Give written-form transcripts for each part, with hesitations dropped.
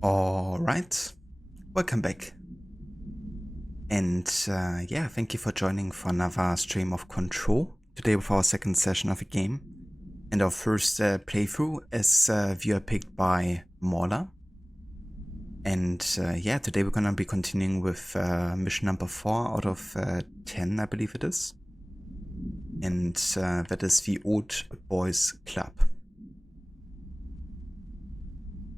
Alright, welcome back. And yeah, thank you for joining for another stream of Control. Today with our second session of a game. And our first playthrough as viewer picked by Mauler. And yeah, today we're gonna be continuing with mission number 4 out of 10, I believe it is. And that is the Old Boys Club.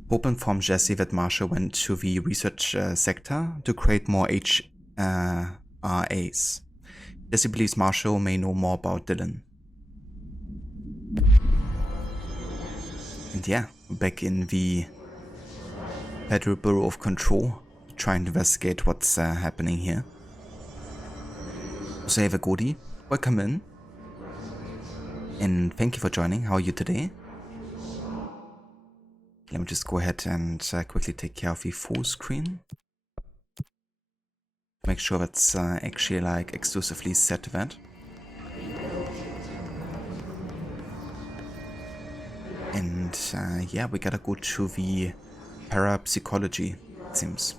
Hope informed Jesse that Marshall went to the research sector to create more HRAs. Jesse believes Marshall may know more about Dylan. And yeah, back in the Federal Bureau of Control, trying to investigate what's happening here. So have a goodie, welcome in. And thank you for joining. How are you today? Let me just go ahead and quickly take care of the full screen. Make sure that's actually like exclusively set to that. And yeah, we gotta go to the parapsychology, it seems.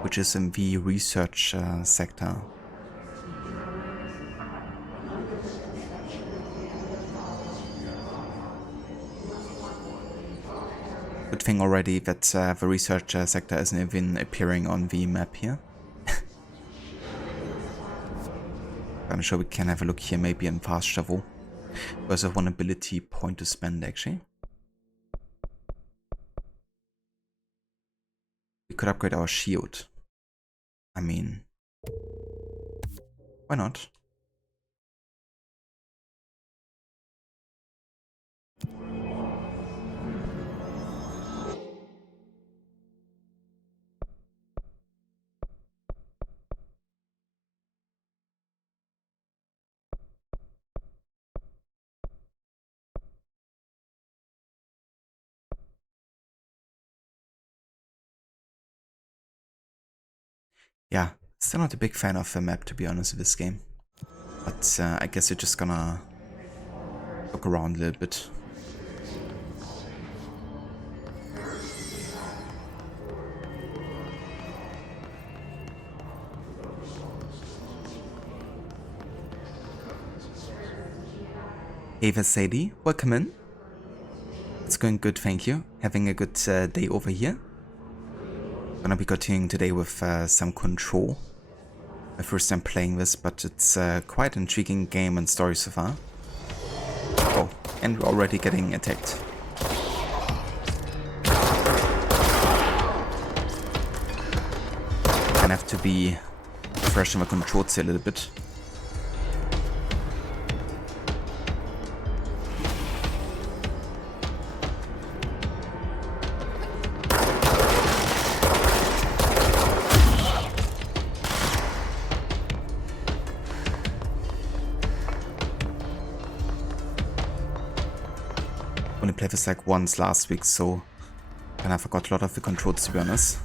Which is in the research sector. Good thing already that the research sector isn't even appearing on the map here. I'm sure we can have a look here, maybe in fast travel. There's a 1 ability point to spend actually. We could upgrade our shield. I mean, why not? Yeah, still not a big fan of the map, to be honest, with this game. But I guess you're just gonna look around a little bit. Hey there, Sadie, welcome in. It's going good, thank you. Having a good day over here. Gonna be continuing today with some Control. My first time playing this, but it's quite an intriguing game and story so far. Oh, and we're already getting attacked. Gonna have to be fresh in my controls here a little bit. Only played this like once last week, so and I forgot a lot of the controls, to be honest.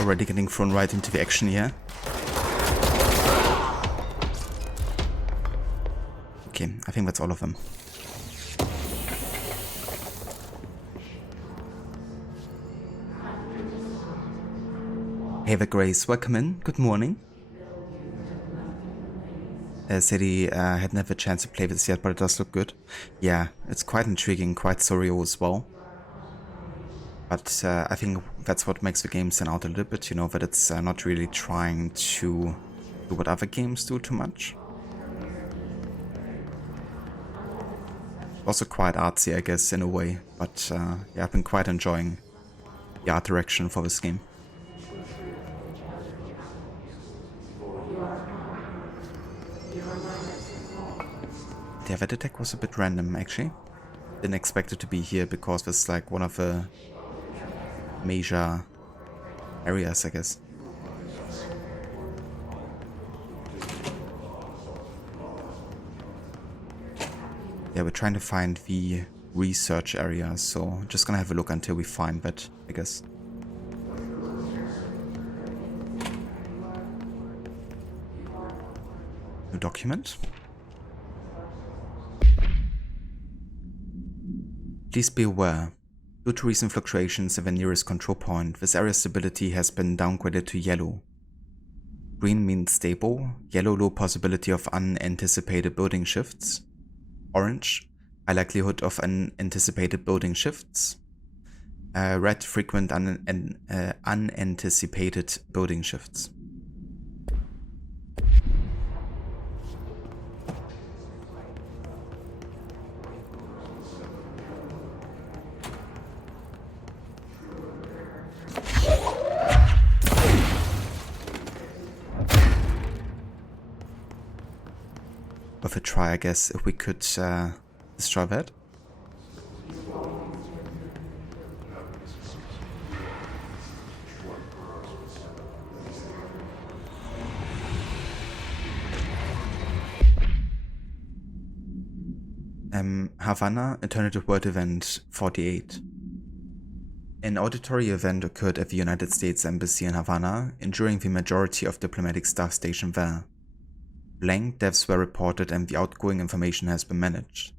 Already getting thrown right into the action here. Okay, I think that's all of them. Ava Grace, welcome in. Good morning. Said he hadn't had a chance to play this yet, but it does look good. Yeah, it's quite intriguing, quite surreal as well. But I think that's what makes the game stand out a little bit, you know, that it's not really trying to do what other games do too much. Also quite artsy, I guess, in a way. But yeah, I've been quite enjoying the art direction for this game. Yeah, that attack was a bit random, actually. Didn't expect it to be here because it's like one of the major areas, I guess. Yeah, we're trying to find the research area, so just gonna have a look until we find that, I guess. New document. Please be aware, due to recent fluctuations in the nearest control point, this area's stability has been downgraded to yellow. Green means stable, yellow low possibility of unanticipated building shifts, orange high likelihood of unanticipated building shifts, red frequent unanticipated building shifts. Worth a try, I guess, if we could destroy that. Havana, Alternative World Event 48. An auditory event occurred at the United States Embassy in Havana, injuring the majority of diplomatic staff stationed there. Blank deaths were reported and the outgoing information has been managed.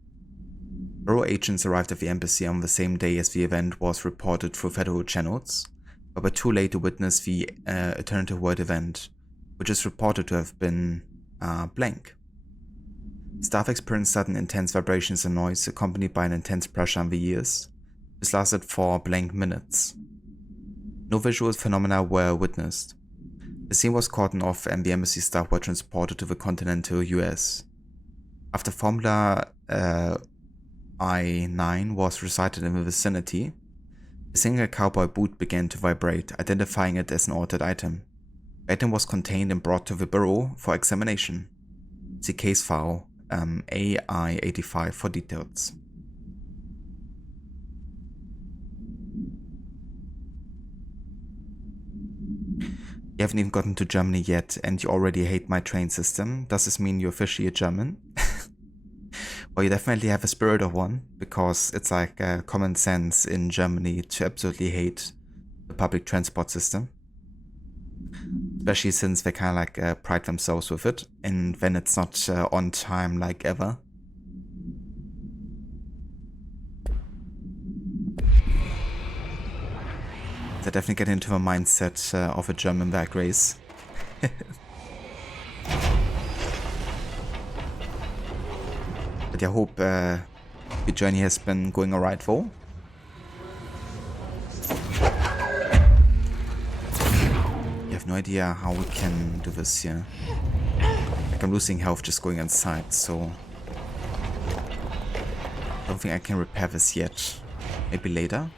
Bureau agents arrived at the embassy on the same day as the event was reported through federal channels, but were too late to witness the Alternative World event, which is reported to have been blank. Staff experienced sudden intense vibrations and noise accompanied by an intense pressure on the ears. This lasted for blank minutes. No visual phenomena were witnessed. The scene was cordoned off and the embassy staff were transported to the continental US. After Formula I-9 was recited in the vicinity, a single cowboy boot began to vibrate, identifying it as an altered item. The item was contained and brought to the bureau for examination. See case file AI-85 for details. You haven't even gotten to Germany yet and you already hate my train system. Does this mean you're officially a German? Well, you definitely have a spirit of one, because it's like common sense in Germany to absolutely hate the public transport system. Especially since they kind of like pride themselves with it, and when it's not on time like ever. They definitely get into the mindset of a German back race. But I hope the journey has been going alright though. You have no idea how we can do this here. Like, I'm losing health just going inside, so I don't think I can repair this yet. Maybe later.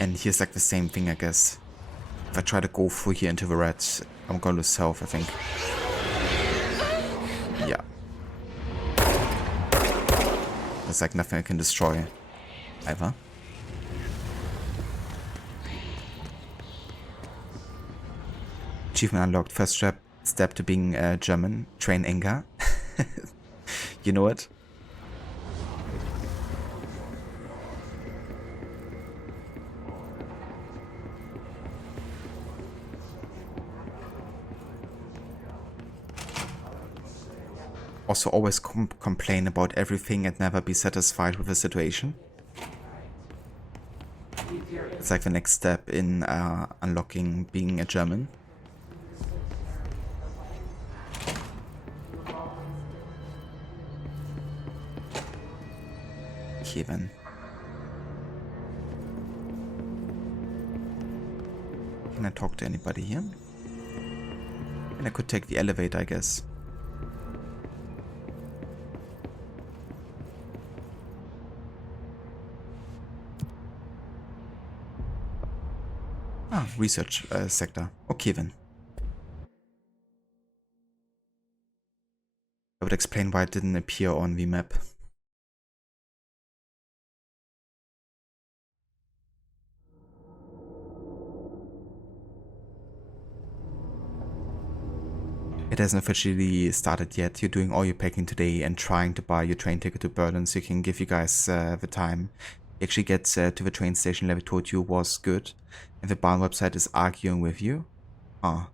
And here's like the same thing, I guess. If I try to go through here into the red, I'm gonna lose health, I think. Yeah. There's like nothing I can destroy either. Achievement unlocked. First step to being German. Train anger. You know it? also always complain about everything and never be satisfied with the situation. It's like the next step in unlocking being a German. Okay then. Can I talk to anybody here? And I could take the elevator, I guess. Ah, research sector. Okay then. I would explain why it didn't appear on the map. It hasn't officially started yet. You're doing all your packing today and trying to buy your train ticket to Berlin so you can give you guys the time. You actually get to the train station Levi told you was good. And the Bahn website is arguing with you. Ah.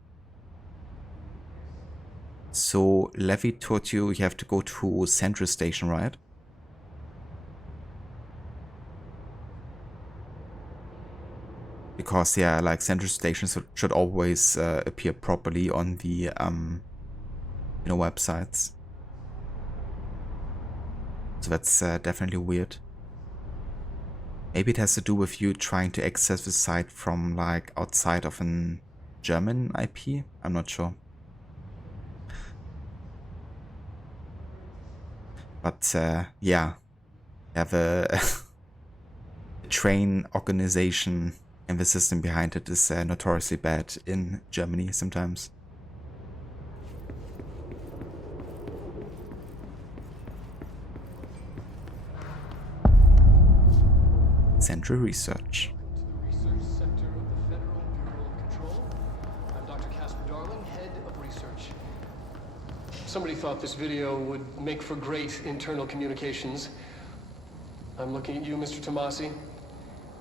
So Levi told you have to go to Central Station, right? Because yeah, like Central Stations should always appear properly on the websites. So that's definitely weird. Maybe it has to do with you trying to access the site from like outside of an German IP? I'm not sure. But yeah, have a train organization and the system behind it is notoriously bad in Germany sometimes. Central Research. Research Sector of the Federal Bureau of Control. I'm Dr. Casper Darling, Head of Research. Somebody thought this video would make for great internal communications. I'm looking at you, Mr. Tomasi.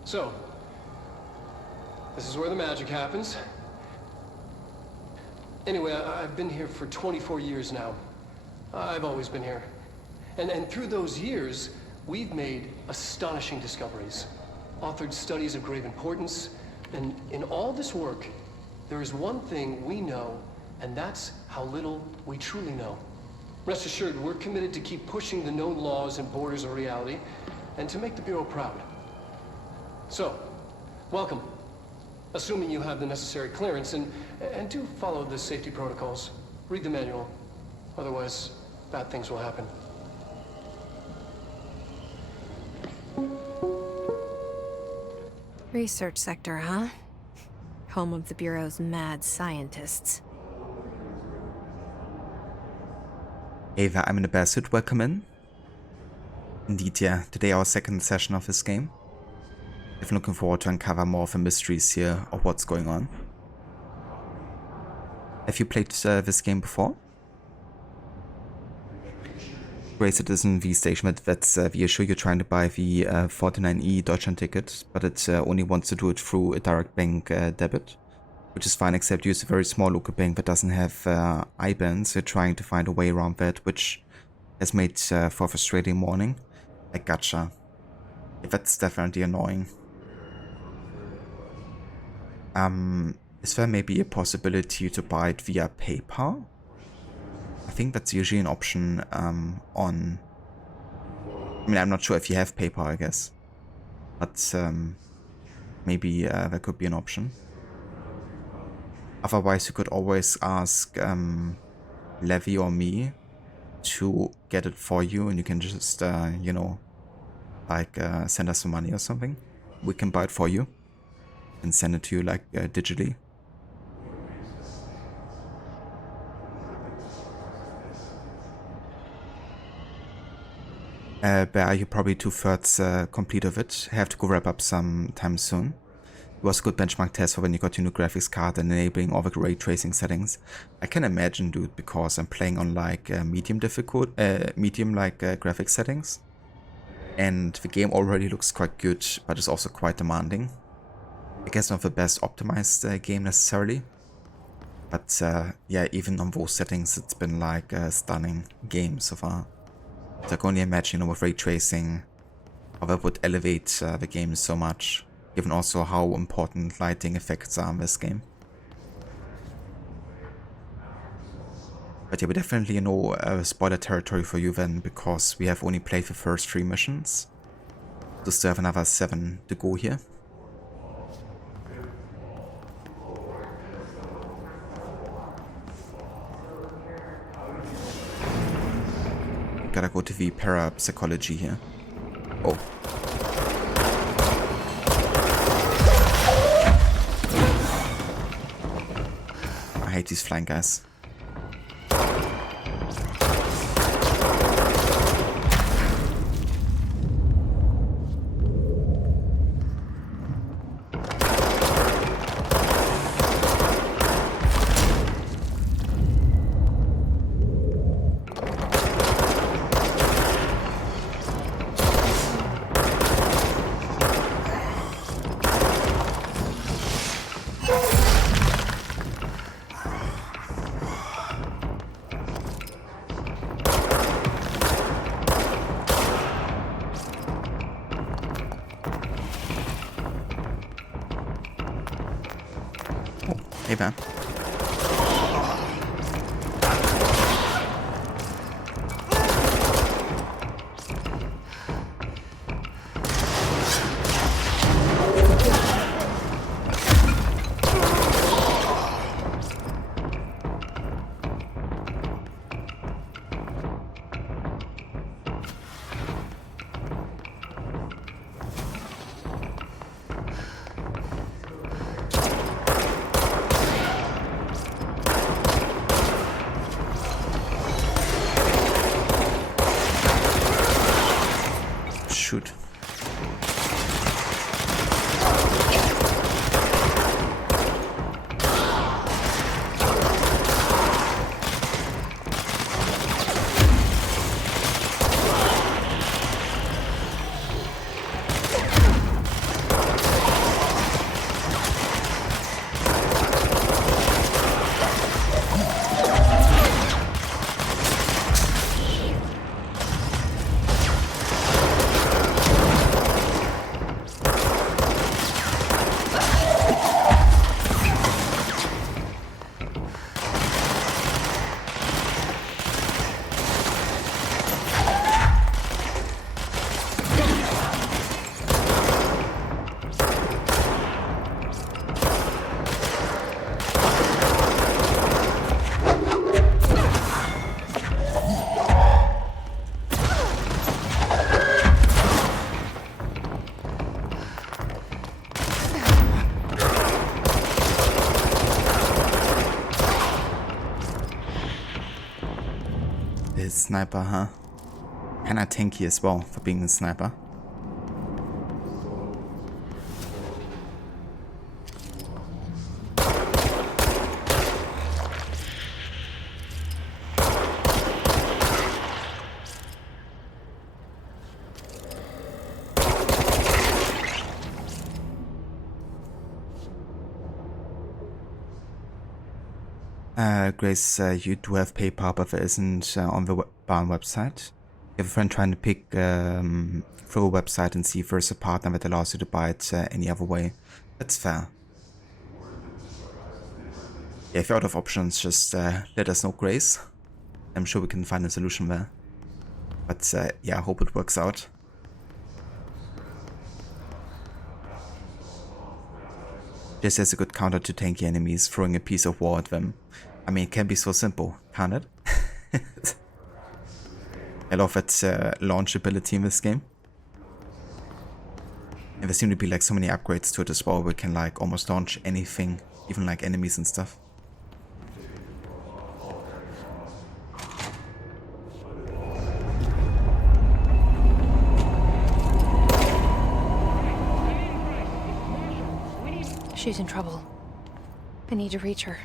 So, this is where the magic happens. Anyway, I've been here for 24 years now. I've always been here. And through those years, we've made astonishing discoveries, authored studies of grave importance, and in all this work, there is one thing we know, and that's how little we truly know. Rest assured, we're committed to keep pushing the known laws and borders of reality, and to make the Bureau proud. So, welcome. Assuming you have the necessary clearance, and do follow the safety protocols. Read the manual. Otherwise, bad things will happen. Research sector, huh? Home of the Bureau's mad scientists. Ava, I'm in a bear suit. Welcome in. Indeed, yeah. Today our second session of this game. I'm looking forward to uncover more of the mysteries here of what's going on. Have you played this game before? Grace, it isn't the station, but that's the issue. You're trying to buy the 49E Deutschland ticket, but it only wants to do it through a direct bank debit, which is fine, except use a very small local bank that doesn't have IBAN, so you're trying to find a way around that, which has made for a frustrating morning. Like, gotcha. That's definitely annoying. Is there maybe a possibility to buy it via PayPal? I think that's usually an option on... I mean, I'm not sure if you have PayPal, I guess. But maybe that could be an option. Otherwise, you could always ask Levi or me to get it for you, and you can just, you know, like send us some money or something. We can buy it for you and send it to you like digitally. Bear, you're probably 2/3 complete of it. Have to go wrap up sometime soon. It was a good benchmark test for when you got your new graphics card and enabling all the ray tracing settings. I can imagine, dude, because I'm playing on like medium graphics settings, and the game already looks quite good, but it's also quite demanding. I guess not the best optimized game necessarily. But yeah, even on those settings, it's been like a stunning game so far. So I can only imagine, with ray tracing, how that would elevate the game so much, given also how important lighting effects are in this game. But yeah, we definitely know spoiler territory for you then, because we have only played the first 3 missions. So still have another 7 to go here. Gotta go to the parapsychology here. Oh. I hate these flying guys. Hey, man. Shoot. The sniper, huh? Kinda tanky as well for being a sniper. Grace, you do have PayPal, but there isn't on the barn website. You have a friend trying to pick through a website and see if there's a partner that allows you to buy it any other way. That's fair. Yeah, if you're out of options, just let us know, Grace. I'm sure we can find a solution there. But yeah, I hope it works out. This is a good counter to tanky enemies, throwing a piece of war at them. I mean, it can be so simple, can't it? I love that launch ability in this game. And there seem to be like so many upgrades to it as well, where we can like almost launch anything, even like enemies and stuff. She's in trouble. I need to reach her.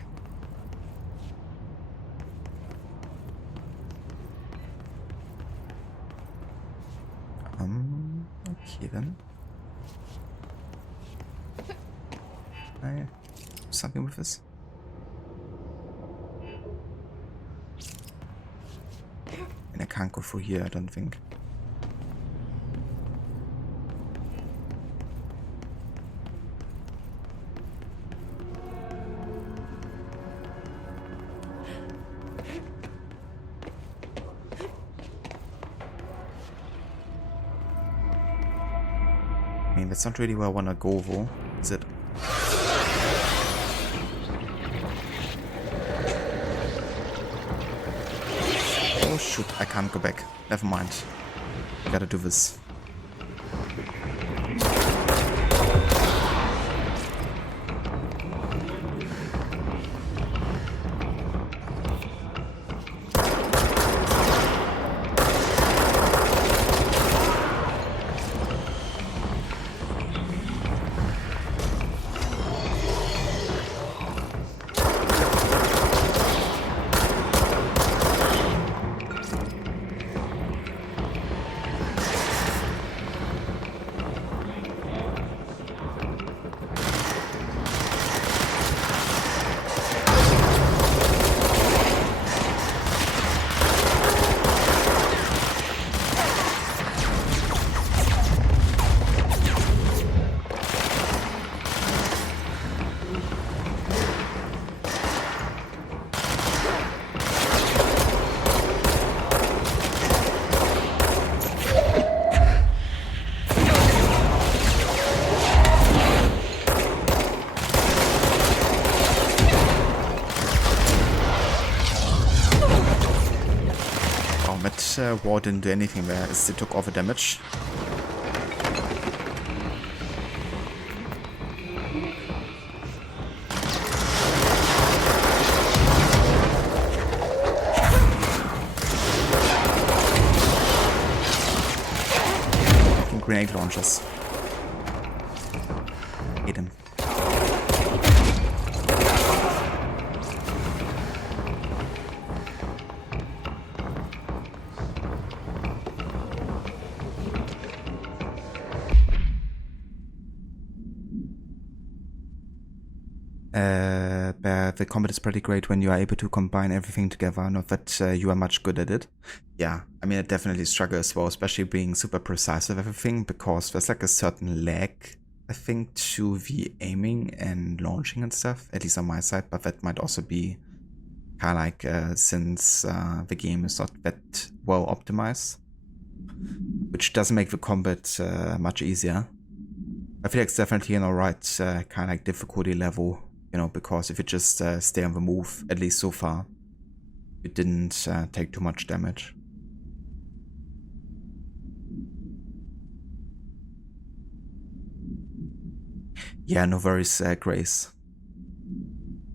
Okay then. Can I do something with this? can't go through here, I don't think. I mean, that's not really where I want to go, though, is it? Oh shoot, I can't go back. Never mind. Gotta do this. War didn't do anything there, it still took all the damage. Grenade launchers. Hate him. The combat is pretty great when you are able to combine everything together, not that you are much good at it. Yeah, I mean, I definitely struggle as well, especially being super precise with everything, because there's like a certain lag, I think, to the aiming and launching and stuff, at least on my side, but that might also be kind of like since the game is not that well optimized, which doesn't make the combat much easier. I feel like it's definitely an alright kind of like difficulty level, you know, because if you just stay on the move, at least so far, you didn't take too much damage. Yeah, no worries, Grace.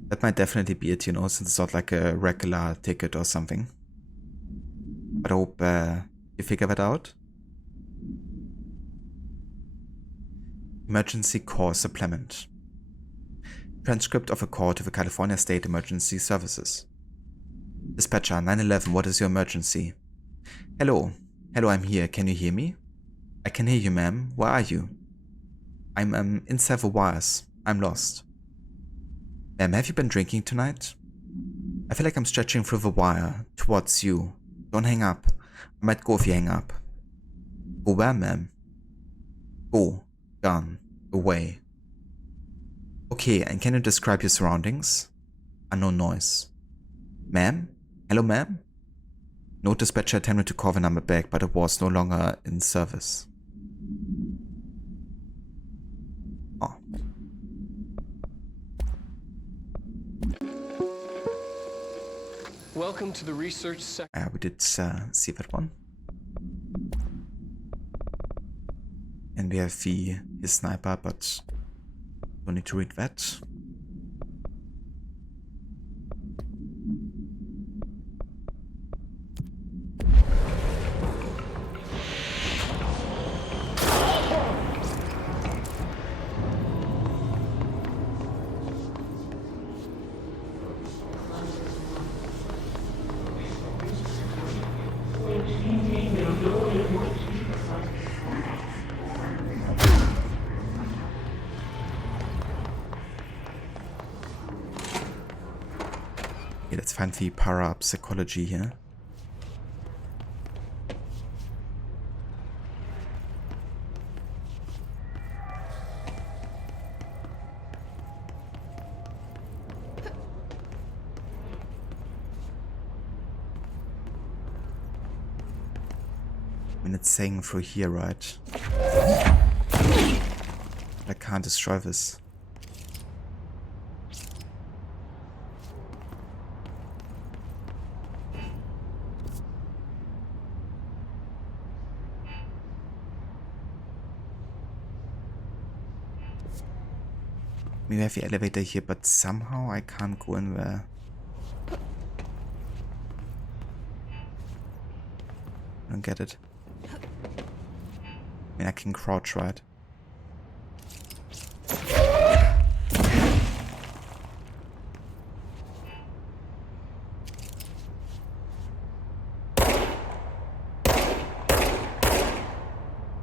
That might definitely be it, you know, since it's not like a regular ticket or something. But I hope you figure that out. Emergency call supplement. Transcript of a call to the California State Emergency Services. Dispatcher 911, what is your emergency? Hello. Hello, I'm here. Can you hear me? I can hear you, ma'am. Where are you? I'm inside the wires. I'm lost. Ma'am, have you been drinking tonight? I feel like I'm stretching through the wire towards you. Don't hang up. I might go if you hang up. Go where, ma'am? Go. Gone. Away. Okay, and can you describe your surroundings? Unknown noise. Ma'am? Hello, ma'am? No, dispatcher attempted to call the number back, but it was no longer in service. Oh. Welcome to the research section. We did see that one. And we have his sniper, but don't need to read that. Okay, let's find the para-up psychology here. And it's saying through here, right? I can't destroy this. We have the elevator here, but somehow I can't go in there. I don't get it. I mean, I can crouch, right?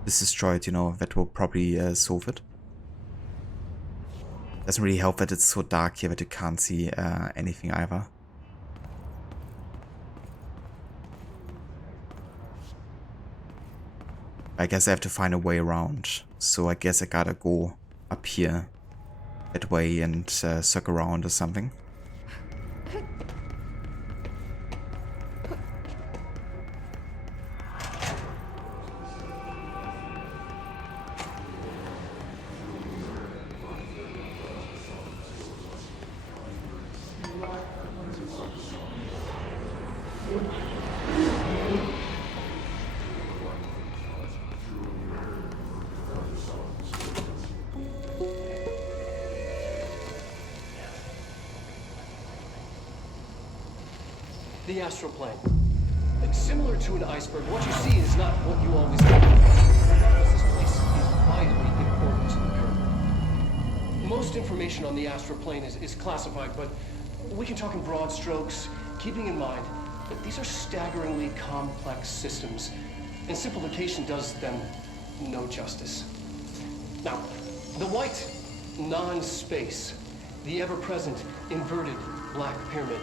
This destroyed, you know, that will probably solve it. Doesn't really help that it's so dark here that you can't see anything either. I guess I have to find a way around, so I guess I gotta go up here that way and circle around or something. The astral plane. Similar to an iceberg, what you see is not what you always think. Regardless, this place is vitally important to the pyramid. Most information on the astral plane is classified, but we can talk in broad strokes, keeping in mind that these are staggeringly complex systems, and simplification does them no justice. Now, the white non-space, the ever-present inverted black pyramid.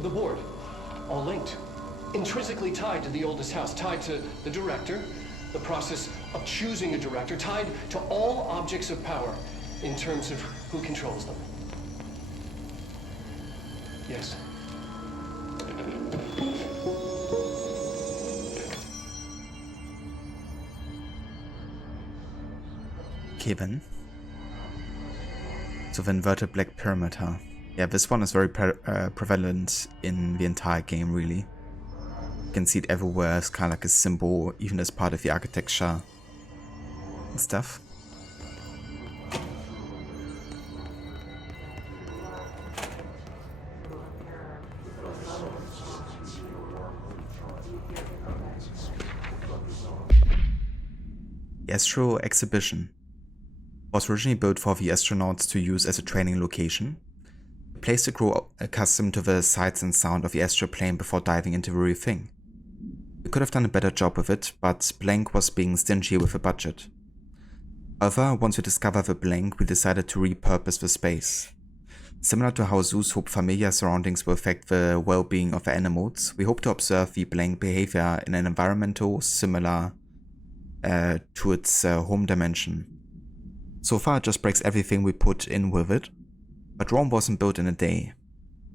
The board, all linked, intrinsically tied to the oldest house, tied to the director, the process of choosing a director, tied to all objects of power in terms of who controls them. Yes. Okay then. So the inverted black pyramid, huh? Yeah, this one is very prevalent in the entire game, really. You can see it everywhere as kind of like a symbol, even as part of the architecture and stuff. The Astro Exhibition was originally built for the astronauts to use as a training location. A place to grow accustomed to the sights and sound of the astral plane before diving into the real thing. We could have done a better job with it, but Blank was being stingy with the budget. However, once we discovered the Blank, we decided to repurpose the space. Similar to how zoos hope familiar surroundings will affect the well-being of the animals, we hope to observe the Blank behavior in an environmental similar to its home dimension. So far it just breaks everything we put in with it. But Rome wasn't built in a day.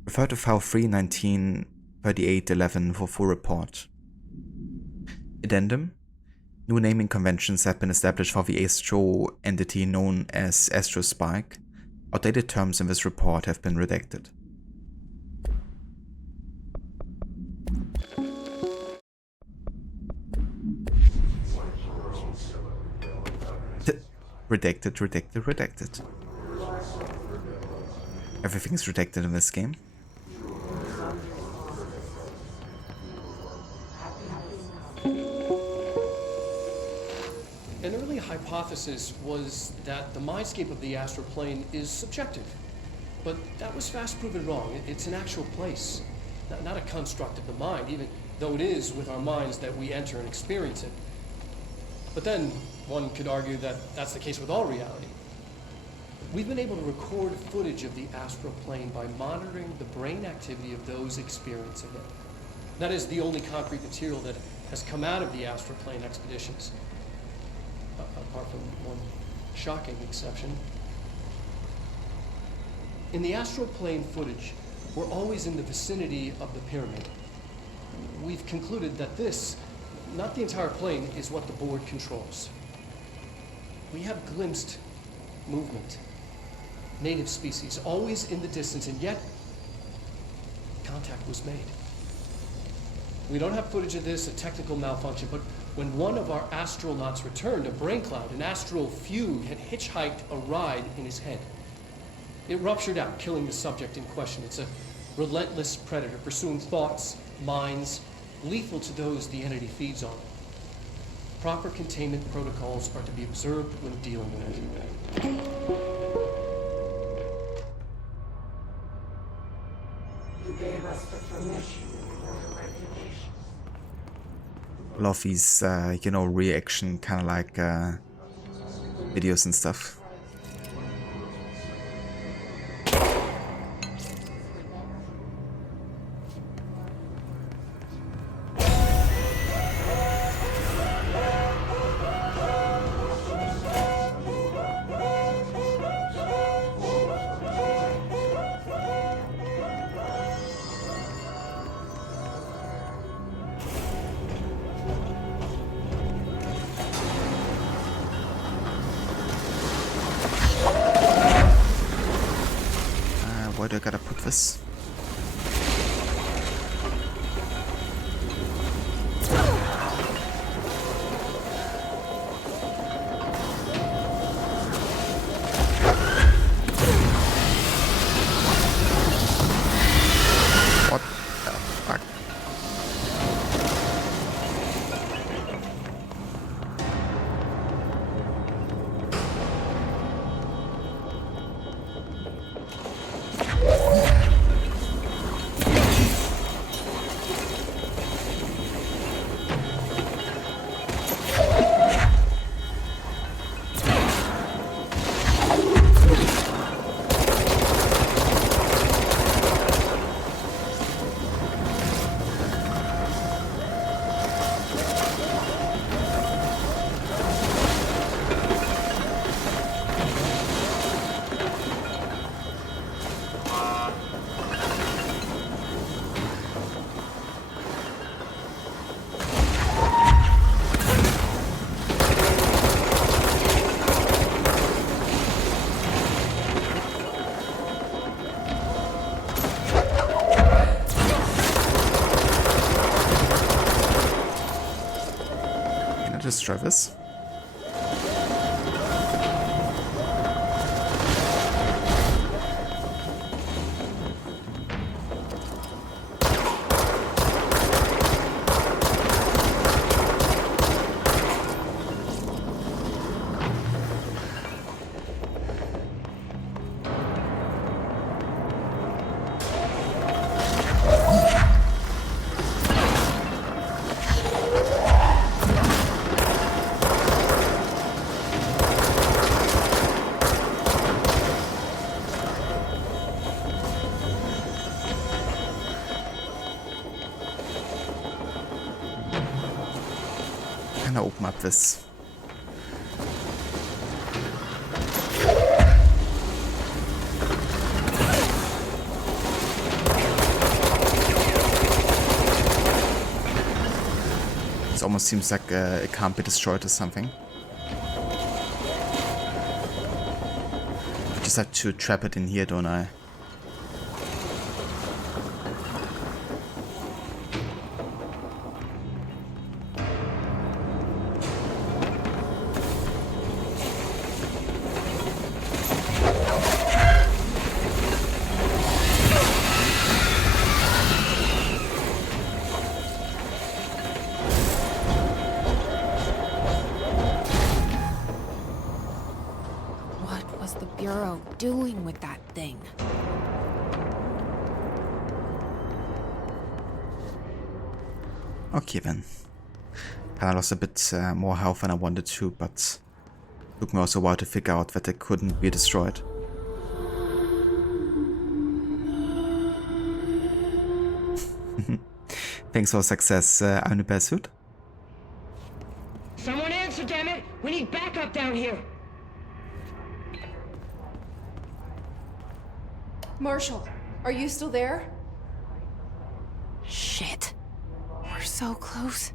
Refer to File 3/1938-11 for full report. Addendum. New naming conventions have been established for the astro entity known as Astrospike. Outdated terms in this report have been redacted. Redacted. Everything is redacted in this game. An early hypothesis was that the mindscape of the astral plane is subjective. But that was fast proven wrong. It's an actual place, not a construct of the mind, even though it is with our minds that we enter and experience it. But then one could argue that that's the case with all reality. We've been able to record footage of the astral plane by monitoring the brain activity of those experiencing it. That is the only concrete material that has come out of the astral plane expeditions. Apart from one shocking exception. In the astral plane footage, we're always in the vicinity of the pyramid. we've concluded that this, not the entire plane, is what the board controls. We have glimpsed movement, native species, always in the distance, and yet contact was made. We don't have footage of this, a technical malfunction, but when one of our astronauts returned, a brain cloud, an astral fugue, had hitchhiked a ride in his head. It ruptured out, killing the subject in question. It's a relentless predator, pursuing thoughts, minds, lethal to those the entity feeds on. Proper containment protocols are to be observed when dealing with it. You gave us the permission for the regulations. Love these, reaction kind of like videos and stuff. Where do I gotta put this? What the fuck? Destroy this. Kind of open up this. It almost seems like it can't be destroyed or something. I just have to trap it in here, don't I? What was the Bureau doing with that thing? Okay then. Kinda lost a bit more health than I wanted to, but took me also a while to figure out that it couldn't be destroyed. Thanks for success, Suit. Someone answer, damn it! We need backup down here! Marshall, are you still there? Shit. We're so close.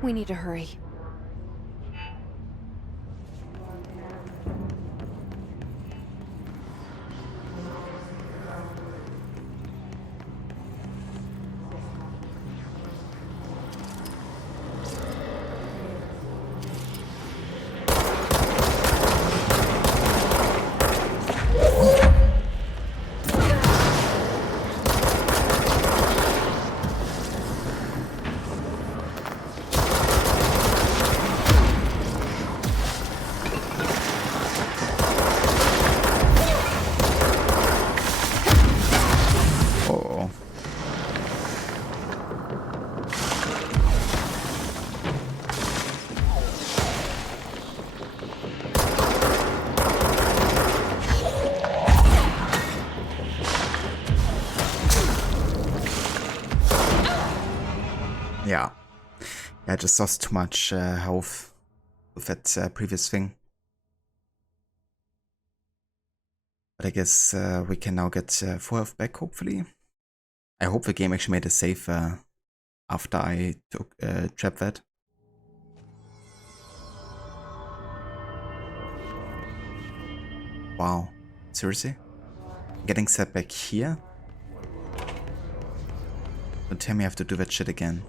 We need to hurry. Oh. Yeah. I just lost too much health with that previous thing. But I guess we can now get full health back, hopefully. I hope the game actually made it safer after I took trap that. Wow. Seriously? Getting set back here? Don't tell me I have to do that shit again.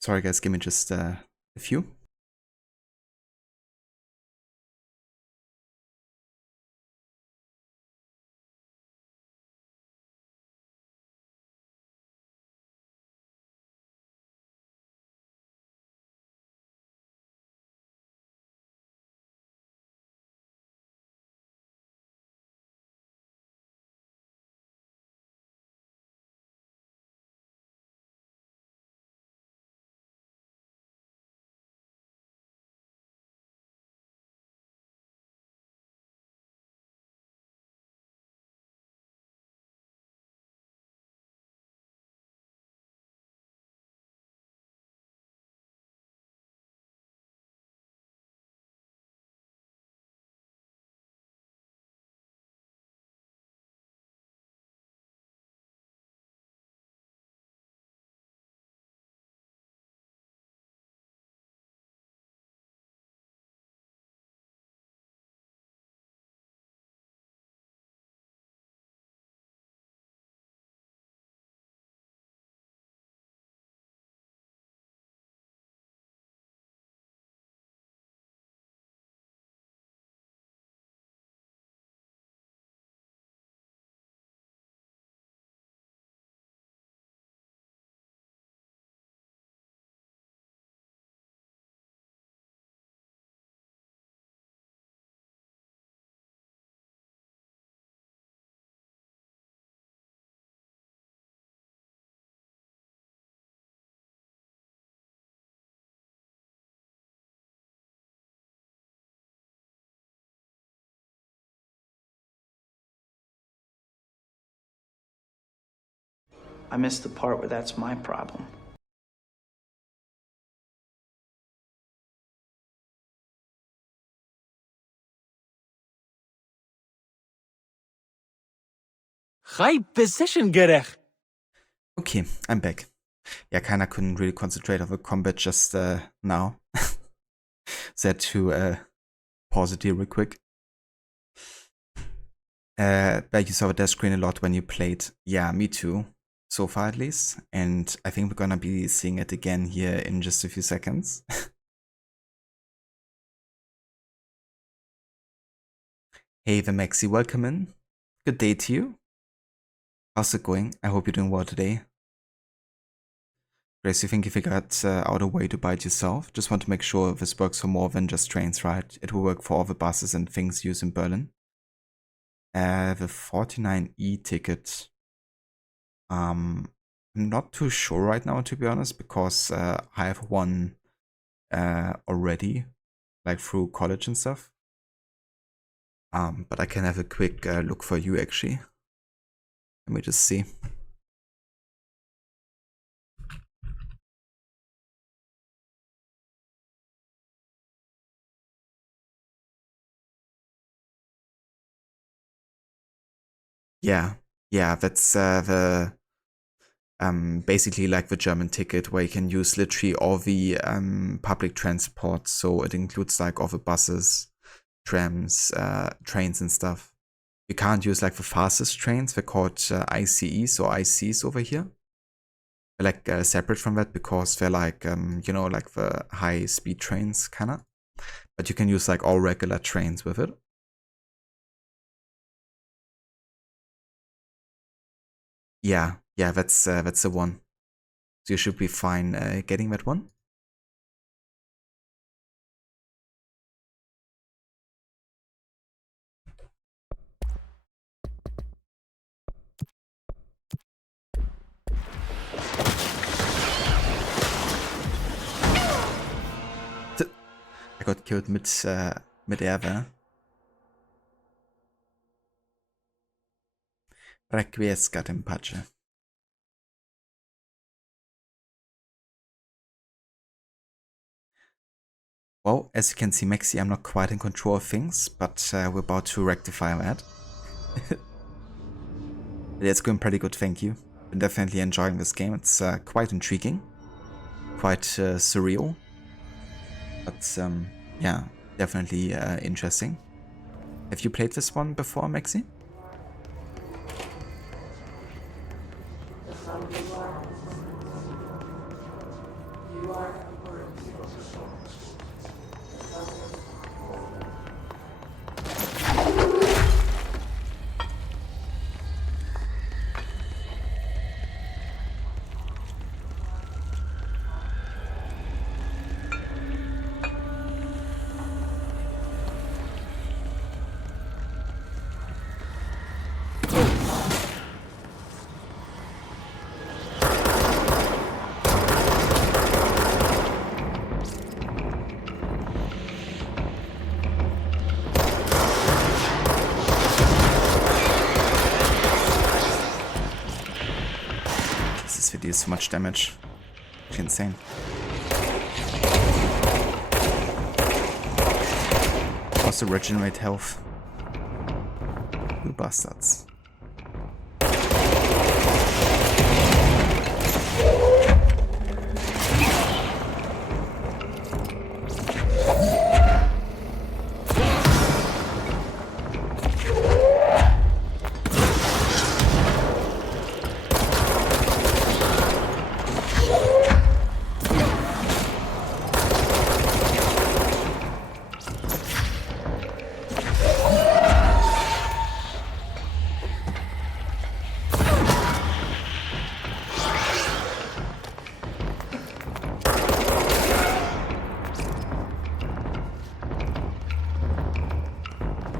Sorry guys, give me just a few. I missed the part where that's my problem. Okay, I'm back. Yeah, kinda couldn't really concentrate on the combat just now. So I had to pause it here real quick. But you saw the death screen a lot when you played. Yeah, me too. So far at least. And I think we're gonna be seeing it again here in just a few seconds. Hey, the Maxi, welcome in. Good day to you. How's it going? I hope you're doing well today. Grace, you think you figured out a way to buy it yourself? Just want to make sure this works for more than just trains, right? It will work for all the buses and things used in Berlin. The 49E ticket. I'm not too sure right now, to be honest, because I have one already, like through college and stuff. But I can have a quick look for you actually. Let me just see. Yeah, that's the basically like the German ticket where you can use literally all the public transport. So it includes like all the buses, trams, trains and stuff. You can't use like the fastest trains. They're called ICEs or ICs over here. They're like separate from that because they're like you know, like the high speed trains kinda. But you can use like all regular trains with it. Yeah, that's the one. So you should be fine getting that one. I got killed mid-air there. Requiescat in pace. Well, as you can see, Maxi, I'm not quite in control of things, but we're about to rectify that. It's going pretty good, thank you. Been definitely enjoying this game. It's quite intriguing, quite surreal, but yeah, definitely interesting. Have you played this one before, Maxi? This video is so much damage. It's insane. Also regenerate health. You bastards.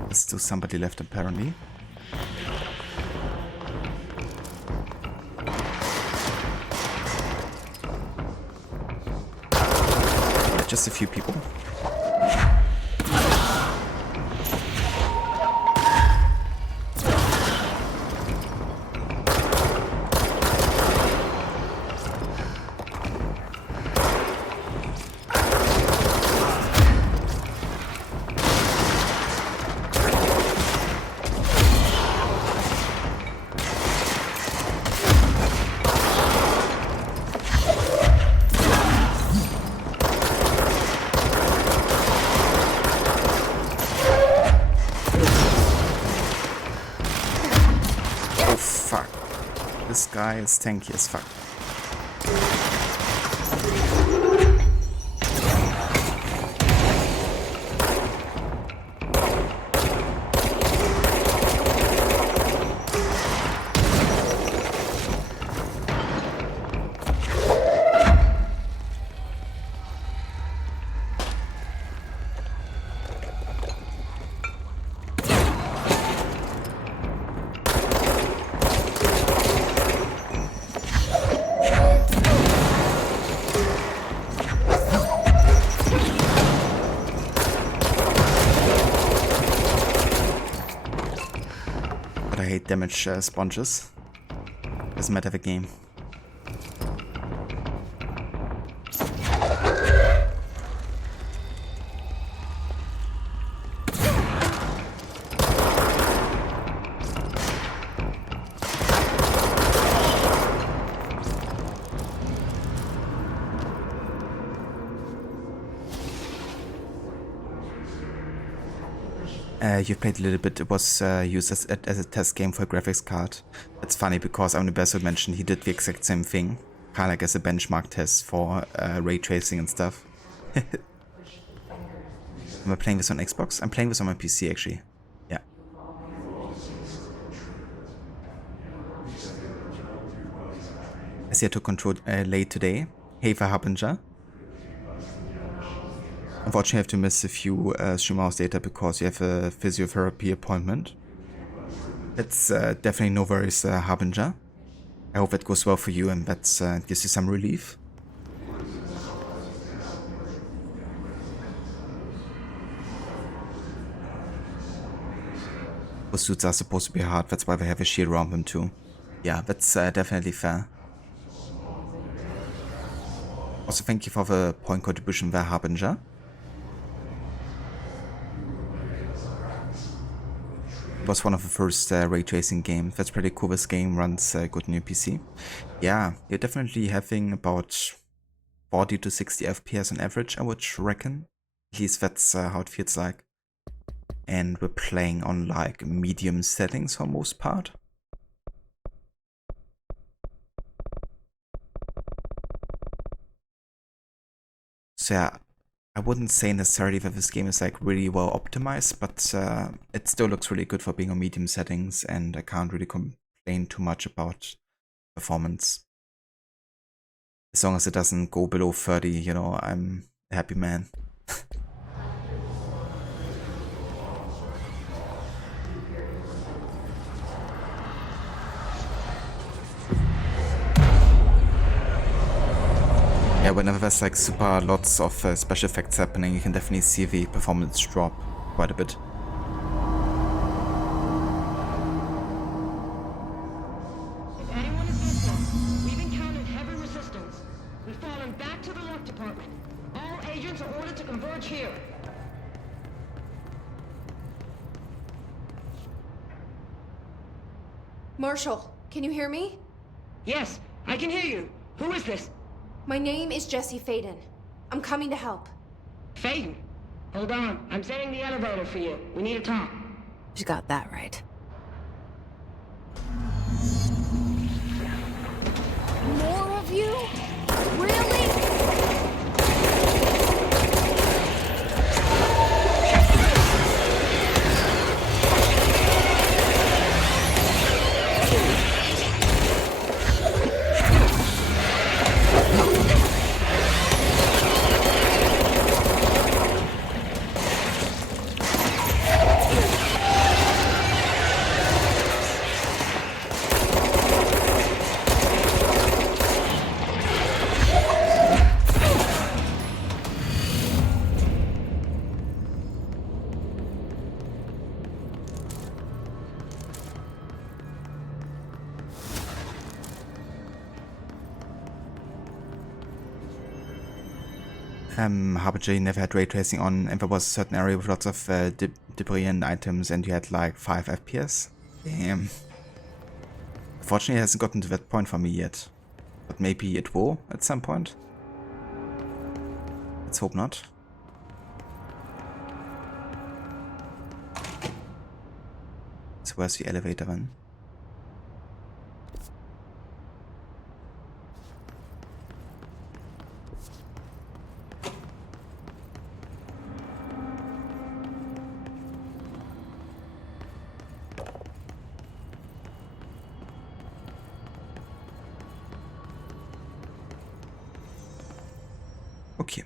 There's still somebody left apparently. Just a few people. guy is tanky as fuck. But I hate damage sponges. Doesn't matter the game. You've played a little bit. It was used as a test game for a graphics card. That's funny because Universal mentioned he did the exact same thing. Kind of like as a benchmark test for ray tracing and stuff. Am I playing this on Xbox? I'm playing this on my PC actually. Yeah. I see I took control late today. Hey for Harbinger. Unfortunately, I have to miss a few stream hours later because you have a physiotherapy appointment. That's definitely no worries, Harbinger. I hope that goes well for you and that gives you some relief. Those suits are supposed to be hard, that's why they have a shield around them too. Yeah, that's definitely fair. Also, thank you for the point contribution there, Harbinger. Was one of the first ray tracing games. That's pretty cool. This game runs good on your PC. Yeah, you're definitely having about 40 to 60 FPS on average, I would reckon. At least that's how it feels like. And we're playing on like medium settings for most part. So yeah, I wouldn't say necessarily that this game is like really well optimized, but it still looks really good for being on medium settings, and I can't really complain too much about performance. As long as it doesn't go below 30, you know, I'm a happy man. Yeah, whenever there's like super lots of special effects happening, you can definitely see the performance drop quite a bit. If anyone is listening, we've encountered heavy resistance. We've fallen back to the left department. All agents are ordered to converge here. Marshall, can you hear me? Yes, I can hear you. Who is this? My name is Jesse Faden. I'm coming to help. Faden. Hold on. I'm setting the elevator for you. We need to talk. She got that right. More of you? Really? Harbinger never had ray tracing on, and there was a certain area with lots of debris and items, and you had like 5 FPS. Damn. Unfortunately, it hasn't gotten to that point for me yet. But maybe it will at some point. Let's hope not. So where's the elevator then? Okay.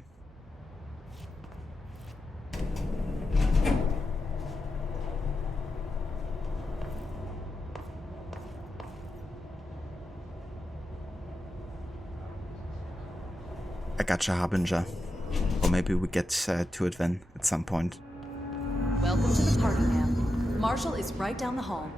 I gotcha, Harbinger. Or maybe we get to it then at some point. Welcome to the party, ma'am. Marshall is right down the hall.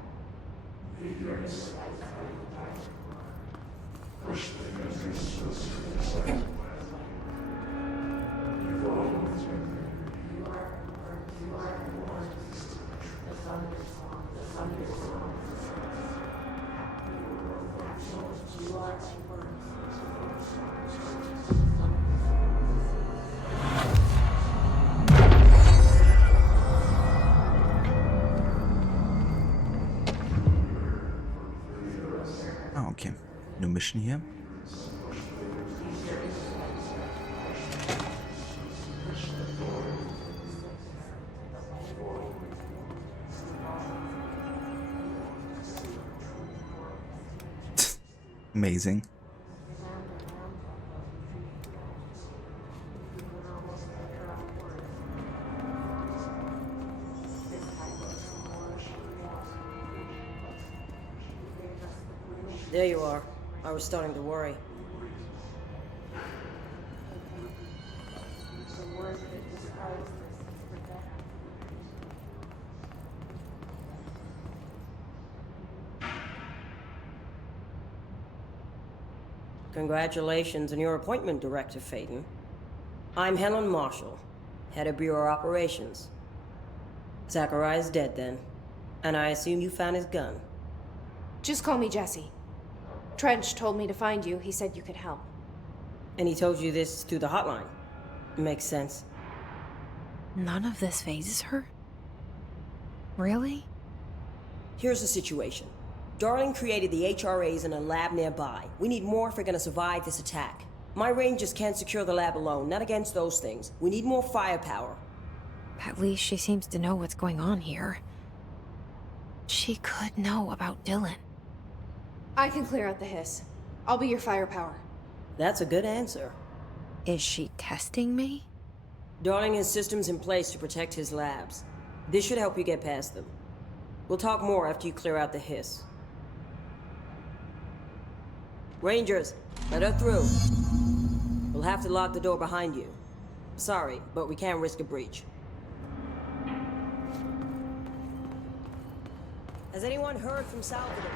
Ah, okay. New mission here. Amazing. There you are. I was starting to worry. Congratulations on your appointment, Director Faden. I'm Helen Marshall, head of Bureau Operations. Zachariah's dead then, and I assume you found his gun. Just call me Jesse. Trench told me to find you. He said you could help. And he told you this through the hotline. Makes sense. None of this phases her? Really? Here's the situation. Darling created the HRAs in a lab nearby. We need more if we're gonna survive this attack. My rangers can't secure the lab alone, not against those things. We need more firepower. At least she seems to know what's going on here. She could know about Dylan. I can clear out the hiss. I'll be your firepower. That's a good answer. Is she testing me? Darling has systems in place to protect his labs. This should help you get past them. We'll talk more after you clear out the hiss. Rangers, let her through. We'll have to lock the door behind you. Sorry, but we can't risk a breach. Has anyone heard from Salvador?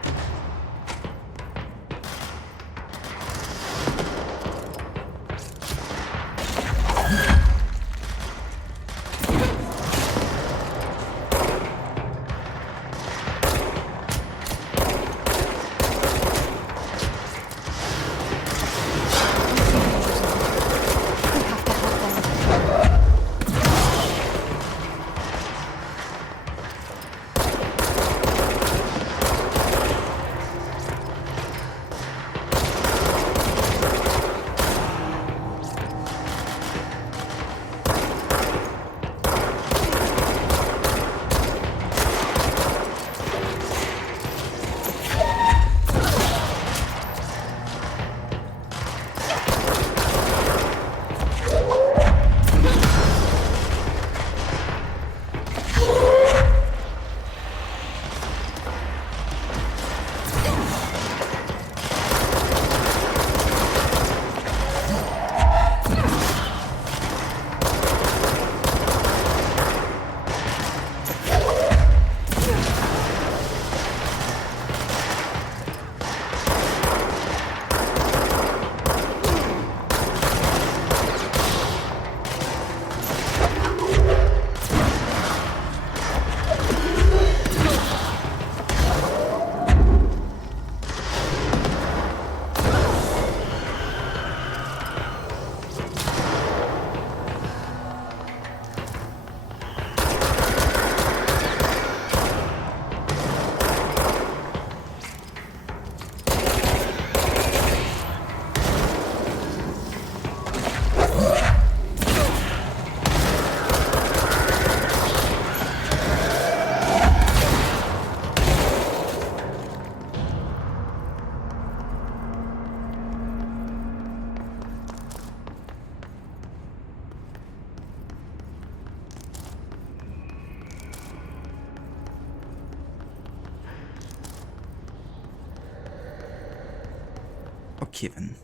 Okay then.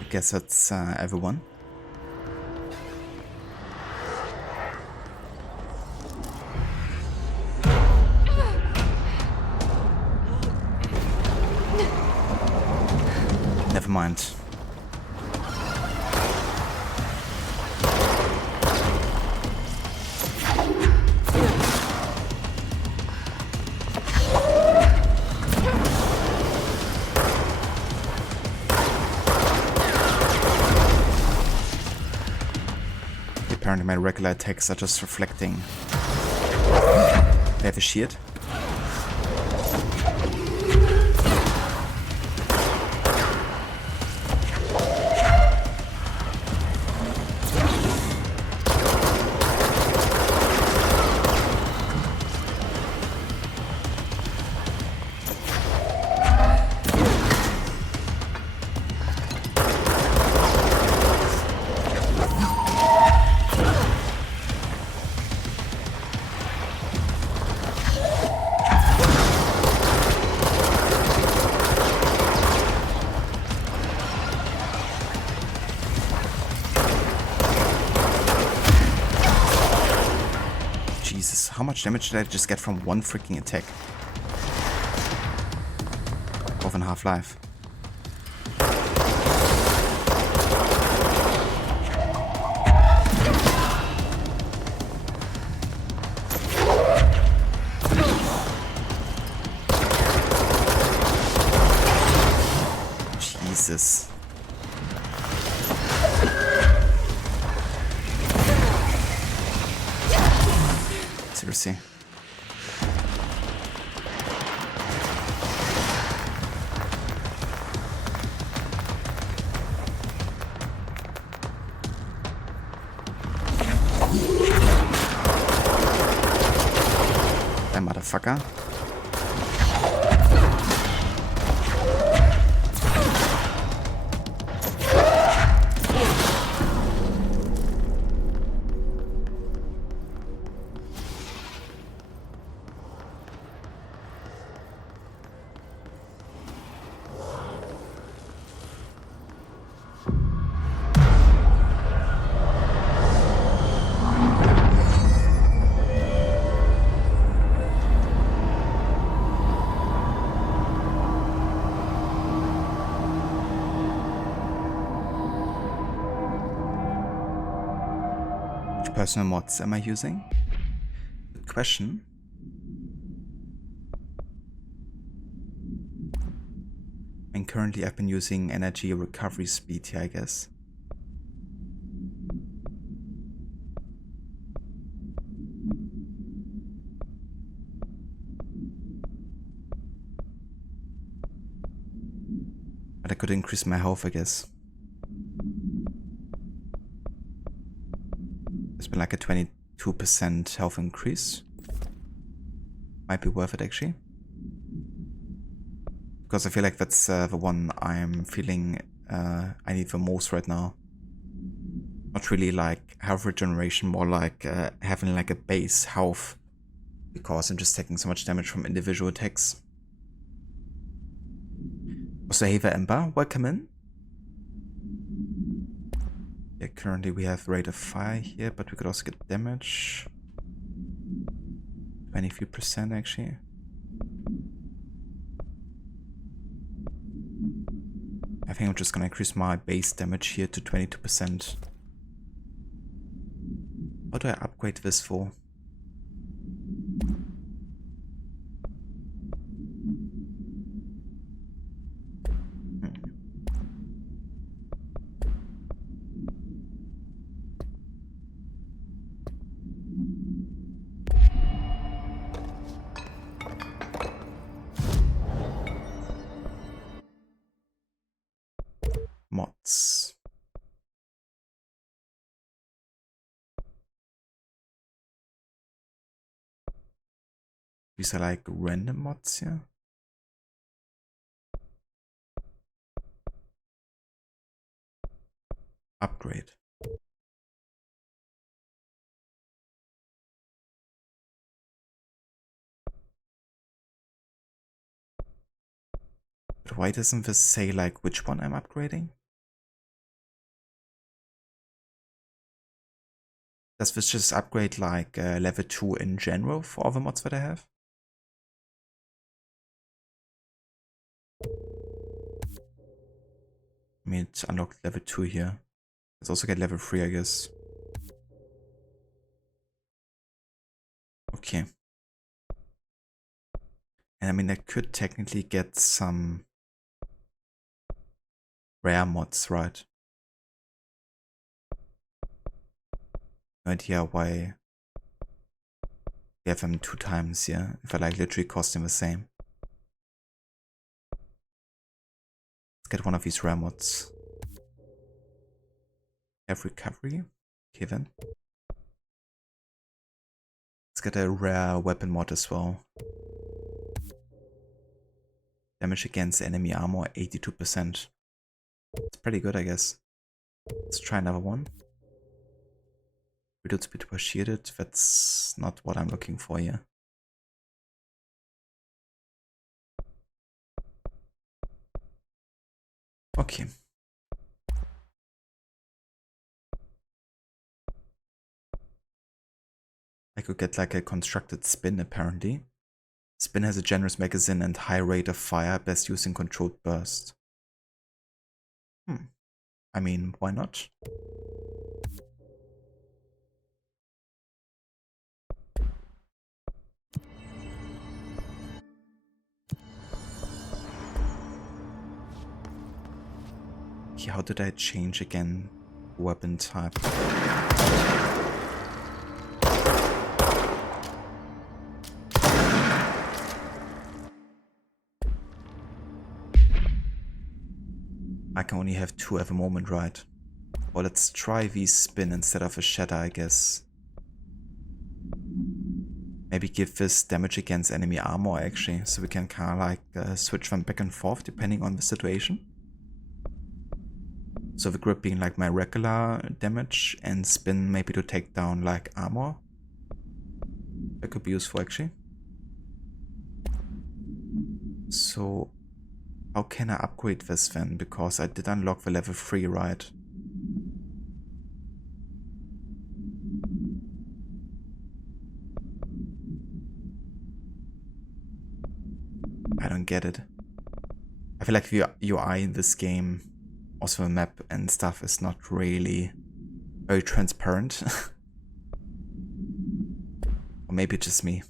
I guess that's everyone. Never mind. Apparently my regular attacks are just reflecting. They have a shield. Jesus, how much damage did I just get from one freaking attack? Of in Half-Life. Jesus. Seriously. That motherfucker. Which personal mods am I using? Good question. And currently I've been using energy recovery speed here, I guess. But I could increase my health, I guess. There's been like a 22% health increase. Might be worth it actually. Because I feel like that's the one I'm feeling I need the most right now. Not really like health regeneration, more like having like a base health. Because I'm just taking so much damage from individual attacks. Also, hey there, Ember, welcome in. Yeah, currently we have rate of fire here, but we could also get damage. 23% actually. I think I'm just gonna increase my base damage here to 22%. What do I upgrade this for? Mods. These are like random mods here. Upgrade. why doesn't this say like which one I'm upgrading? Does this just upgrade like level 2 in general for all the mods that I have? I mean, it's unlocked level 2 here. Let's also get level 3, I guess. Okay. And I mean, I could technically get some rare mods, right? No idea why they have them 2 times here, if I like literally cost them the same. Let's get one of these rare mods. Have recovery. Okay then. Let's get a rare weapon mod as well. Damage against enemy armor 82%. It's pretty good, I guess. Let's try another one. Reduce speed per shielded. That's not what I'm looking for here. Okay. I could get like a constructed spin apparently. Spin has a generous magazine and high rate of fire, best used in controlled burst. I mean, why not? Okay, how did I change again weapon type? I can only have 2 at the moment, right? Well, let's try the spin instead of a shatter, I guess. Maybe give this damage against enemy armor actually, so we can kind of like switch them back and forth depending on the situation. So the grip being like my regular damage and spin maybe to take down like armor. That could be useful actually. So how can I upgrade this then? Because I did unlock the level 3, right? I don't get it. I feel like the UI in this game, also the map and stuff, is not really very transparent. Or maybe it's just me.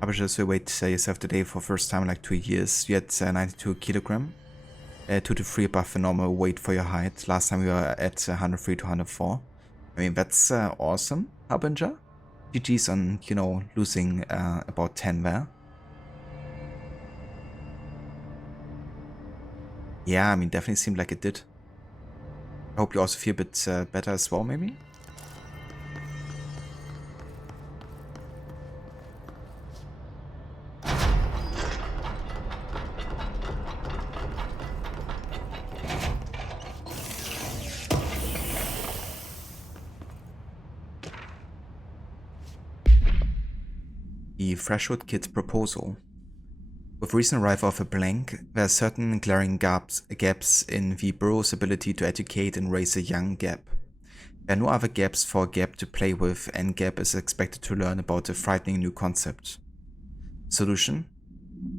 Publishers will wait yourself today for first time in like 2 years. You had 92 kilogram, 2 to 3 above the normal weight for your height. Last time we were at 103 to 104. I mean, that's awesome, Harbinger. GG's on, you know, losing about 10 there. Yeah, I mean, definitely seemed like it did. I hope you also feel a bit better as well, maybe? The Freshwood Kid's proposal. With recent arrival of a blank, there are certain glaring gaps in the Bureau's ability to educate and raise a young Gap. There are no other Gaps for Gap to play with, and Gap is expected to learn about a frightening new concept. Solution: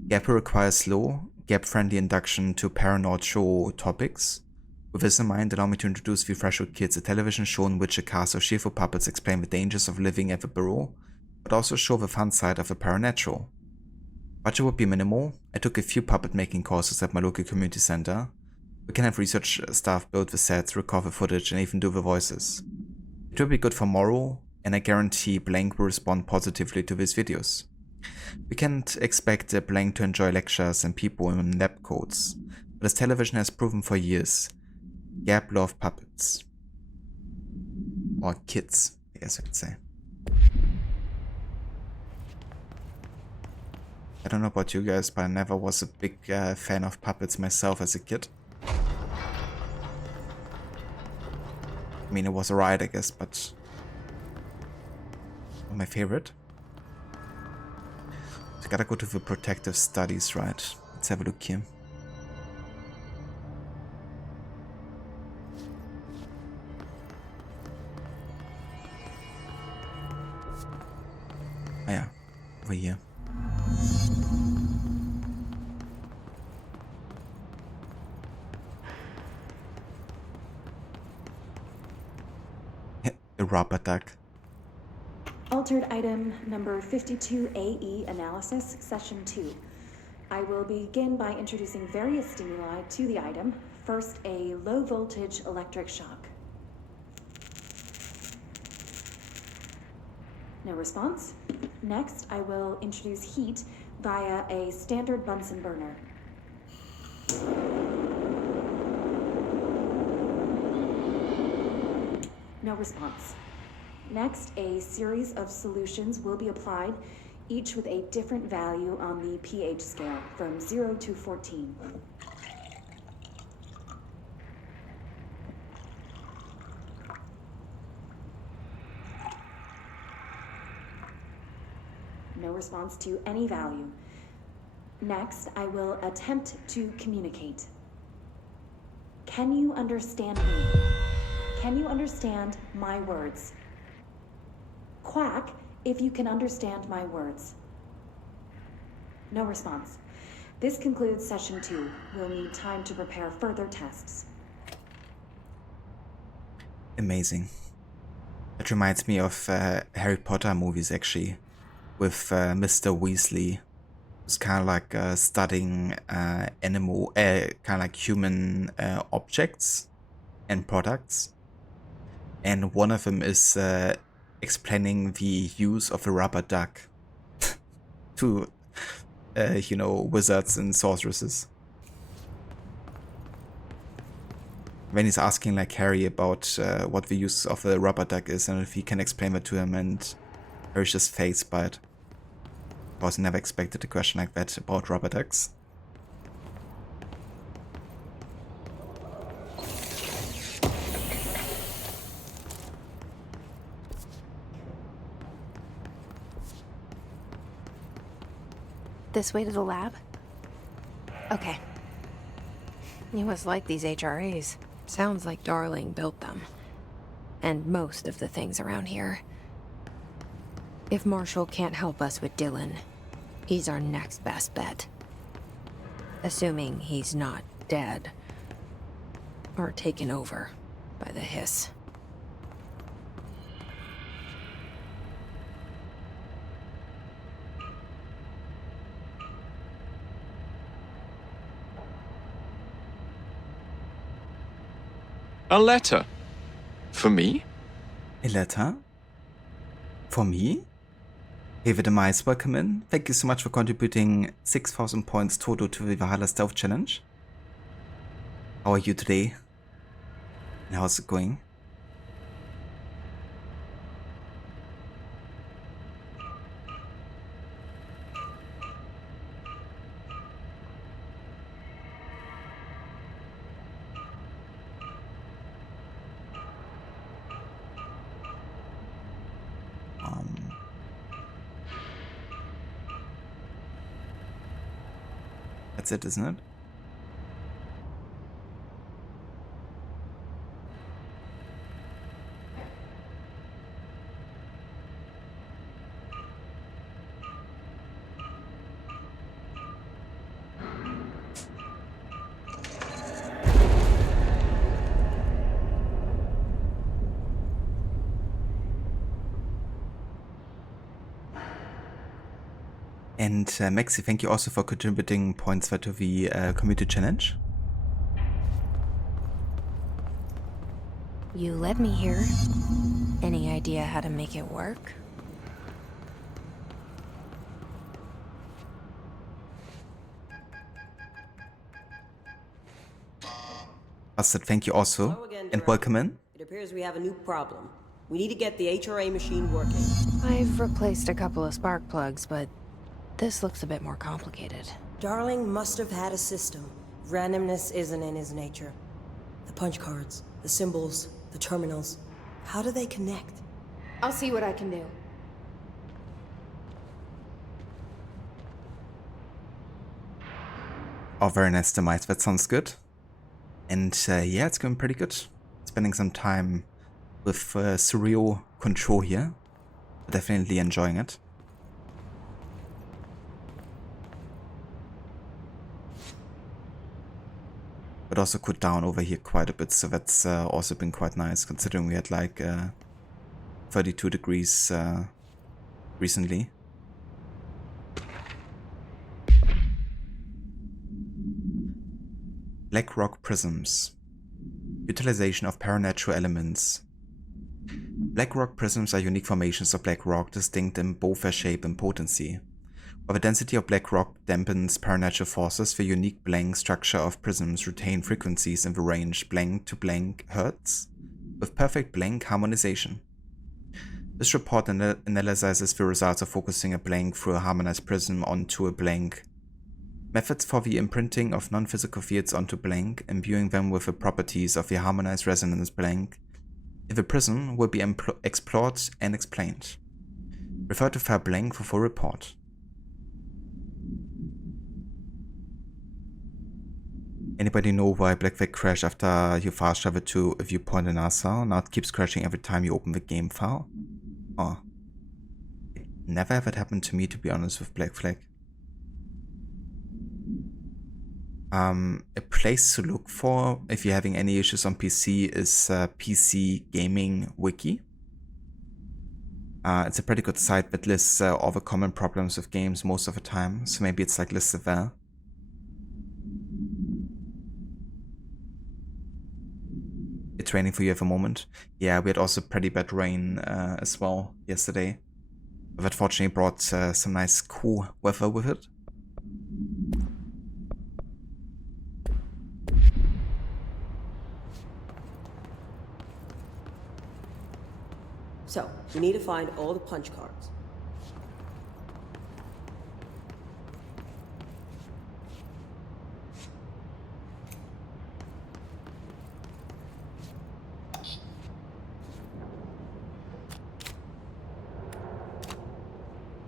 Gap will require slow, Gap-friendly induction to Paranoid show topics. With this in mind, allow me to introduce the Freshwood Kids, a television show in which a cast of cheerful puppets explain the dangers of living at the Bureau, but also show the fun side of the paranatural. Budget would be minimal. I took a few puppet making courses at my local community center. We can have research staff build the sets, record the footage, and even do the voices. It will be good for morale, and I guarantee Blank will respond positively to these videos. We can't expect Blank to enjoy lectures and people in lab coats, but as television has proven for years, Gap love puppets. Or kids, I guess I could say. I don't know about you guys, but I never was a big fan of puppets myself as a kid. I mean, it was alright, I guess, but not my favorite. So gotta go to the protective studies, right? Let's have a look here. Ah yeah, over here. A rubber duck. Altered item number 52AE analysis, session 2. I will begin by introducing various stimuli to the item. First, a low voltage electric shock. No response. Next, I will introduce heat via a standard Bunsen burner. No response. Next, a series of solutions will be applied, each with a different value on the pH scale, from 0 to 14. No response to any value. Next, I will attempt to communicate. Can you understand me? Can you understand my words? Quack if you can understand my words. No response. This concludes session 2. We'll need time to prepare further tests. Amazing. It reminds me of Harry Potter movies, actually, with Mr. Weasley. It's kind of like studying animal, kind of like human objects and products. And one of them is explaining the use of a rubber duck to, you know, wizards and sorceresses. When he's asking like Harry about what the use of a rubber duck is and if he can explain it to him, and Harry's just fazed by it. I was never expected a question like that about rubber ducks. This way to the lab? Okay. You must like these HRAs. Sounds like Darling built them. And most of the things around here. If Marshall can't help us with Dylan, he's our next best bet. Assuming he's not dead. Or taken over by the hiss. A letter? For me? A letter? For me? David and Mice, welcome in. Thank you so much for contributing 6,000 points total to the Valhalla Stealth Challenge. How are you today? And how's it going? That's it, isn't it? And Maxi, thank you also for contributing points to the community challenge. You led me here. Any idea how to make it work? Bastard, thank you also. Hello again, And Director. welcome in. It appears we have a new problem. We need to get the HRA machine working. I've replaced a couple of spark plugs, but This looks a bit more complicated. Darling must have had a system. Randomness isn't in his nature. The punch cards, the symbols, the terminals. How do they connect? I'll see what I can do. Oh, very nice demise. That sounds good. And yeah, it's going pretty good. Spending some time with surreal control here. Definitely enjoying it. But also cooled down over here quite a bit, so that's also been quite nice, considering we had like 32 degrees recently. Black rock prisms. Utilization of paranatural elements. Black rock prisms are unique formations of black rock, distinct in both their shape and potency. While the density of black rock dampens paranatural forces, the unique blank structure of prisms retain frequencies in the range blank to blank hertz, with perfect blank harmonization. This report analyzes the results of focusing a blank through a harmonized prism onto a blank. Methods for the imprinting of non-physical fields onto blank, imbuing them with the properties of the harmonized resonance blank, if the prism will be explored and explained. Refer to Fair Blank for full report. Anybody know why Blackflag crashed after you fast travel to a viewpoint in NASA? Now it keeps crashing every time you open the game file? Oh. It never ever happened to me, to be honest, with Blackflag. A place to look for if you're having any issues on PC is PC Gaming Wiki. It's a pretty good site that lists all the common problems with games most of the time, so maybe it's like listed there. It's raining for you at the moment. Yeah, we had also pretty bad rain as well yesterday. But fortunately brought some nice cool weather with it. So, we need to find all the punch cards.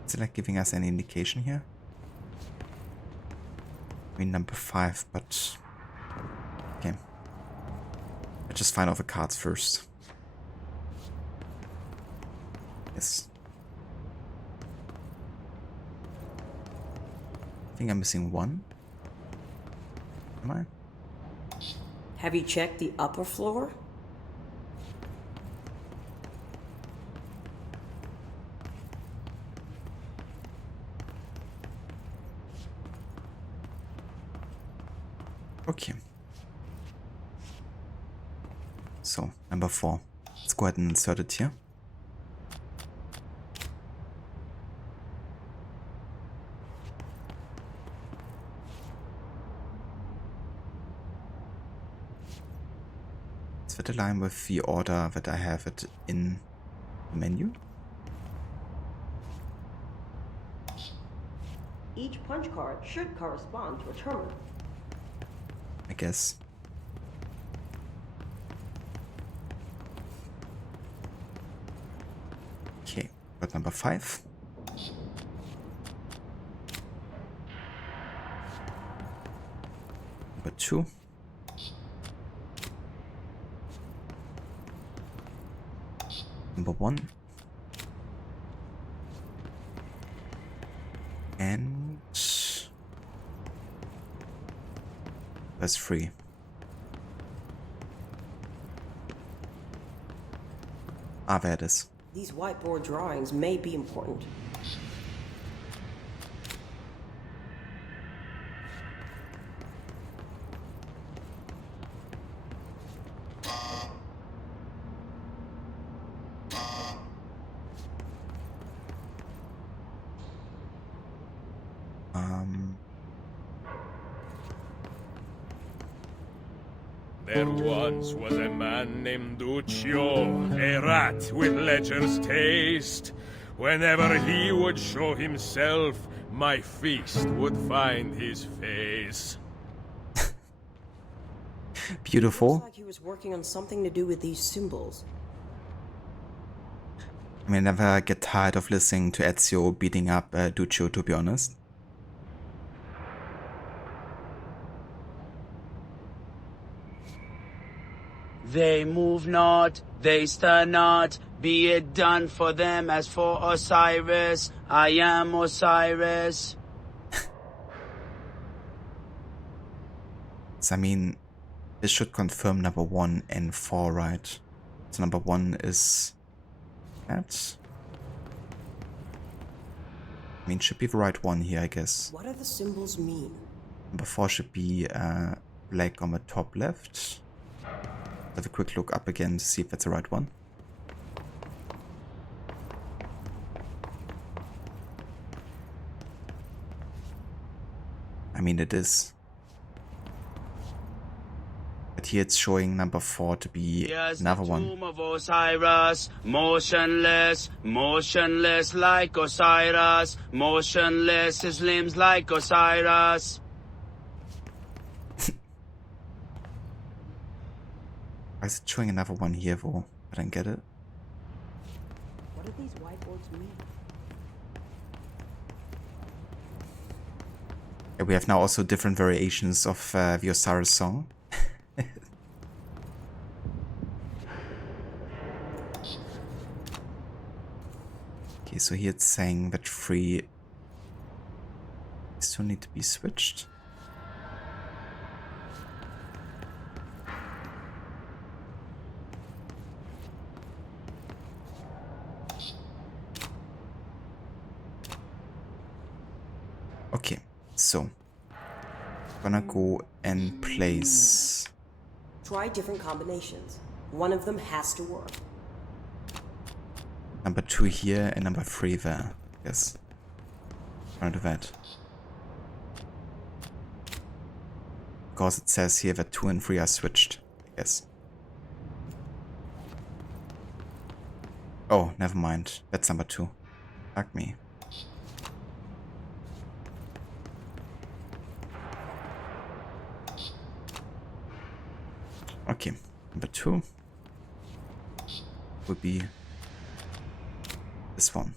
Is it like giving us any indication here? I mean number 5, but okay. Let's just find all the cards first. Yes. I think I'm missing one. Am I? Have you checked the upper floor? Okay. So, number 4. Let's go ahead and insert it here. Is that align with the order that I have it in the menu? Each punch card should correspond to a terminal. I guess. Okay, got number 5. Number 2. Number 1. And that's 3. Ah, there it is. These whiteboard drawings may be important. There once was a man named Duccio, a rat with lecher's taste. Whenever he would show himself, my feast would find his face. Beautiful. Looks like he was working on something to do with these symbols. I mean, I never get tired of listening to Ezio beating up Duccio, to be honest. They move not, they stir not, be it done for them as for Osiris. I am Osiris. So, I mean, this should confirm number 1 and 4, right? So number 1 is that. I mean, should be the right one here, I guess. What do the symbols mean? Number 4 should be black on the top left. Have a quick look up again to see if that's the right one. I mean, it is. But here it's showing number 4 to be another one. Tomb of Osiris, motionless, motionless like Osiris, motionless his limbs like Osiris. Why is it showing another one here though? I don't get it. What do these whiteboards mean? Yeah, we have now also different variations of the Osiris song. Okay, so here it's saying that 3 still need to be switched. Okay, so gonna go and place. Try different combinations. One of them has to work. Number 2 here and number 3 there. Yes. Gonna do that. Because it says here that 2 and 3 are switched. Yes. Oh, never mind. That's number 2. Fuck me. Okay, number 2 would be this one.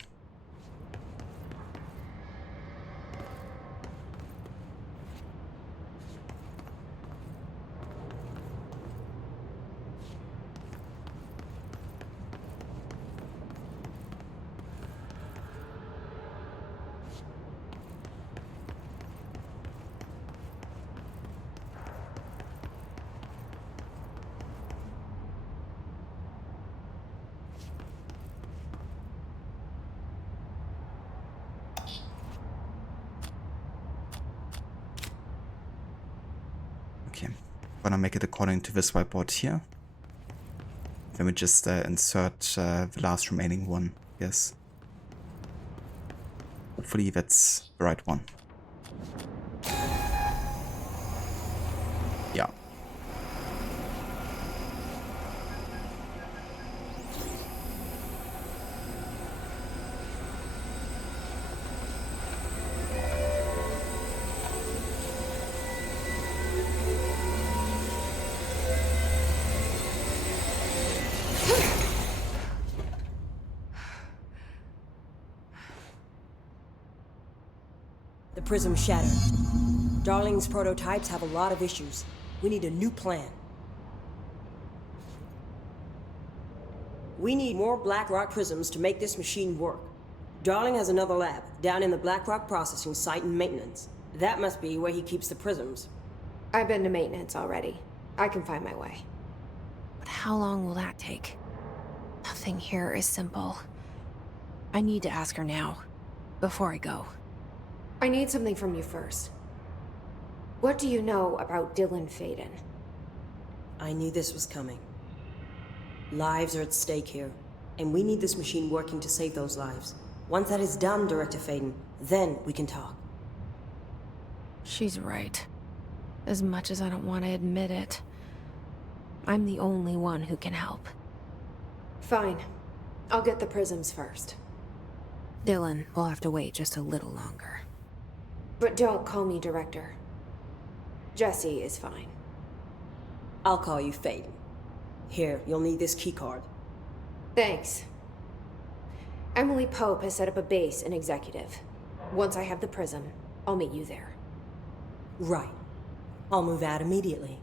Okay, gonna make it according to this whiteboard here. Then we just insert the last remaining one, yes. Hopefully that's the right one. Yeah. The prism shattered. Darling's prototypes have a lot of issues. We need a new plan. We need more Blackrock prisms to make this machine work. Darling has another lab, down in the Blackrock processing site and maintenance. That must be where he keeps the prisms. I've been to maintenance already. I can find my way. But how long will that take? Nothing here is simple. I need to ask her now, before I go. I need something from you first. What do you know about Dylan Faden? I knew this was coming. Lives are at stake here, and we need this machine working to save those lives. Once that is done, Director Faden, then we can talk. She's right. As much as I don't want to admit it, I'm the only one who can help. Fine. I'll get the prisms first. Dylan will have to wait just a little longer. But don't call me Director. Jesse is fine. I'll call you Faden. Here, you'll need this keycard. Thanks. Emily Pope has set up a base in Executive. Once I have the prism, I'll meet you there. Right. I'll move out immediately.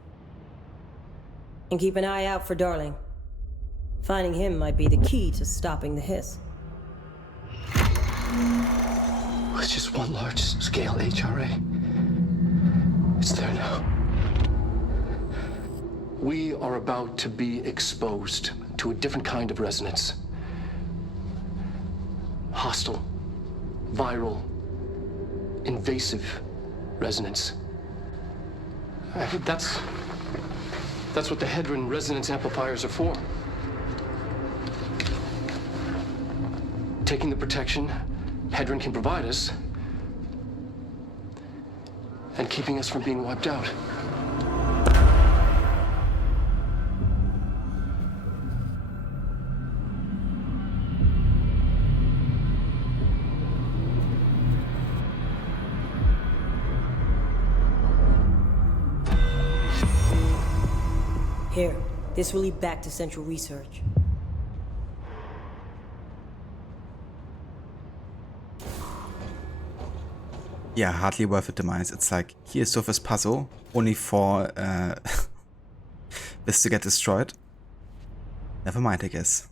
And keep an eye out for Darling. Finding him might be the key to stopping the hiss. It's just one large-scale HRA. It's there now. We are about to be exposed to a different kind of resonance. Hostile, viral, invasive resonance. That's what the Hedron resonance amplifiers are for. Taking the protection Hedron can provide us and keeping us from being wiped out. Here, this will lead back to Central Research. Yeah, hardly worth it, demise. It's like, here's Sophie's puzzle, only for this to get destroyed. Never mind, I guess.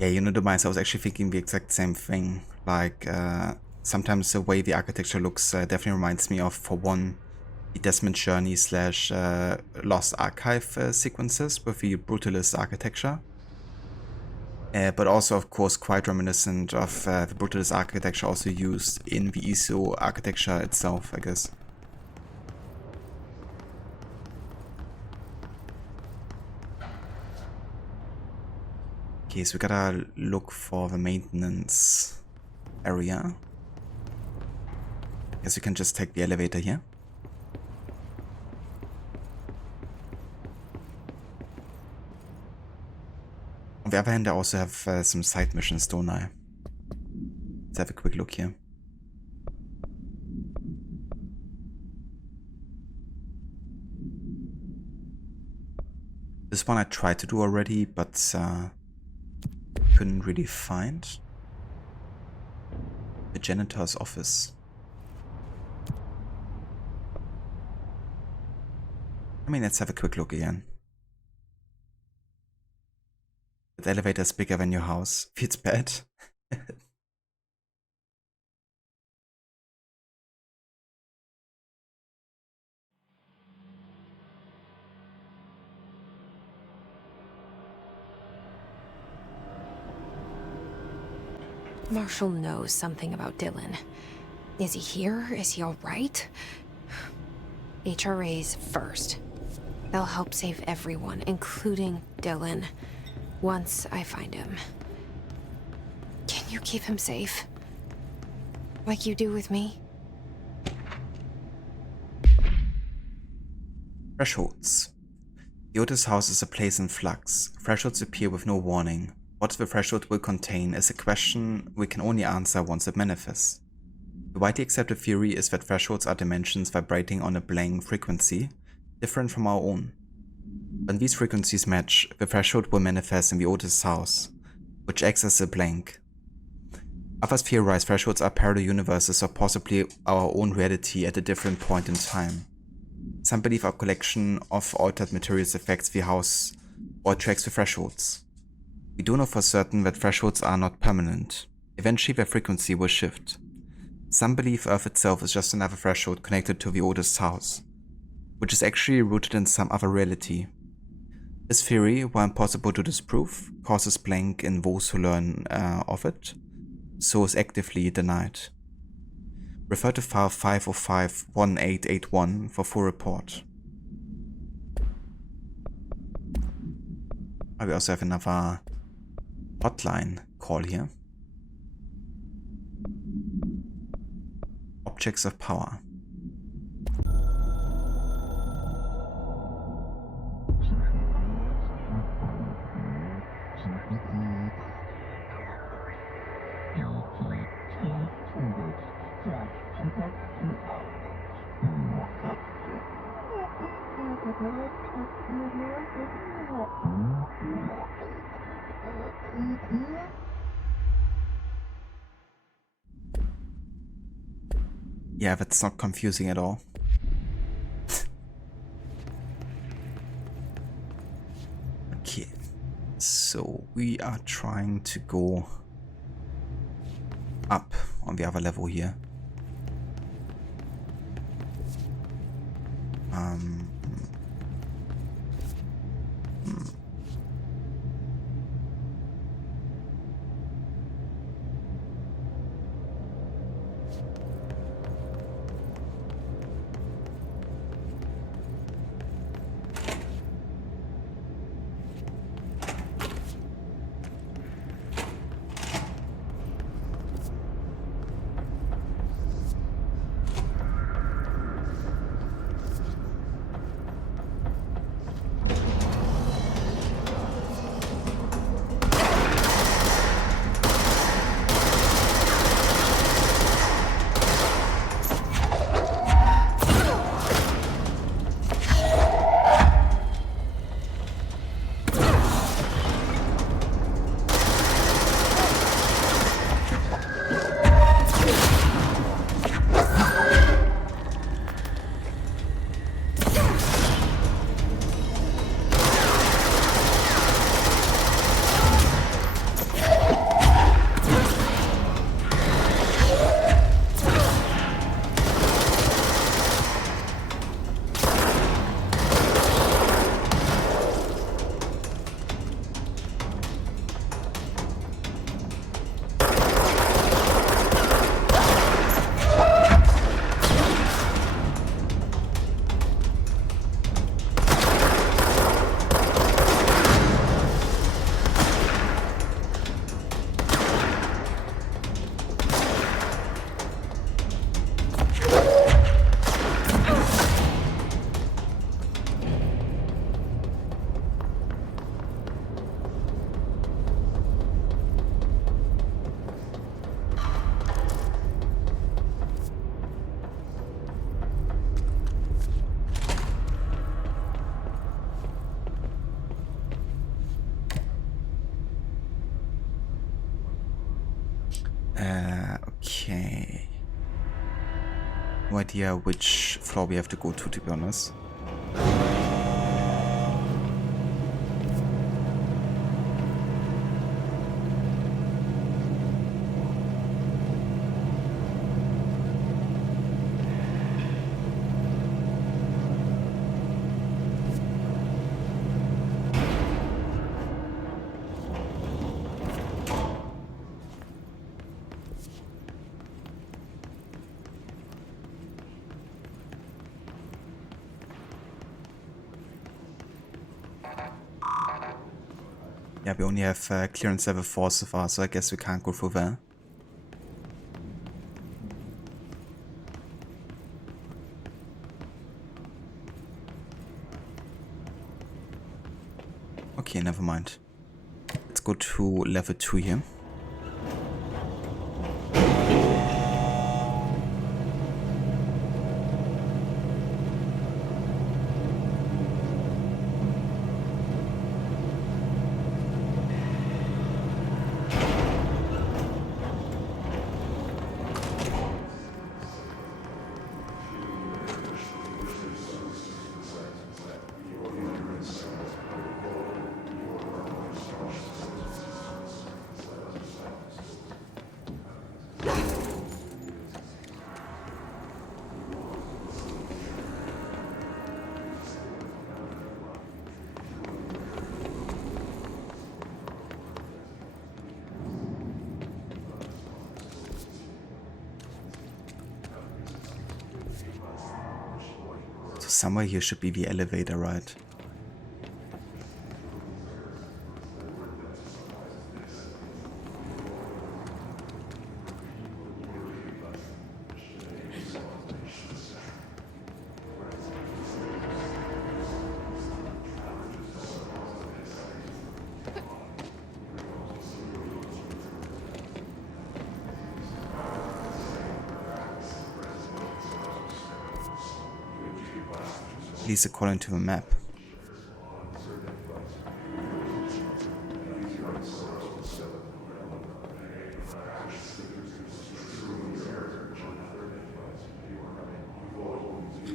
Yeah, you know, demise, I was actually thinking the exact same thing. Like, sometimes the way the architecture looks definitely reminds me of, for one, the Desmond Journey slash Lost Archive sequences with the Brutalist architecture. But also, of course, quite reminiscent of the Brutalist architecture also used in the ISO architecture itself, I guess. Okay, so we gotta look for the maintenance area. Guess we can just take the elevator here. On the other hand, I also have some side missions, don't I? Let's have a quick look here. This one I tried to do already, but couldn't really find. The janitor's office. I mean, let's have a quick look again. The elevator is bigger than your house. Feels bad. Marshall knows something about Dylan. Is he here? Is he all right? HRAs first. They'll help save everyone, including Dylan, once I find him. Can you keep him safe? Like you do with me? Thresholds. The Otis house is a place in flux. Thresholds appear with no warning. What the threshold will contain is a question we can only answer once it manifests. The widely accepted theory is that thresholds are dimensions vibrating on a blank frequency, different from our own. When these frequencies match, the threshold will manifest in the Otis house, which acts as a blank. Others theorize thresholds are parallel universes or possibly our own reality at a different point in time. Some believe our collection of altered materials affects the house or attracts the thresholds. We do know for certain that thresholds are not permanent. Eventually their frequency will shift. Some believe Earth itself is just another threshold connected to the Otis house, which is actually rooted in some other reality. This theory, while impossible to disprove, causes blank in those who learn of it, so is actively denied. Refer to file 505-1881 for full report. We also have another hotline call here. objects of power. Yeah, that's not confusing at all. Okay, so we are trying to go up on the other level here. Okay. No idea which floor we have to go to be honest. Yeah, we only have clearance level 4 so far, so I guess we can't go through there. Okay, never mind. Let's go to level 2 here. So somewhere here should be the elevator, right? At least according to the map.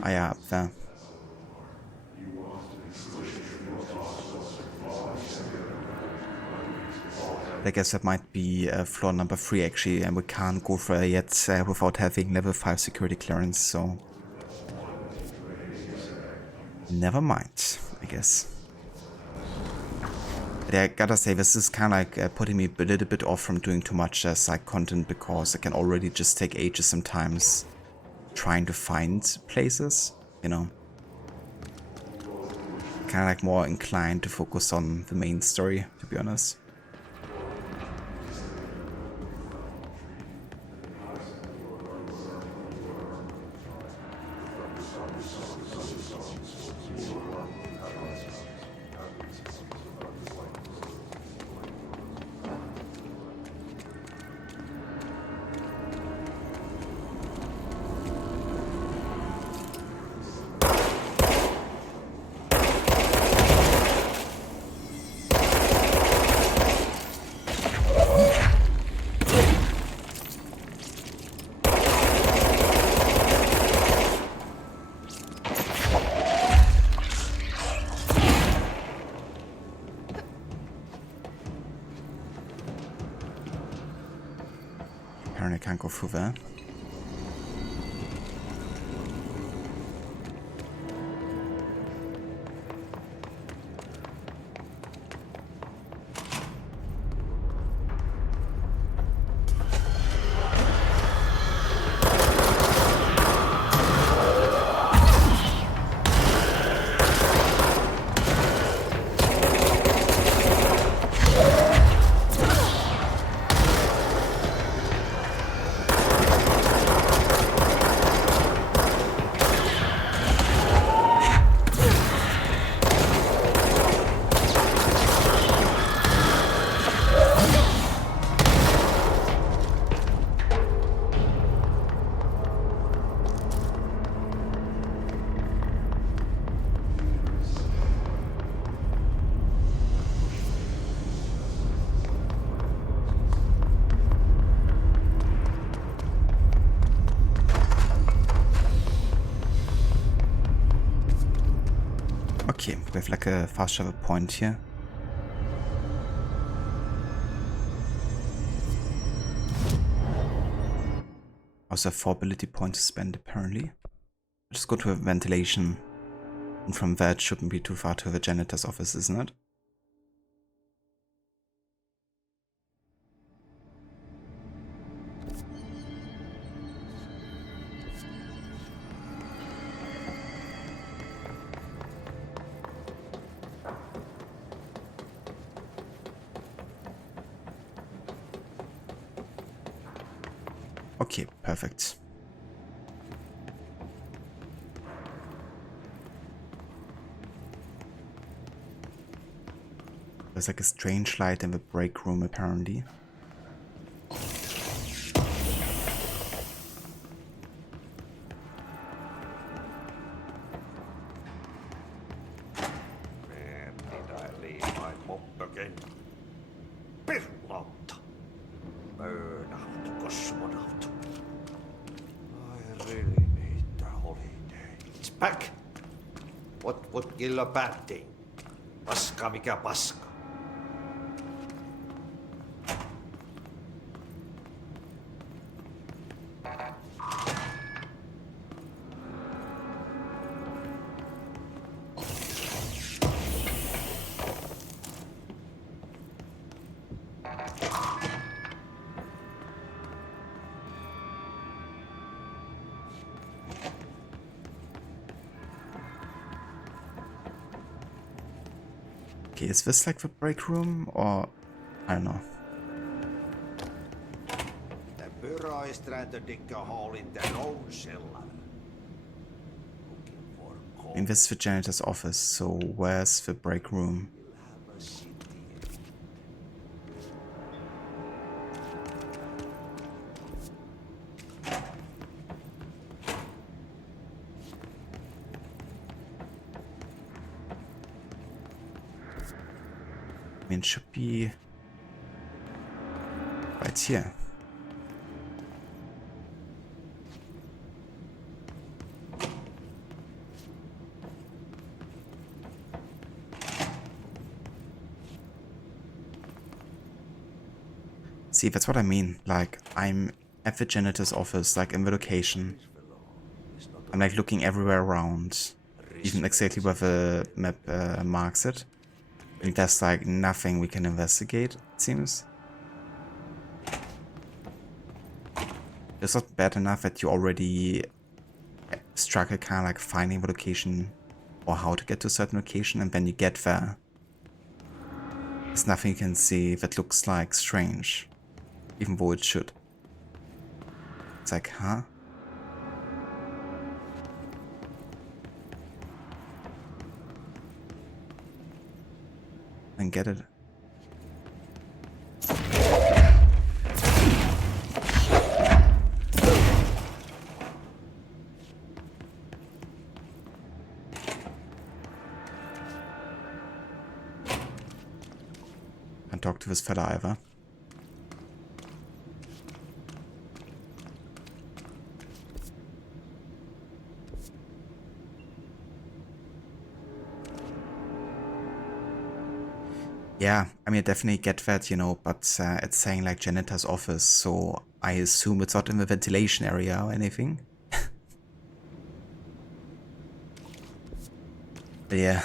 Ah yeah, up there. I guess that might be floor number 3 actually, and we can't go for it yet without having level 5 security clearance, so... Never mind, I guess. But I gotta say, this is kind of like putting me a little bit off from doing too much side content, because it can already just take ages sometimes trying to find places, you know. Kind of like more inclined to focus on the main story, to be honest. Apparently I can't go through there. Okay, we have like a fast travel point here. Also a 4 ability points to spend apparently. Just go to a ventilation. And from that shouldn't be too far to the janitor's office, isn't it? Okay, perfect. There's like a strange light in the break room apparently. Man, did I leave my mop again? Pirulauta! Burnout, cosmonaut. I really need the holiday. It's back! What would kill a bad thing? Paska mikä paska. Okay, is this like the break room or I don't know. The bureau is trying to dig a hole in their own cellar. Looking for coal. I mean, this is the janitor's office, so where's the break room? Have a city. mean, it should be right here. See, that's what I mean. Like, I'm at the janitor's office, like in the location. I'm like looking everywhere around, even exactly where the map marks it. And there's like nothing we can investigate, it seems. It's not bad enough that you already struggle kind of like finding the location or how to get to a certain location, and then you get there. There's nothing you can see that looks like strange, even though it should. It's like, huh? I get it. Can't talk to this fella either. Yeah, I mean, I definitely get that, you know, but it's saying like janitor's office, so I assume it's not in the ventilation area or anything. But yeah.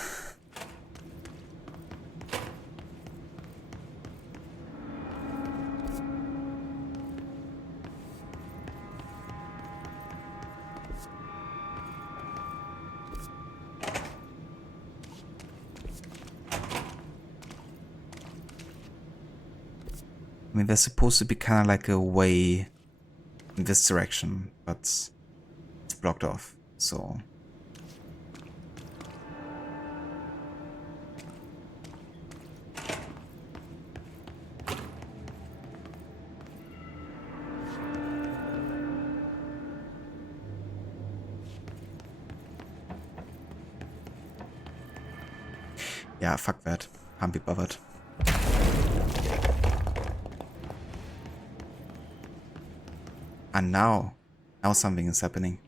I mean, there's supposed to be kind of like a way in this direction, but it's blocked off, so... Yeah, fuck that. Can't be bothered. And now something is happening.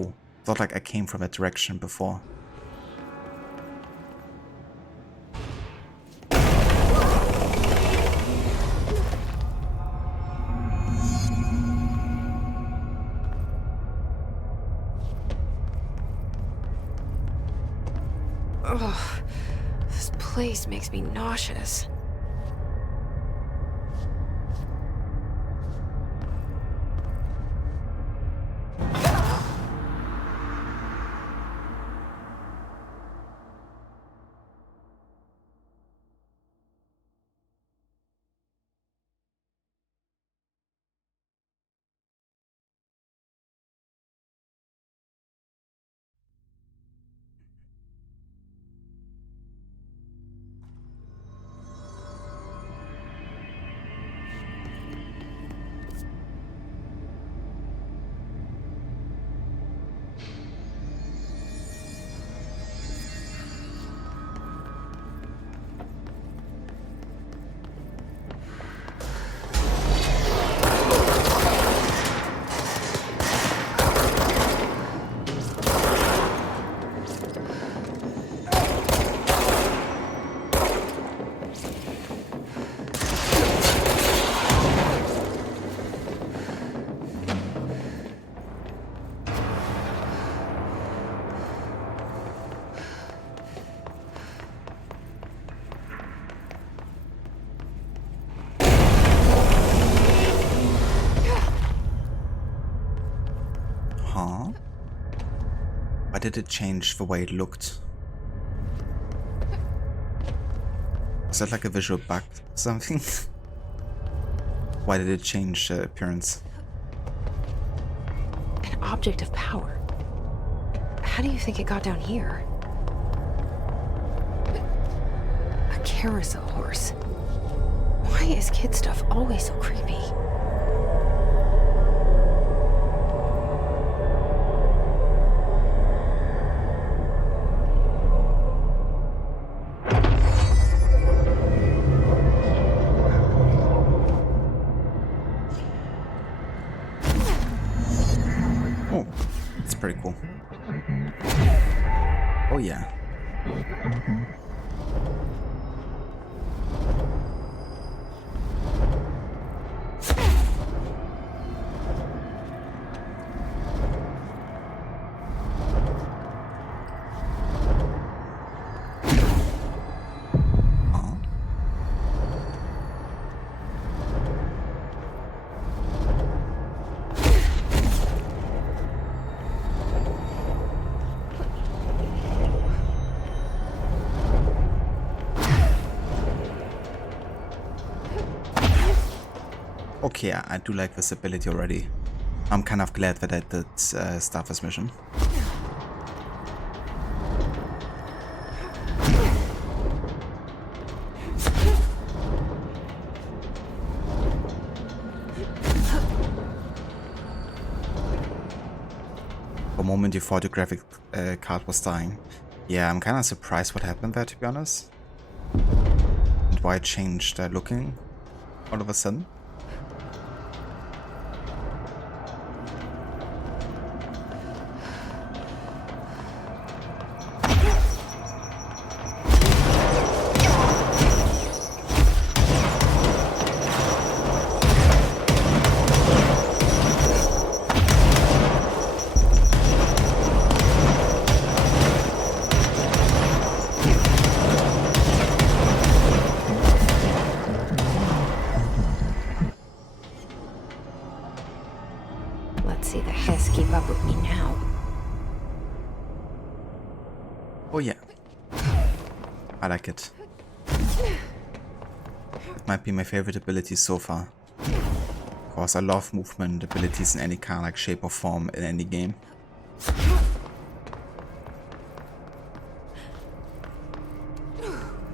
Oh, thought like I came from that direction before. Ugh, this place makes me nauseous. Why did it change the way it looked? Is that like a visual bug or something? Why did it change the appearance? An object of power. How do you think it got down here? A carousel horse. Why is kid stuff always so creepy? Okay, I do like this ability already. I'm kind of glad that I did start this mission. For a moment you thought your graphic card was dying. Yeah, I'm kind of surprised what happened there, to be honest. And why it changed looking all of a sudden. Let's see the Hess keep up with me now. Oh yeah. I like it. It might be my favorite ability so far. Of course, I love movement abilities in any kind, like shape or form in any game.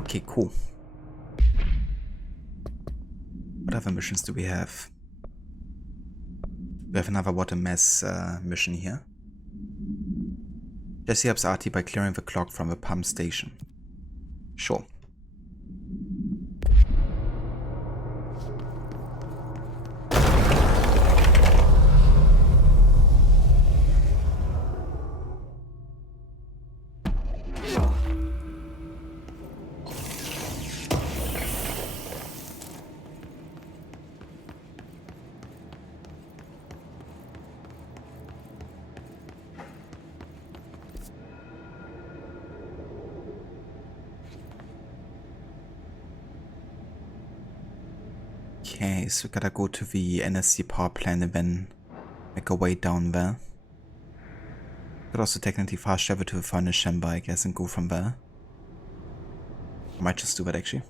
Okay, cool. What other missions do we have? We have another What a Mess mission here. Jesse helps Artie by clearing the clog from the pump station. Sure. Okay, so we gotta go to the NSC power plant and then make our way down there. Could also technically fast travel to the furnace chamber, I guess, and go from there. I might just do that actually.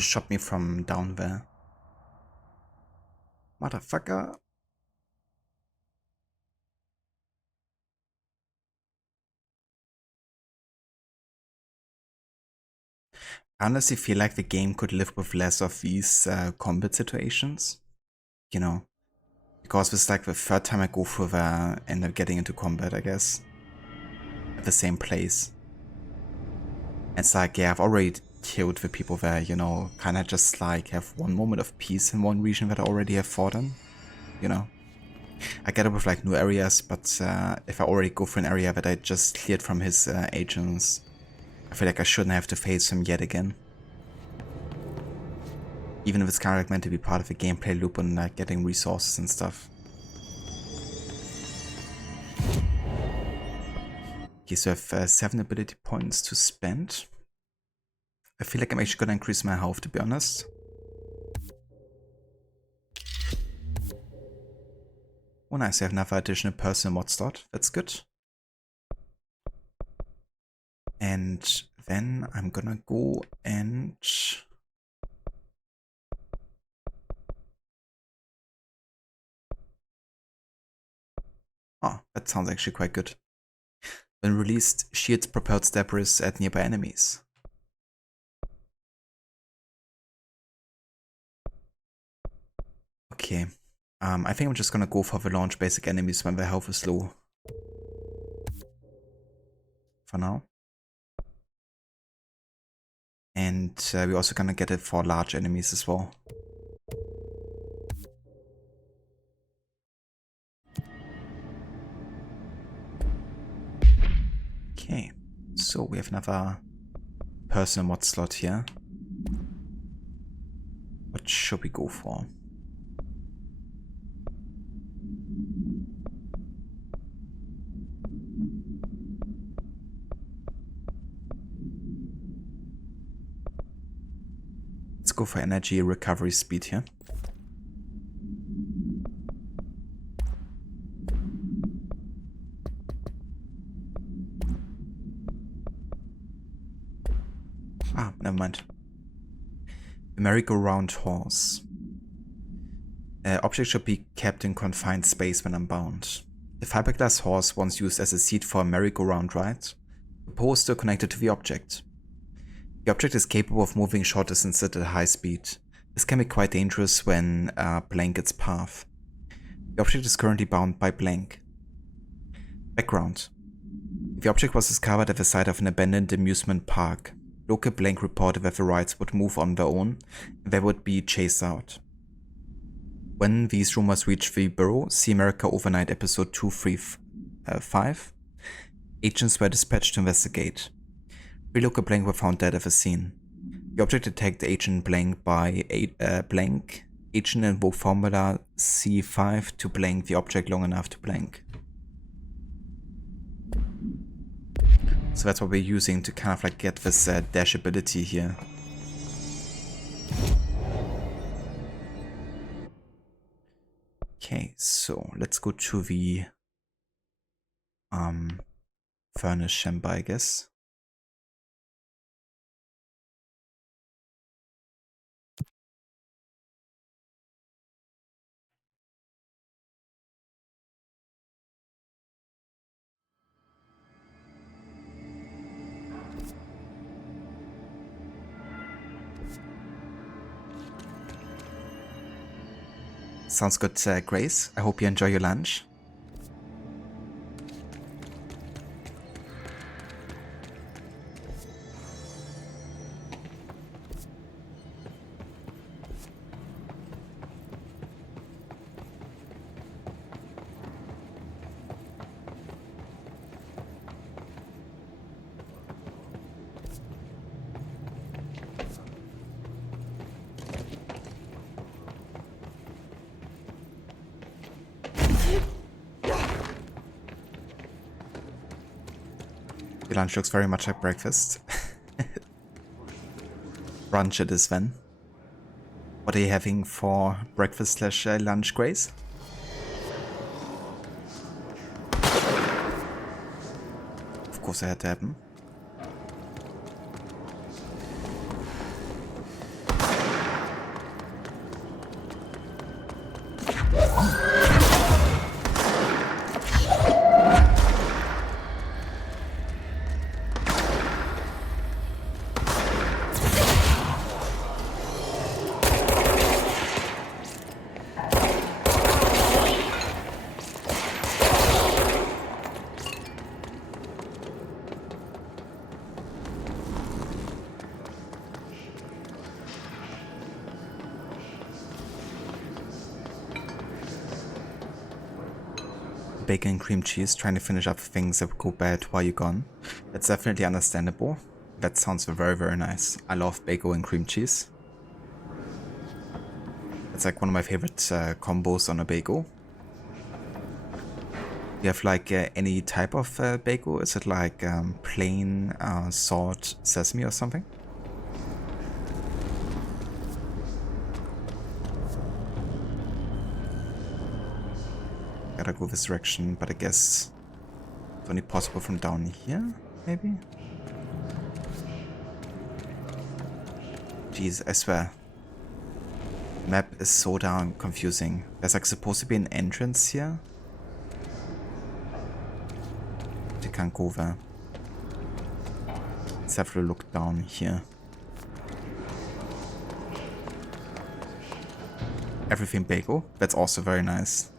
Shot me from down there. Motherfucker. I honestly feel like the game could live with less of these combat situations. You know. Because it's like the third time I go through there, end up getting into combat, I guess. At the same place. It's like, yeah, I've already killed the people there, you know, kinda just like have one moment of peace in one region that I already have fought in, you know. I get it with like new areas, but if I already go for an area that I just cleared from his agents, I feel like I shouldn't have to face him yet again. Even if it's kind of like meant to be part of a gameplay loop and like getting resources and stuff. Okay, so I have 7 ability points to spend. I feel like I'm actually gonna increase my health, to be honest. Oh nice, I have another additional person mod slot. That's good. And then I'm gonna go and... Oh, that sounds actually quite good. When released, shields propels debris at nearby enemies. Okay. I think I'm just gonna go for the launch basic enemies when their health is low. For now. And we're also gonna get it for large enemies as well. Okay, so we have another personal mod slot here. What should we go for? Let's go for energy recovery speed here. Ah, never mind. The merry-go-round horse. Objects should be kept in confined space when unbound. The fiberglass horse, once used as a seat for a merry-go-round ride, the poles still connected to the object. The object is capable of moving short distances at a high speed. This can be quite dangerous when blank its path. The object is currently bound by blank. Background. If the object was discovered at the site of an abandoned amusement park, local blank reported that the rides would move on their own and they would be chased out. When these rumors reached the Bureau, See America Overnight episode 235, agents were dispatched to investigate. 3 local blank were found dead at the scene. The object attacked Agent Blank by blank. Agent invoked formula C5 to blank the object long enough to blank. So that's what we're using to kind of like get this dash ability here. Okay, so let's go to the furnace chamber, I guess. Sounds good, Grace. I hope you enjoy your lunch. Your lunch looks very much like breakfast. Brunch it is then. What are you having for breakfast / lunch, Grace? Of course, I had to happen. Bacon and cream cheese, trying to finish up things that go bad while you're gone. That's definitely understandable. That sounds very, very nice. I love bacon and cream cheese. It's like one of my favorite combos on a bagel. You have like any type of bagel? Is it like plain salt sesame or something? Gotta go this direction, but I guess it's only possible from down here, maybe? Jeez, I swear. The map is so damn confusing. There's like supposed to be an entrance here. But you can't go there. Let's have a look down here. Everything bagel. That's also very nice.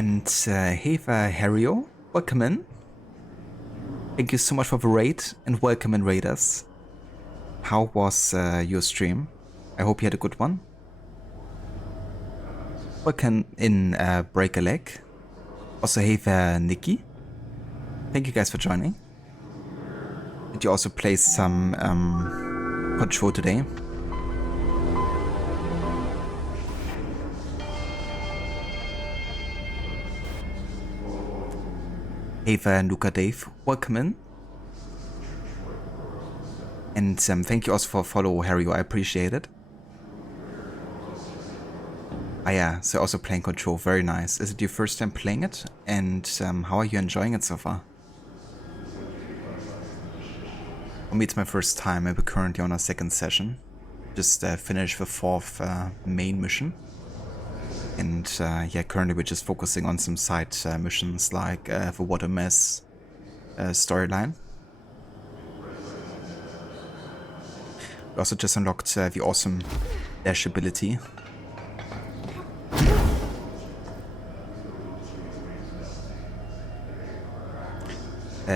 And hey there, Hario, welcome in. Thank you so much for the raid, and welcome in, raiders. How was your stream? I hope you had a good one. Welcome in, Break a Leg. Also, hey there, Nikki. Thank you guys for joining. Did you also play some Control today? Hey there, Luca Dave. Welcome in. And thank you also for follow, Harry. I appreciate it. Ah yeah, so also playing Control. Very nice. Is it your first time playing it? And how are you enjoying it so far? For me, it's my first time. I'm currently on a second session. Just finished the 4th main mission. And yeah, currently we're just focusing on some side missions like the Water Mess storyline. We also just unlocked the awesome dash ability.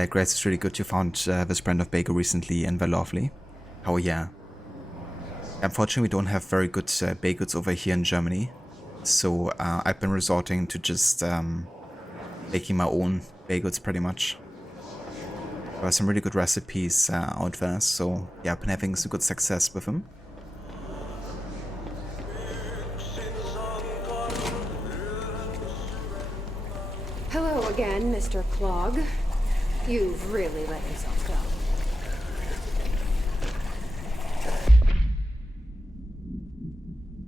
Grace, it's really good you found this brand of bagel recently and they're lovely. Oh yeah. Unfortunately, we don't have very good bagels over here in Germany. So I've been resorting to just making my own bagels pretty much. There are some really good recipes out there, so yeah, I've been having some good success with them. Hello again, Mr. Clog. You've really let yourself go.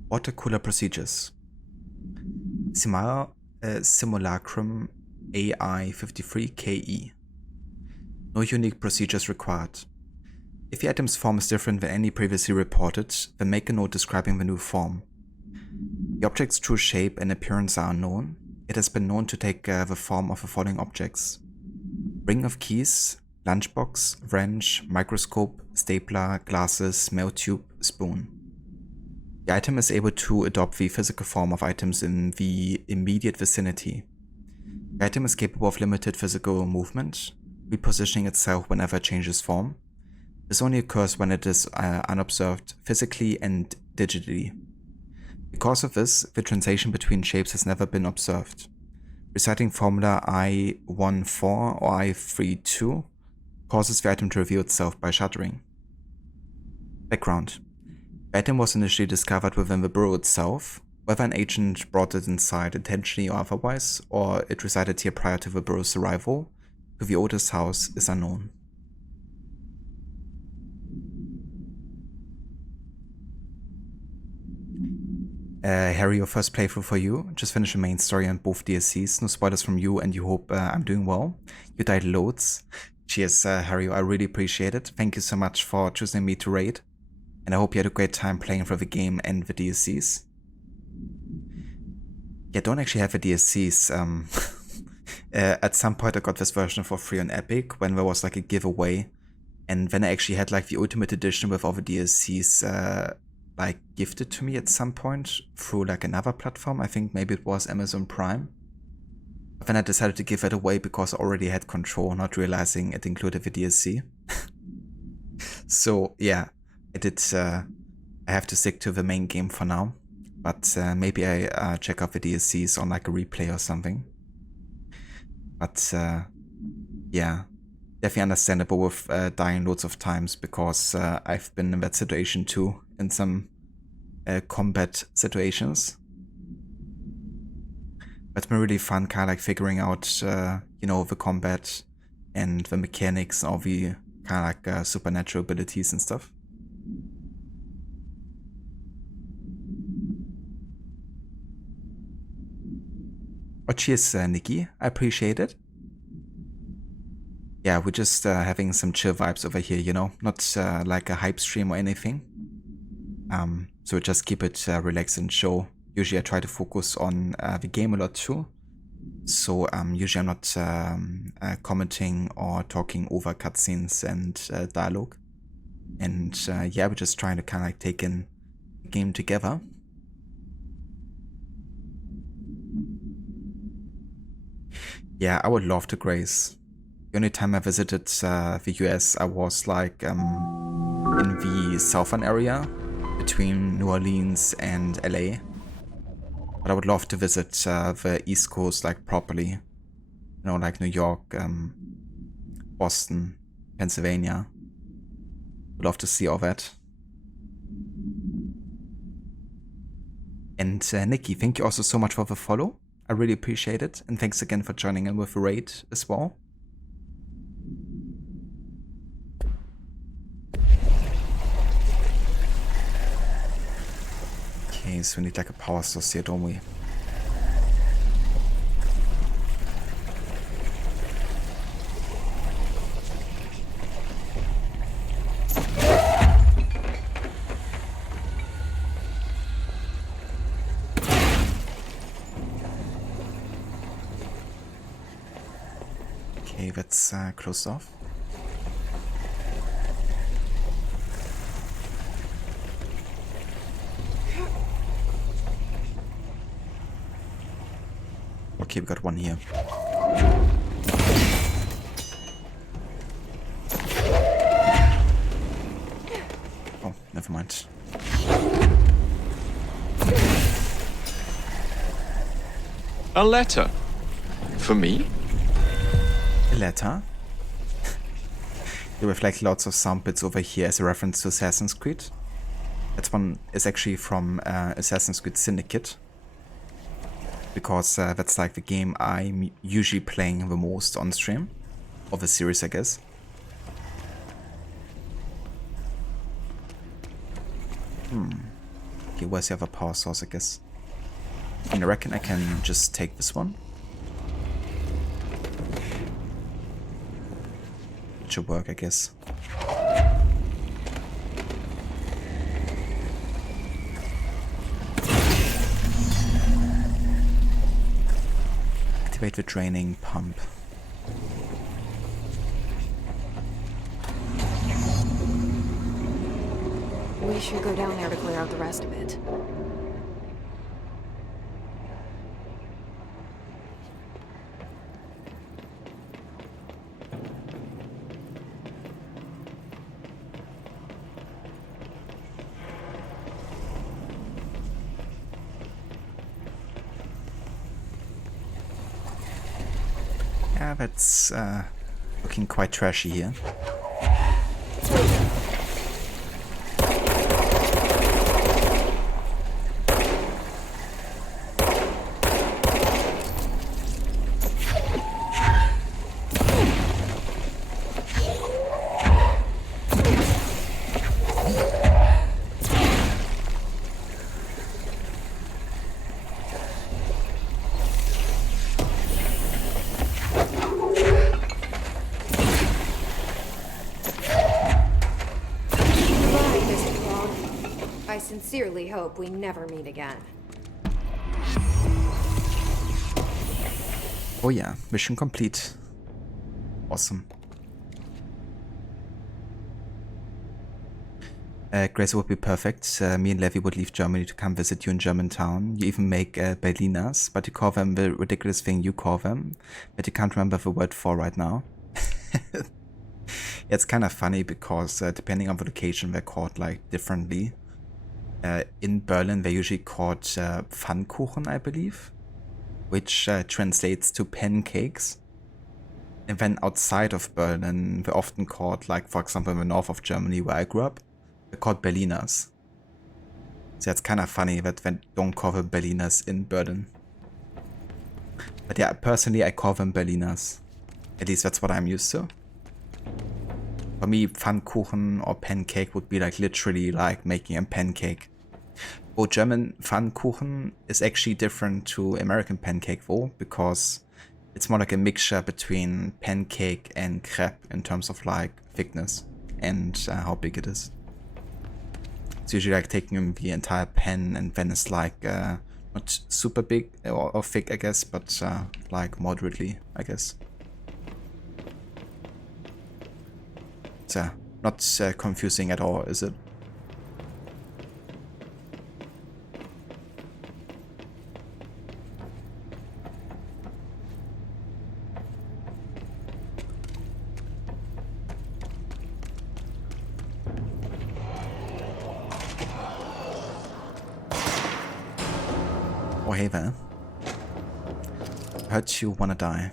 Water cooler procedures. Simulacrum AI53KE. No unique procedures required. If the item's form is different than any previously reported, then make a note describing the new form. The object's true shape and appearance are unknown. It has been known to take the form of the following objects: ring of keys, lunchbox, wrench, microscope, stapler, glasses, mail tube, spoon. The item is able to adopt the physical form of items in the immediate vicinity. The item is capable of limited physical movement, repositioning itself whenever it changes form. This only occurs when it is unobserved physically and digitally. Because of this, the translation between shapes has never been observed. Reciting formula I14 or I32 causes the item to reveal itself by shuddering. Background. The item was initially discovered within the burrow itself. Whether an agent brought it inside intentionally or otherwise, or it resided here prior to the burrow's arrival to the Otis house, is unknown. Harry, your first playthrough for you. Just finished the main story on both DLCs. No spoilers from you, and you hope I'm doing well. You died loads. Cheers, Harry. I really appreciate it. Thank you so much for choosing me to raid. And I hope you had a great time playing for the game and the DLCs. Yeah, don't actually have the DLCs. At some point I got this version for free on Epic when there was like a giveaway. And then I actually had like the Ultimate Edition with all the DLCs like gifted to me at some point through like another platform. I think maybe it was Amazon Prime. But then I decided to give it away because I already had Control, not realizing it included the DLC. So yeah, I did. I have to stick to the main game for now. But maybe I check out the DLCs on like a replay or something. But yeah, definitely understandable with dying loads of times because I've been in that situation too in some combat situations. But it's been really fun kind of like figuring out, you know, the combat and the mechanics, all the kind of like supernatural abilities and stuff. Oh, cheers, Nikki. I appreciate it. Yeah, we're just having some chill vibes over here, you know, not like a hype stream or anything. So just keep it relaxed and chill. Usually I try to focus on the game a lot too. So usually I'm not commenting or talking over cutscenes and dialogue. And yeah, we're just trying to kind of like take in the game together. Yeah, I would love to graze. The only time I visited the US, I was like in the southern area between New Orleans and LA. But I would love to visit the East Coast like properly. You know, like New York, Boston, Pennsylvania. Would love to see all that. And Nikki, thank you also so much for the follow. I really appreciate it. And thanks again for joining in with the raid as well. Okay, so we need like a power source here, don't we? Okay, that's closed off. Okay, we got one here. Oh, never mind. A letter. For me? A letter? There reflect lots of sound bits over here as a reference to Assassin's Creed. That one is actually from Assassin's Creed Syndicate. Because that's like the game I'm usually playing the most on stream. Of the series, I guess. Okay, where's the other power source, I guess? And I reckon I can just take this one. It should work, I guess. Activate the draining pump. We should go down there to clear out the rest of it. Yeah, that's looking quite trashy here. I sincerely hope we never meet again. Oh yeah, mission complete. Awesome. Grace would be perfect. Me and Levi would leave Germany to come visit you in Germantown. You even make Berliners, but you call them the ridiculous thing you call them, but you can't remember the word for right now. It's kind of funny because depending on the location, they're called like differently. In Berlin, they're usually called Pfannkuchen, I believe, which translates to pancakes. And then outside of Berlin, they're often called, like for example in the north of Germany where I grew up, they're called Berliners. So it's kind of funny that they don't call them Berliners in Berlin. But yeah, personally I call them Berliners. At least that's what I'm used to. For me, Pfannkuchen or pancake would be like literally like making a pancake. Oh, German Pfannkuchen is actually different to American pancake though, because it's more like a mixture between pancake and crepe in terms of like thickness and how big it is. It's usually like taking the entire pan and then it's like not super big or thick, I guess, but like moderately, I guess. So, not confusing at all, is it? Oh, hey there. Heard you wanna die.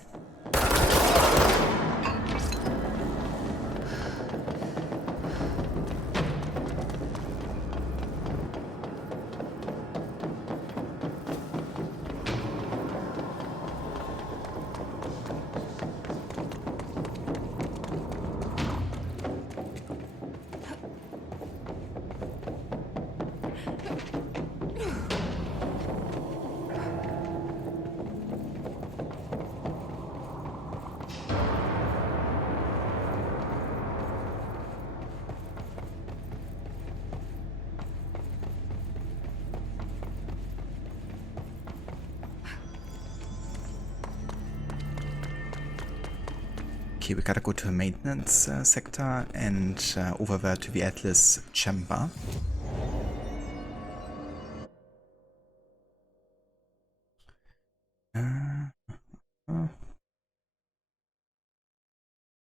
Okay, we gotta go to the maintenance sector and over there to the Atlas chamber.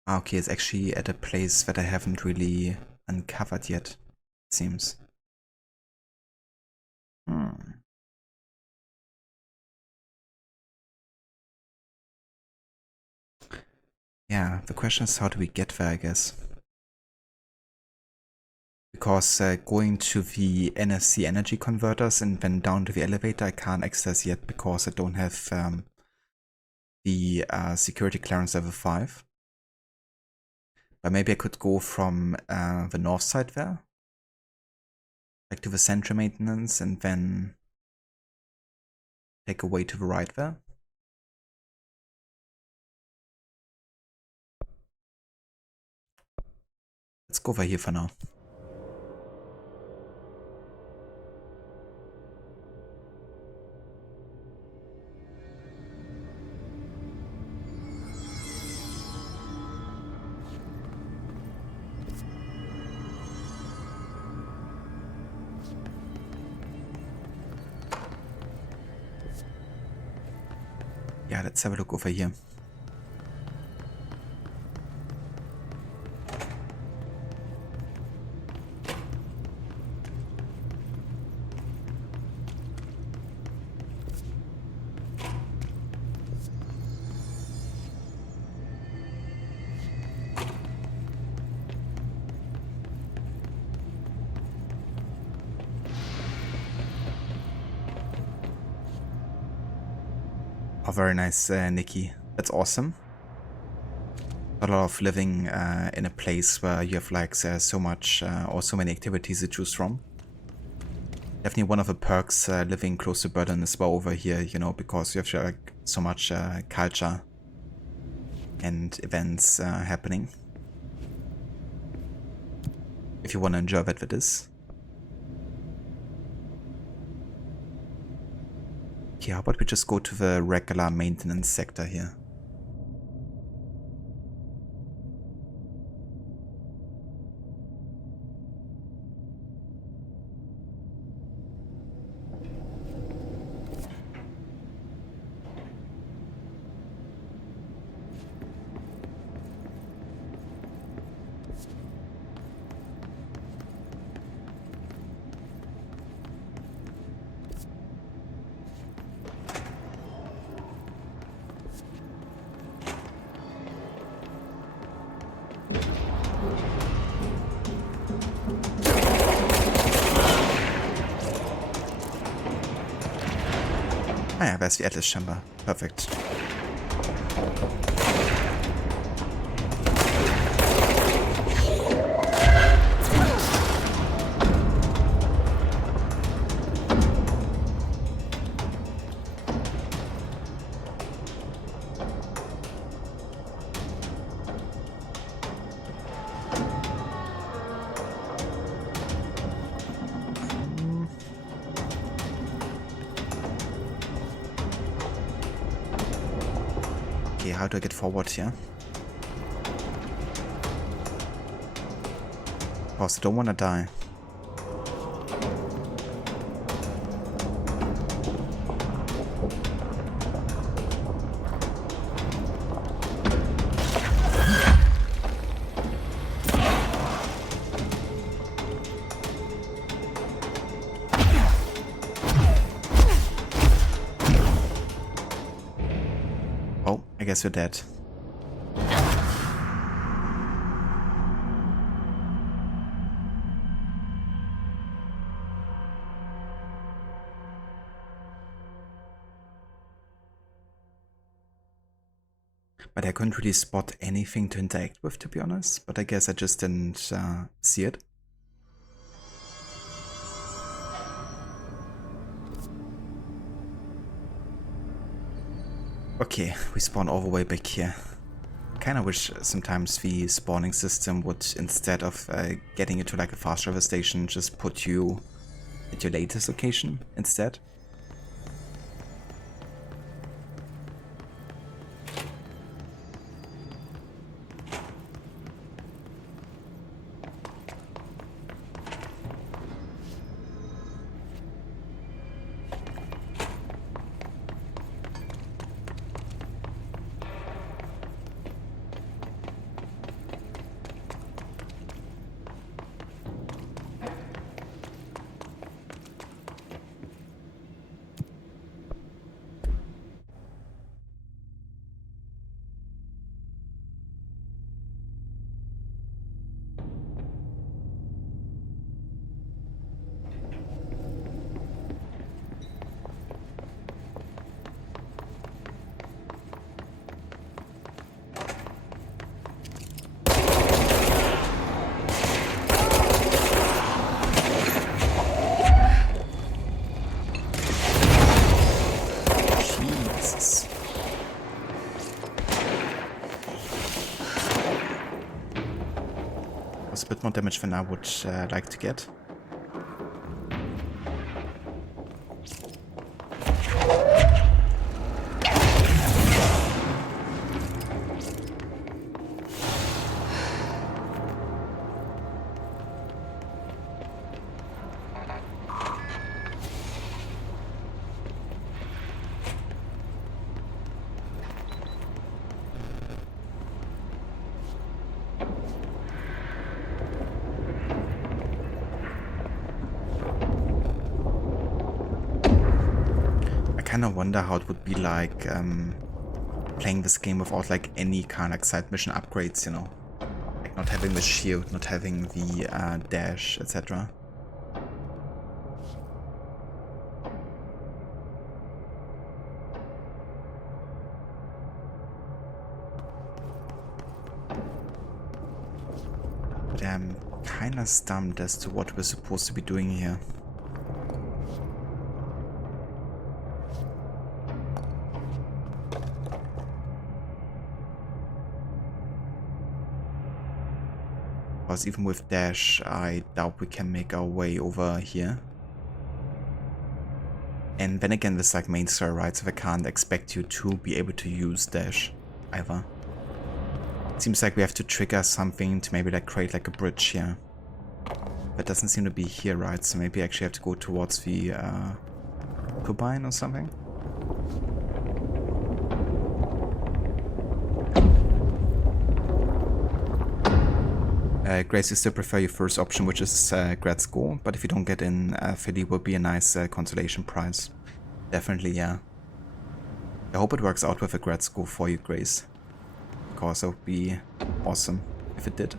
Okay, it's actually at a place that I haven't really uncovered yet, it seems. Yeah, the question is how do we get there, I guess. Because going to the NFC energy converters and then down to the elevator I can't access yet because I don't have the security clearance level 5. But maybe I could go from the north side there, like to the central maintenance, and then take a way to the right there. Let's go over here for now. Yeah, let's have a look over here. Oh, very nice, Nikki. That's awesome. A lot of living in a place where you have like so much or so many activities to choose from. Definitely one of the perks living close to Berlin as well over here, you know, because you have like so much culture and events happening. If you want to enjoy that with this. Okay, how about we just go to the regular maintenance sector here? Ah ja, there's the Atlas chamber. Perfect. Okay, how do I get forward here? Of course, I don't want to die. I guess you're dead. But I couldn't really spot anything to interact with, to be honest. But I guess I just didn't see it. Okay, we spawn all the way back here. Kinda wish sometimes the spawning system would, instead of getting you to like a fast travel station, just put you at your latest location instead. Was a bit more damage than I would like to get. I kind of wonder how it would be like playing this game without like any kind of like side mission upgrades, you know, like not having the shield, not having the dash, etc. But I'm kind of stumped as to what we're supposed to be doing here. Because even with dash, I doubt we can make our way over here. And then again, this is like main story, right? So I can't expect you to be able to use dash either. It seems like we have to trigger something to maybe like create like a bridge here. That doesn't seem to be here, right? So maybe I actually have to go towards the turbine or something. Grace, you still prefer your first option, which is grad school, but if you don't get in, Philly would be a nice consolation prize. Definitely, yeah. I hope it works out with a grad school for you, Grace, because it would be awesome if it did.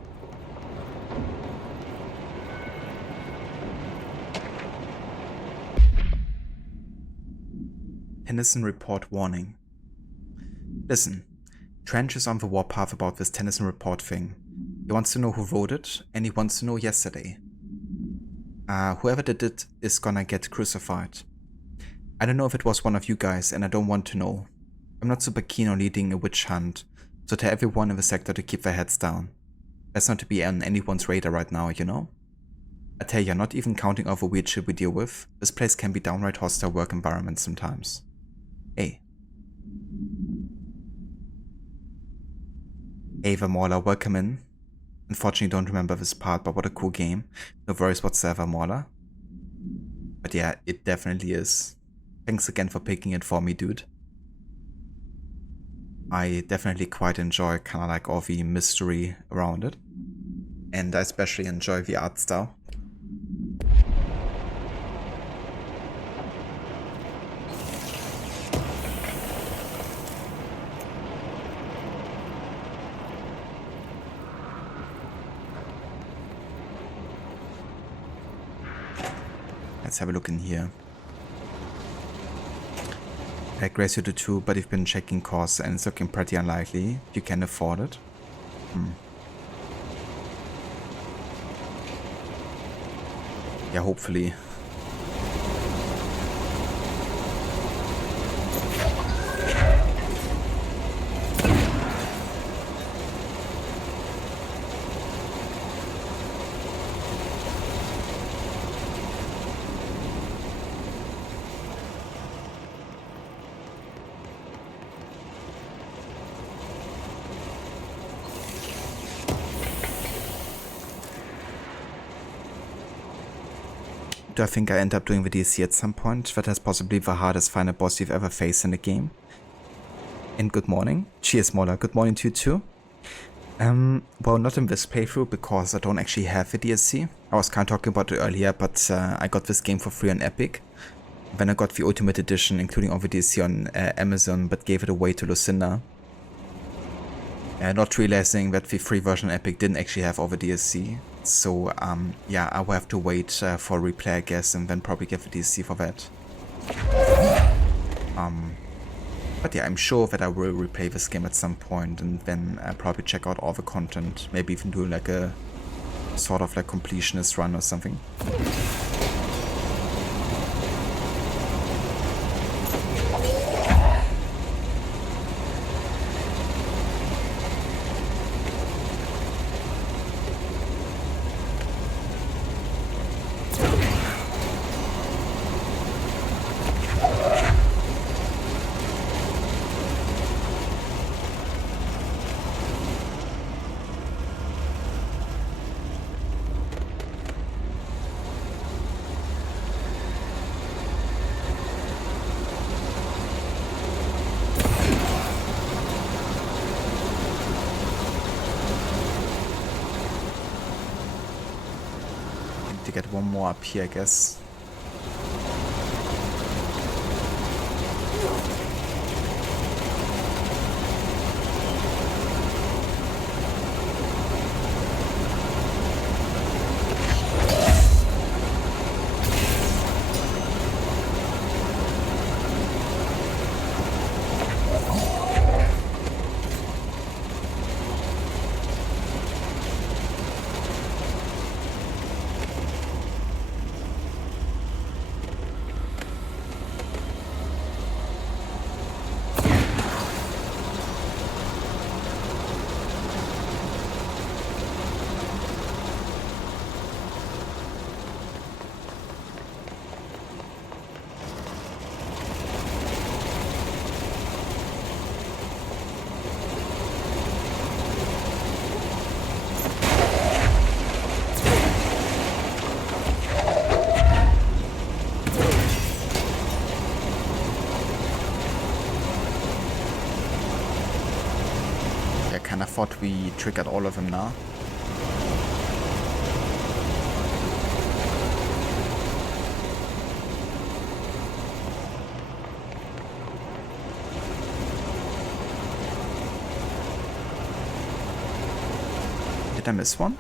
Tennyson report warning. Listen, Trench is on the warpath about this Tennyson report thing. He wants to know who wrote it, and he wants to know yesterday. Whoever did it is gonna get crucified. I don't know if it was one of you guys, and I don't want to know. I'm not super keen on leading a witch hunt, so tell everyone in the sector to keep their heads down. That's not to be on anyone's radar right now, you know? I tell you, not even counting all the weird shit we deal with, this place can be downright hostile work environment sometimes. Hey. Ava Mauler, welcome in. Unfortunately, don't remember this part, but what a cool game. No worries whatsoever, Mauler. But yeah, it definitely is. Thanks again for picking it for me, dude. I definitely quite enjoy kind of like all the mystery around it. And I especially enjoy the art style. Let's have a look in here. Grace you do too, but you've been checking costs and it's looking pretty unlikely you can afford it. Yeah, hopefully. Do I think I end up doing the DLC at some point? That is possibly the hardest final boss you've ever faced in a game. And good morning. Cheers, Mola. Good morning to you too. Well, not in this playthrough because I don't actually have the DLC. I was kind of talking about it earlier, but I got this game for free on Epic. Then I got the Ultimate Edition, including all the DLC on Amazon, but gave it away to Lucinda. Not realizing that the free version on Epic didn't actually have all the DLC. So, yeah, I will have to wait for a replay, I guess, and then probably get the DLC for that. But yeah, I'm sure that I will replay this game at some point and then probably check out all the content. Maybe even do like a sort of like completionist run or something. To get one more up here, I guess. I thought we triggered all of them now. Did I miss one?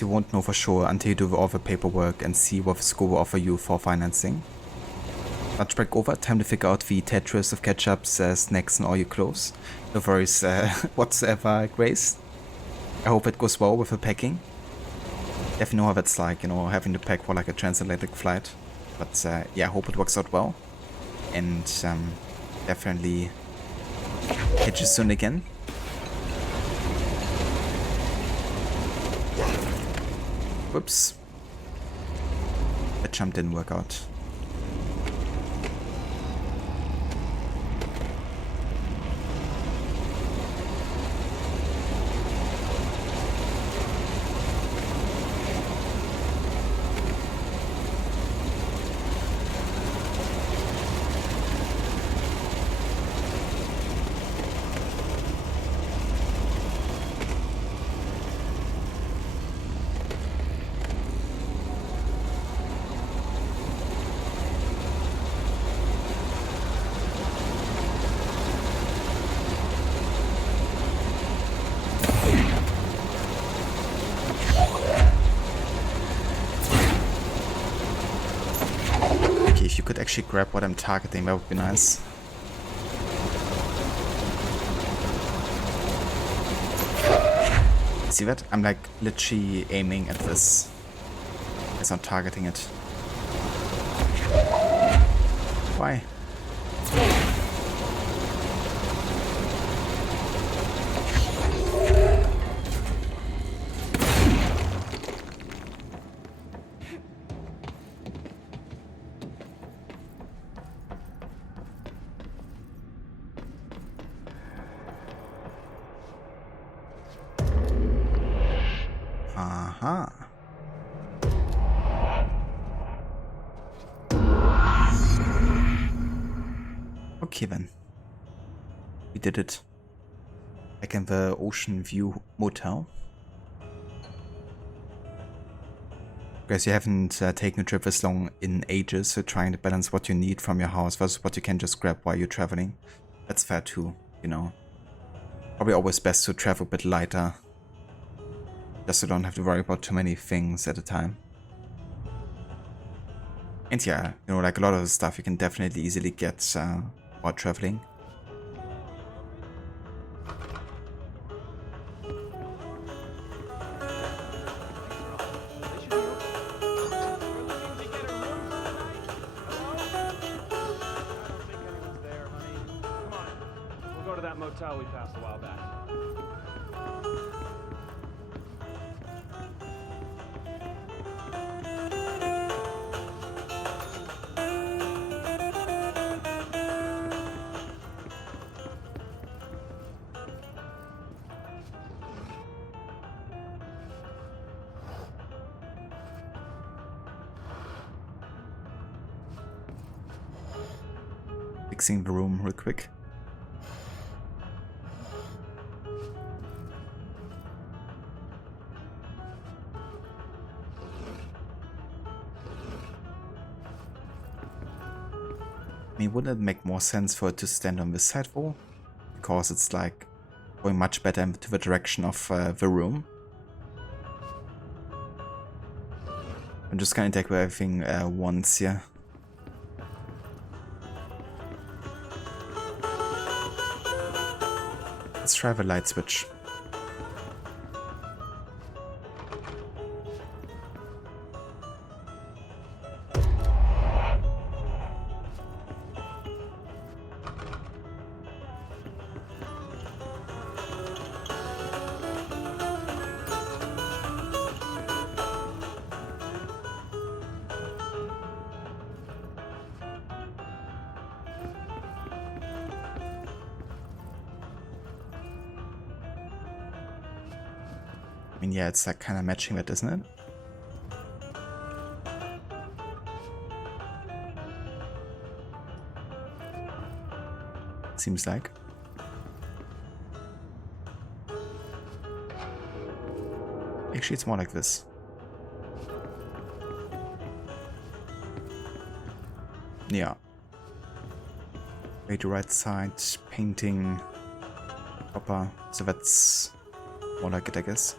You won't know for sure until you do all the paperwork and see what the school will offer you for financing. Lunch break over, time to figure out the Tetris of ketchups, snacks and all your clothes. No worries whatsoever, Grace. I hope it goes well with the packing. Definitely know how that's like, you know, having to pack for like a transatlantic flight. But yeah, I hope it works out well. And definitely catch you soon again. Whoops. That jump didn't work out. Okay, if you could actually grab what I'm targeting, that would be nice. See that? I'm like literally aiming at this. It's not targeting it. Why? Aha. Okay then. We did it. Back in the Ocean View Motel. Guys, you haven't taken a trip this long in ages, so trying to balance what you need from your house versus what you can just grab while you're traveling. That's fair too, you know. Probably always best to travel a bit lighter. Just so you don't have to worry about too many things at a time. And yeah, you know, like a lot of the stuff you can definitely easily get while traveling. Motel we passed a while back. Fixing the room real quick. I mean, wouldn't it make more sense for it to stand on this side wall? Because it's like going much better into the direction of the room. I'm just gonna take everything once here. Let's try the light switch. I mean, yeah, it's like kind of matching that, isn't it? Seems like. Actually, it's more like this. Yeah. Way to right side, painting, copper. So that's more like it, I guess.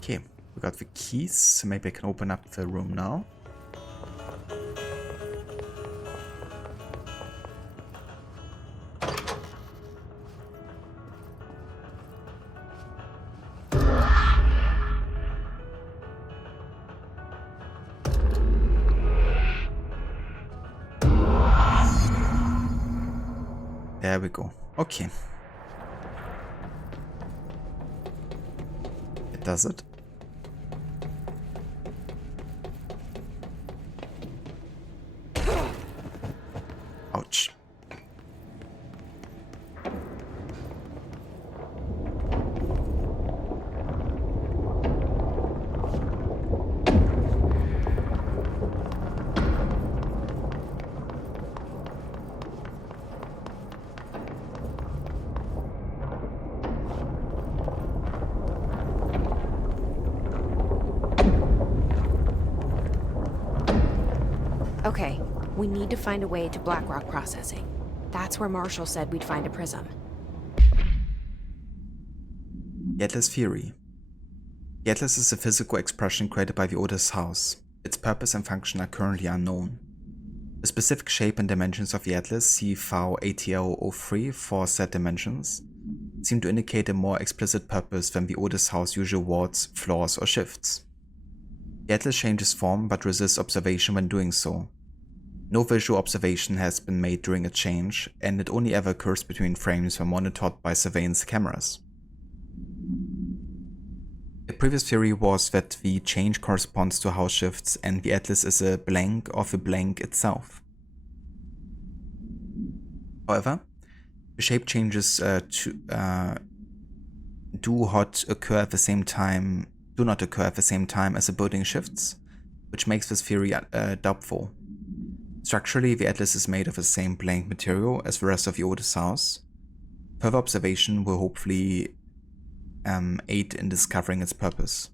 Okay, we got the keys, so maybe I can open up the room now. There we go. Okay. It does it. Ouch. Okay, we need to find a way to Blackrock processing. That's where Marshall said we'd find a prism. The Atlas theory. The Atlas is a physical expression created by the Otis house. Its purpose and function are currently unknown. The specific shape and dimensions of the Atlas, see file ATL03 for set dimensions, seem to indicate a more explicit purpose than the Otis house usual wards, flaws, or shifts. The Atlas changes form but resists observation when doing so. No visual observation has been made during a change, and it only ever occurs between frames when monitored by surveillance cameras. A previous theory was that the change corresponds to house shifts and the Atlas is a blank of the blank itself. However, the shape changes do not occur at the same time as the building shifts, which makes this theory doubtful. Structurally, the Atlas is made of the same blank material as the rest of the Otis house. Further observation will hopefully aid in discovering its purpose.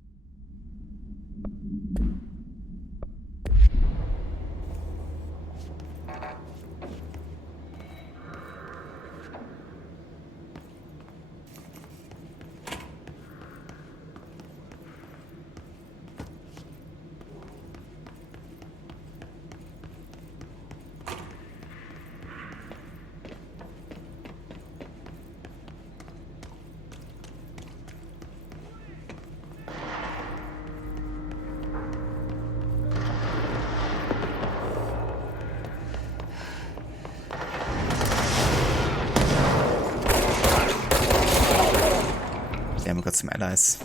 Damn, we got some allies.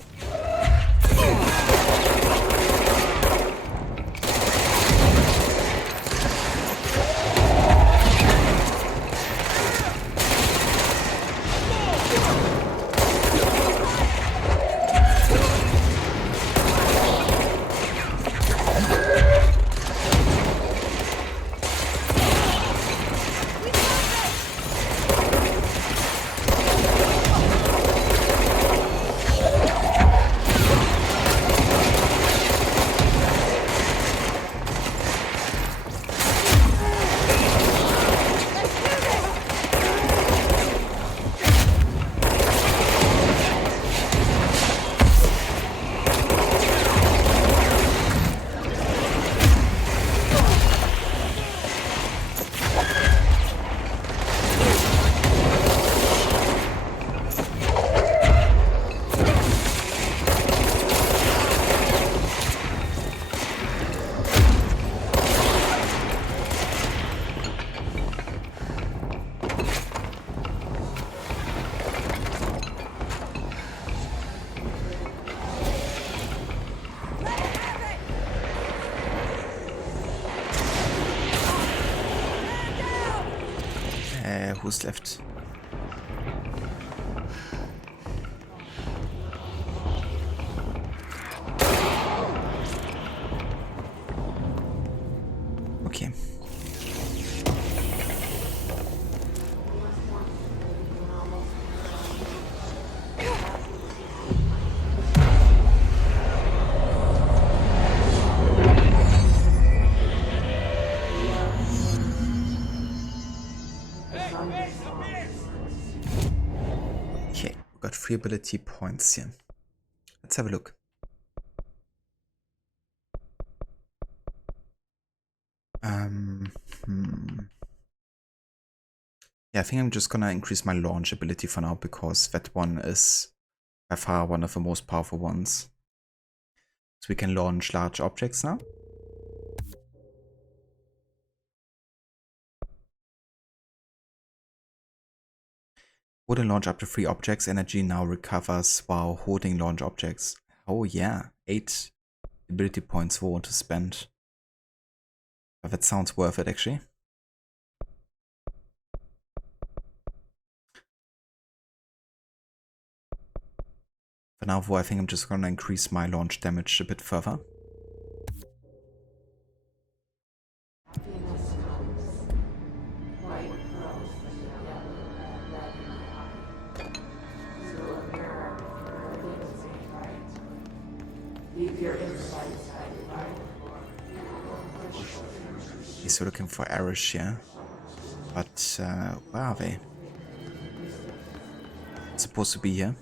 Who's left? Okay. Got 3 ability points here. Let's have a look. Yeah, I think I'm just gonna increase my launch ability for now because that one is by far one of the most powerful ones. So we can launch large objects now. Hold and launch up to 3 objects. Energy now recovers while holding launch objects. Oh yeah, 8 ability points for to spend. But that sounds worth it actually. For now, I think I'm just gonna increase my launch damage a bit further. so looking for Irish here. But where are they? Supposed to be here.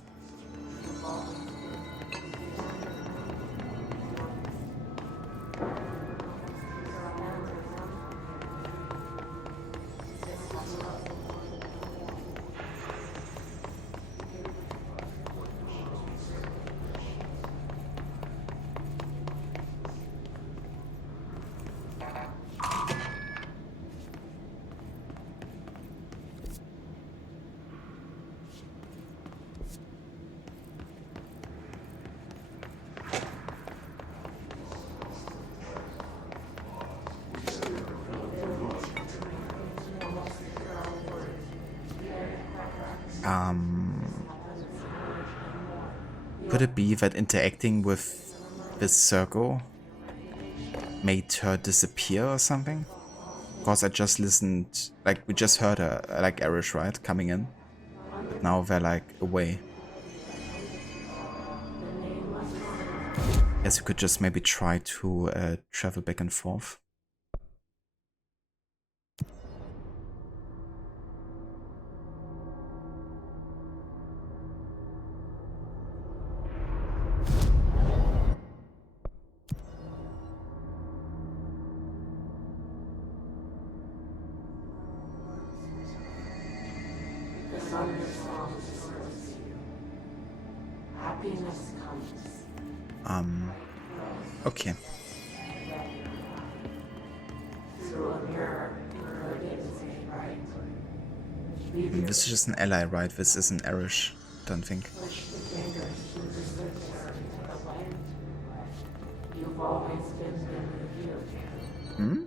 Could it be that interacting with this circle made her disappear or something? Because I just listened, like we just heard her, like Irish, right, coming in. But now they're like away. Guess you could just maybe try to travel back and forth. Okay. This is just an ally, right? This isn't Irish, don't think. Hmm?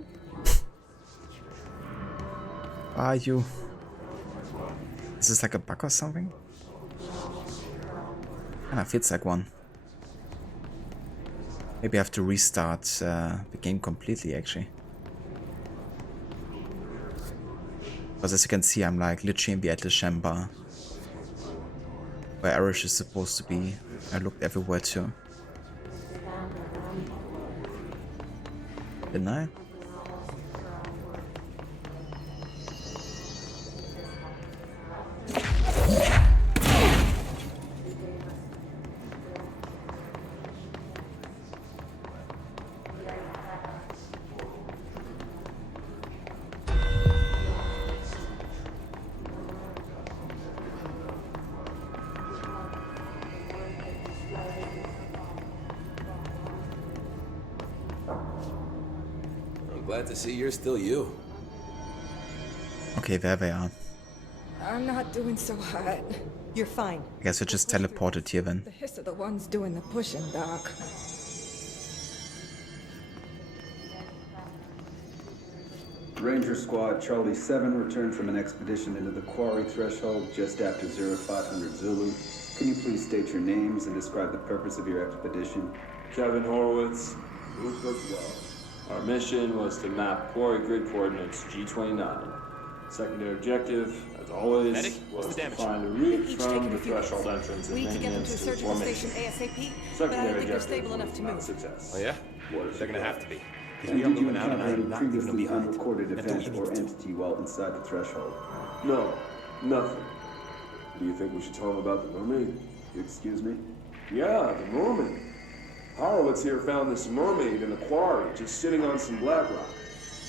Are you? Is this like a bug or something? Kinda feels like one. Maybe I have to restart the game completely, actually. Because as you can see, I'm like literally in the Atlas Chamber, where Irish is supposed to be. I looked everywhere too. Didn't I? Glad to see you're still you. Okay, there they are. I'm not doing so hot. You're fine. I guess we just teleported here then. The hiss are the ones doing the pushing, Doc. Ranger Squad Charlie 7 returned from an expedition into the quarry threshold just after 0500 Zulu. Can you please state your names and describe the purpose of your expedition? Kevin Horowitz, Group of Clog. Our mission was to map quarry grid coordinates G29. Secondary objective, as always, was to find a route from the threshold entrance and maintenance to formation. Secondary objective was not a success. Oh yeah? They're gonna have to be. And did you encounter any previously unrecorded event or entity while inside the threshold? No, nothing. Do you think we should tell them about the mermaid? Excuse me? Yeah, the mermaid. Horowitz here found this mermaid in the quarry, just sitting on some black rock.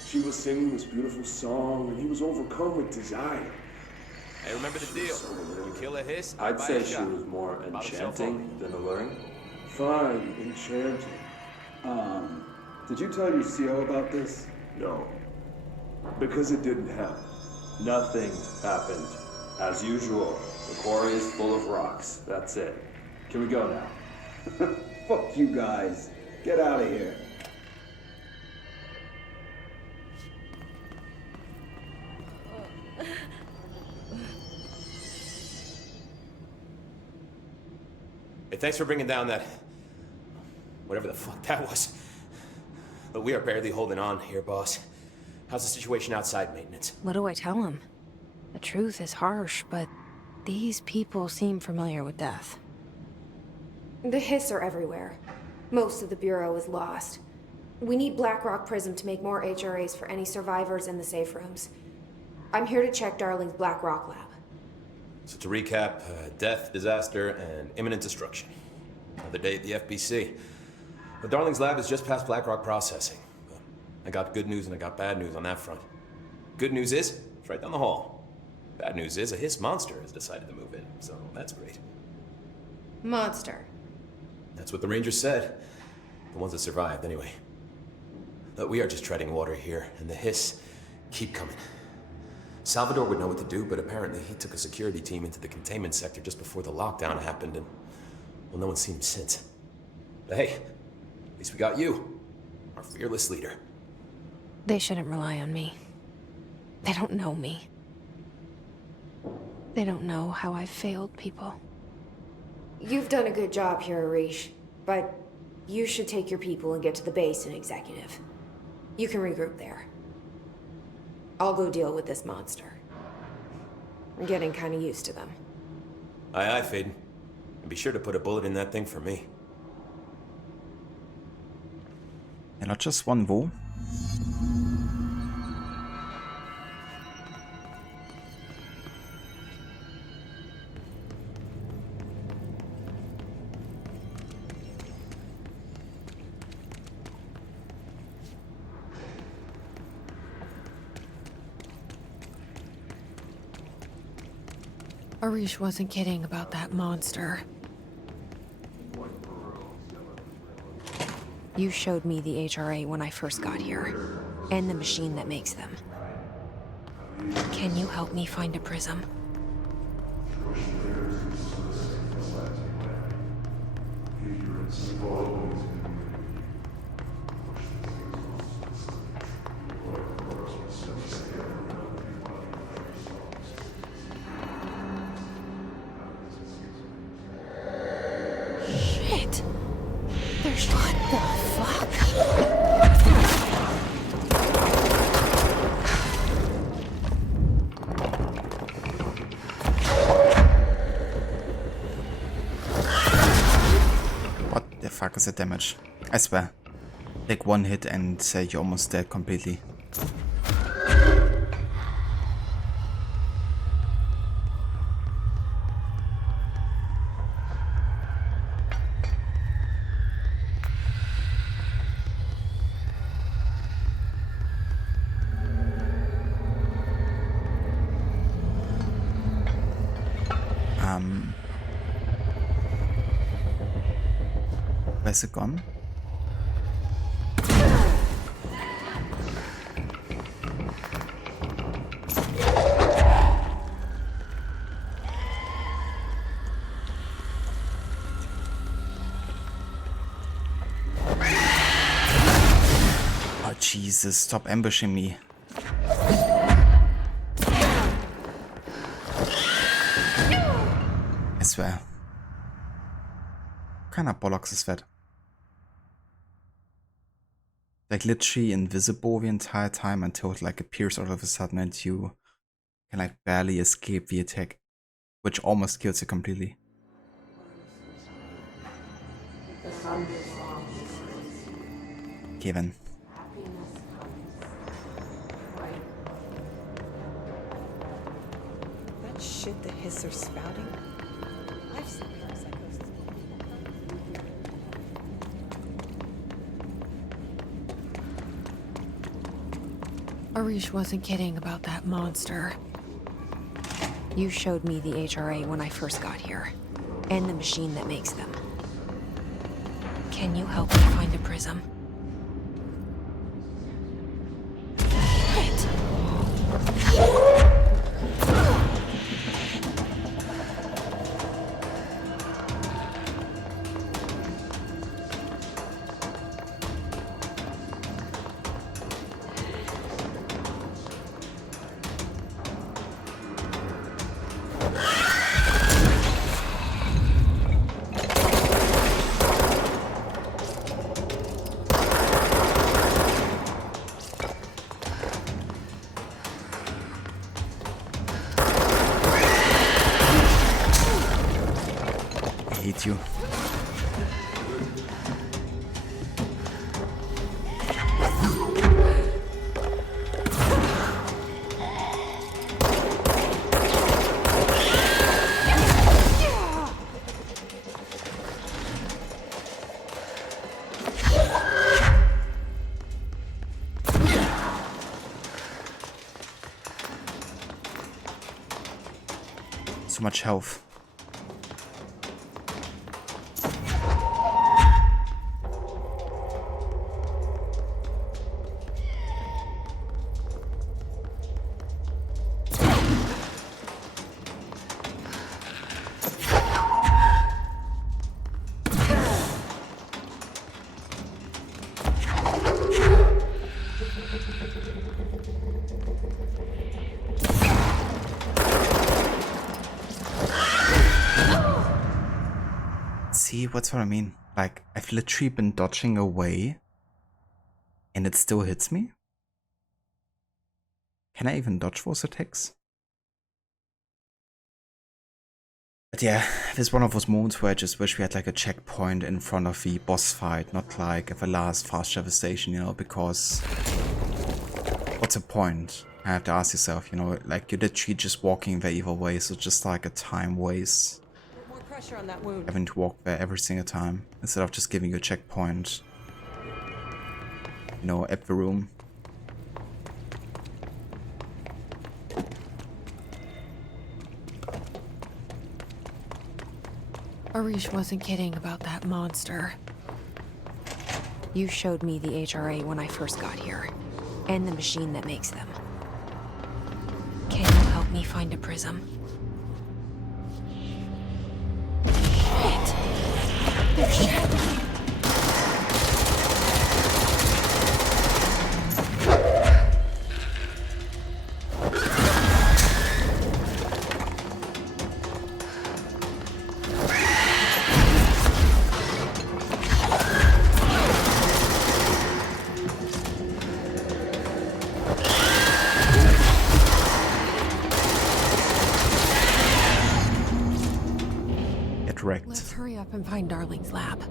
She was singing this beautiful song, and he was overcome with desire. Hey, remember the deal. You kill a hiss, I'd say she was more enchanting than alluring. Fine, enchanting. Did you tell your CO about this? No. Because it didn't happen. Nothing happened. As usual, the quarry is full of rocks. That's it. Can we go now? Fuck you guys. Get out of here. Hey, thanks for bringing down that... whatever the fuck that was. But we are barely holding on here, boss. How's the situation outside maintenance? What do I tell him? The truth is harsh, but these people seem familiar with death. The hiss are everywhere. Most of the Bureau is lost. We need Blackrock Prism to make more HRAs for any survivors in the safe rooms. I'm here to check Darling's Blackrock lab. So to recap, death, disaster, and imminent destruction. Another day at the FBC. But Darling's lab is just past Blackrock processing. I got good news and I got bad news on that front. Good news is, it's right down the hall. Bad news is, a Hiss monster has decided to move in, so that's great. Monster. That's what the Rangers said. The ones that survived, anyway. But we are just treading water here, and the Hiss keep coming. Salvador would know what to do, but apparently he took a security team into the containment sector just before the lockdown happened, and, well, no one's seen him since. But hey, at least we got you, our fearless leader. They shouldn't rely on me. They don't know me. They don't know how I've failed people. You've done a good job here, Arish, but you should take your people and get to the base in Executive. You can regroup there. I'll go deal with this monster. I'm getting kind of used to them. Aye, aye, Faden. And be sure to put a bullet in that thing for me. Ja, not just one wo. Arish wasn't kidding about that monster. You showed me the HRA when I first got here, and the machine that makes them. Can you help me find a prism? Shit! There's what the fuck? What the fuck is the damage? I swear. Take one hit and you're almost dead completely. Where's it gone? Oh Jesus, stop ambushing me. I swear. Keiner Bollocks ist fett. Like literally invisible the entire time until it like appears all of a sudden and you can like barely escape the attack, which almost kills you completely. Okay then. That shit the Hiss are spouting? I've seen parapsychosis before. Arish wasn't kidding about that monster. You showed me the HRA when I first got here, and the machine that makes them. Can you help me find a prism? I hate you. so much health. See, what's what I mean? Like, I've literally been dodging away and it still hits me? Can I even dodge those attacks? But yeah, there's one of those moments where I just wish we had like a checkpoint in front of the boss fight, not like at the last fast travel station, you know, because what's the point? I have to ask yourself, you know, like you're literally just walking there either way, so just like a time waste. Put more pressure on that wound. Having to walk there every single time instead of just giving you a checkpoint, you know, at the room. Arish wasn't kidding about that monster. You showed me the HRA when I first got here, and the machine that makes them. Can you help me find a prism? Shit! They're shit! Let's hurry up and find Darling's lab.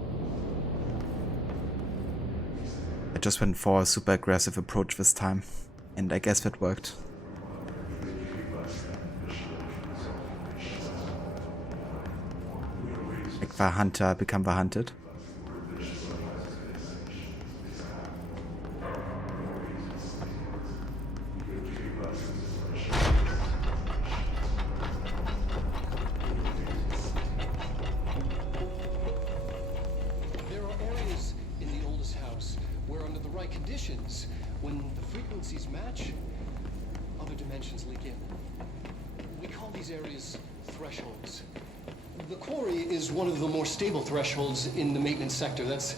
I just went for a super aggressive approach this time, and I guess that worked. Like the hunter become the hunted. When the frequencies match, other dimensions leak in. We call these areas thresholds. The quarry is one of the more stable thresholds in the maintenance sector. That's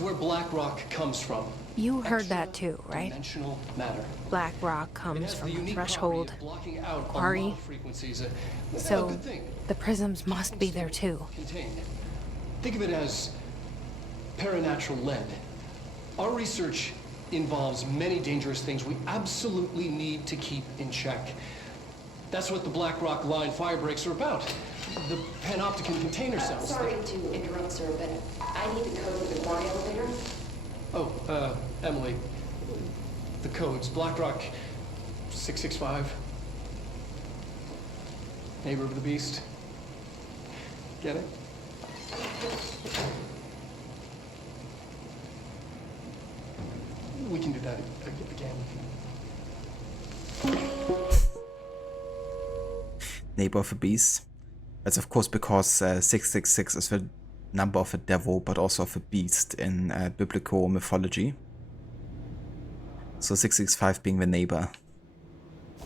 where black rock comes from. You heard that too, right? Dimensional matter. Black rock comes from the threshold, quarry. So the prisms must be there too. Contained. Think of it as paranatural lead. Our research involves many dangerous things we absolutely need to keep in check. That's what the Black Rock Line fire breaks are about. The panopticon container cells. Sorry to interrupt, sir, but I need the code for the quarry elevator. Oh, Emily. The codes. Black Rock 665. Neighbor of the Beast. Get it? We can do that again. Neighbor of a beast. That's of course because 666 is the number of a devil, but also of a beast in biblical mythology. So 665 being the neighbor.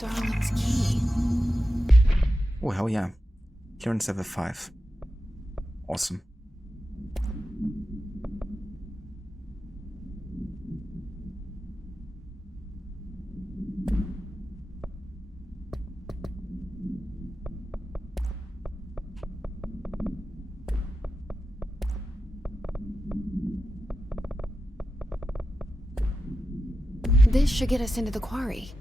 Darling's key. Oh hell yeah. Clearance level 5. Awesome. This should get us into the quarry.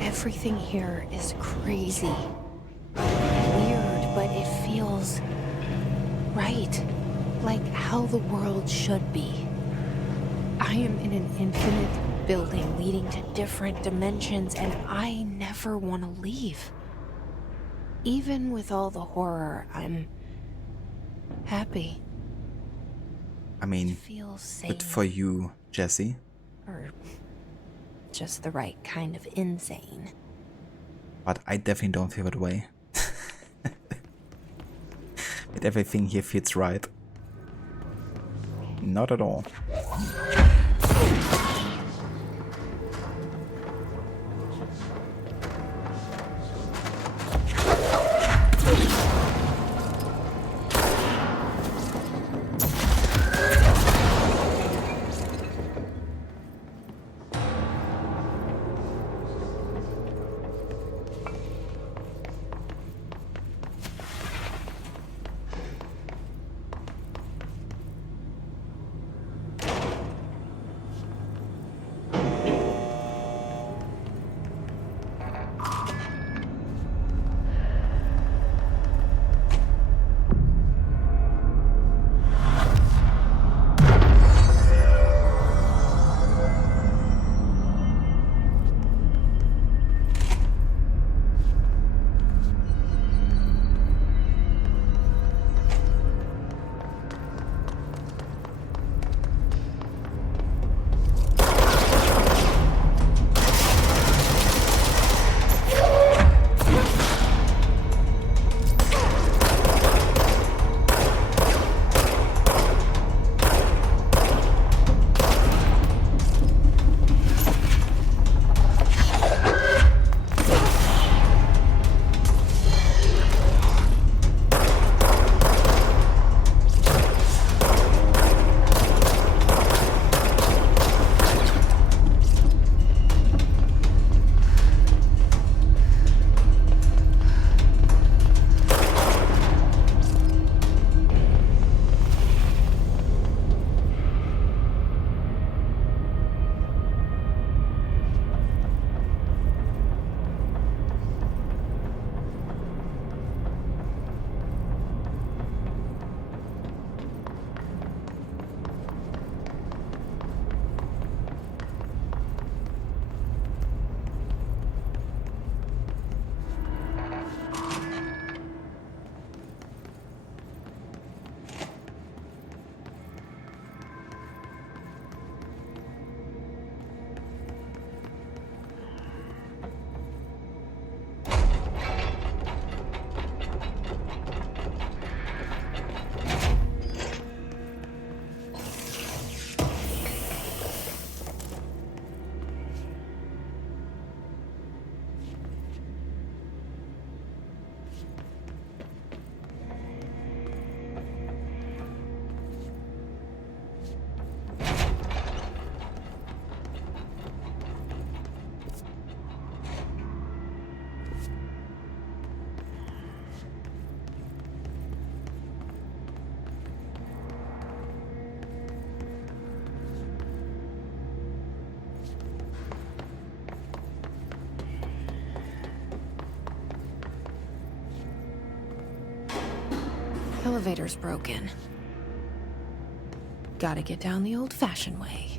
Everything here is crazy. Weird, but it feels right. Like how the world should be. I am in an infinite building leading to different dimensions, and I never want to leave. Even with all the horror, I'm Happy. I mean, Feels sane. good for you, Jesse. Or just the right kind of insane. But I definitely don't feel that way. But everything here feels right. Not at all. Elevator's broken. Gotta get down the old-fashioned way.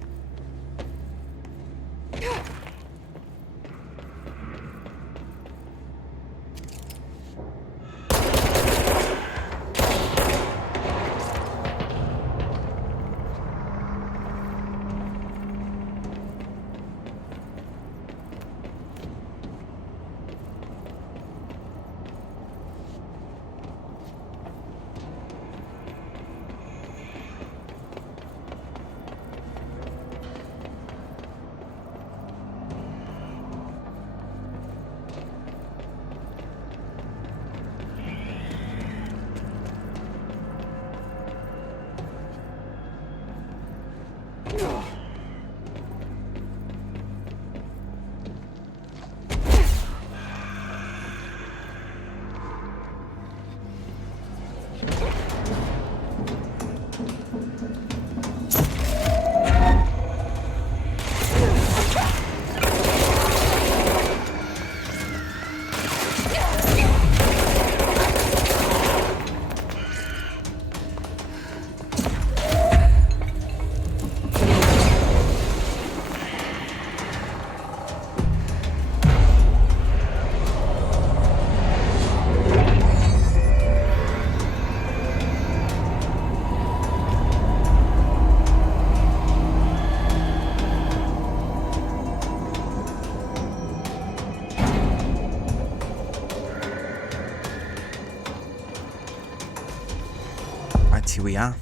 here we are.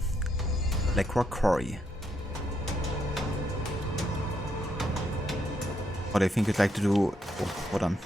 Black Rock Quarry. What I think you'd like to do... Oh, hold on.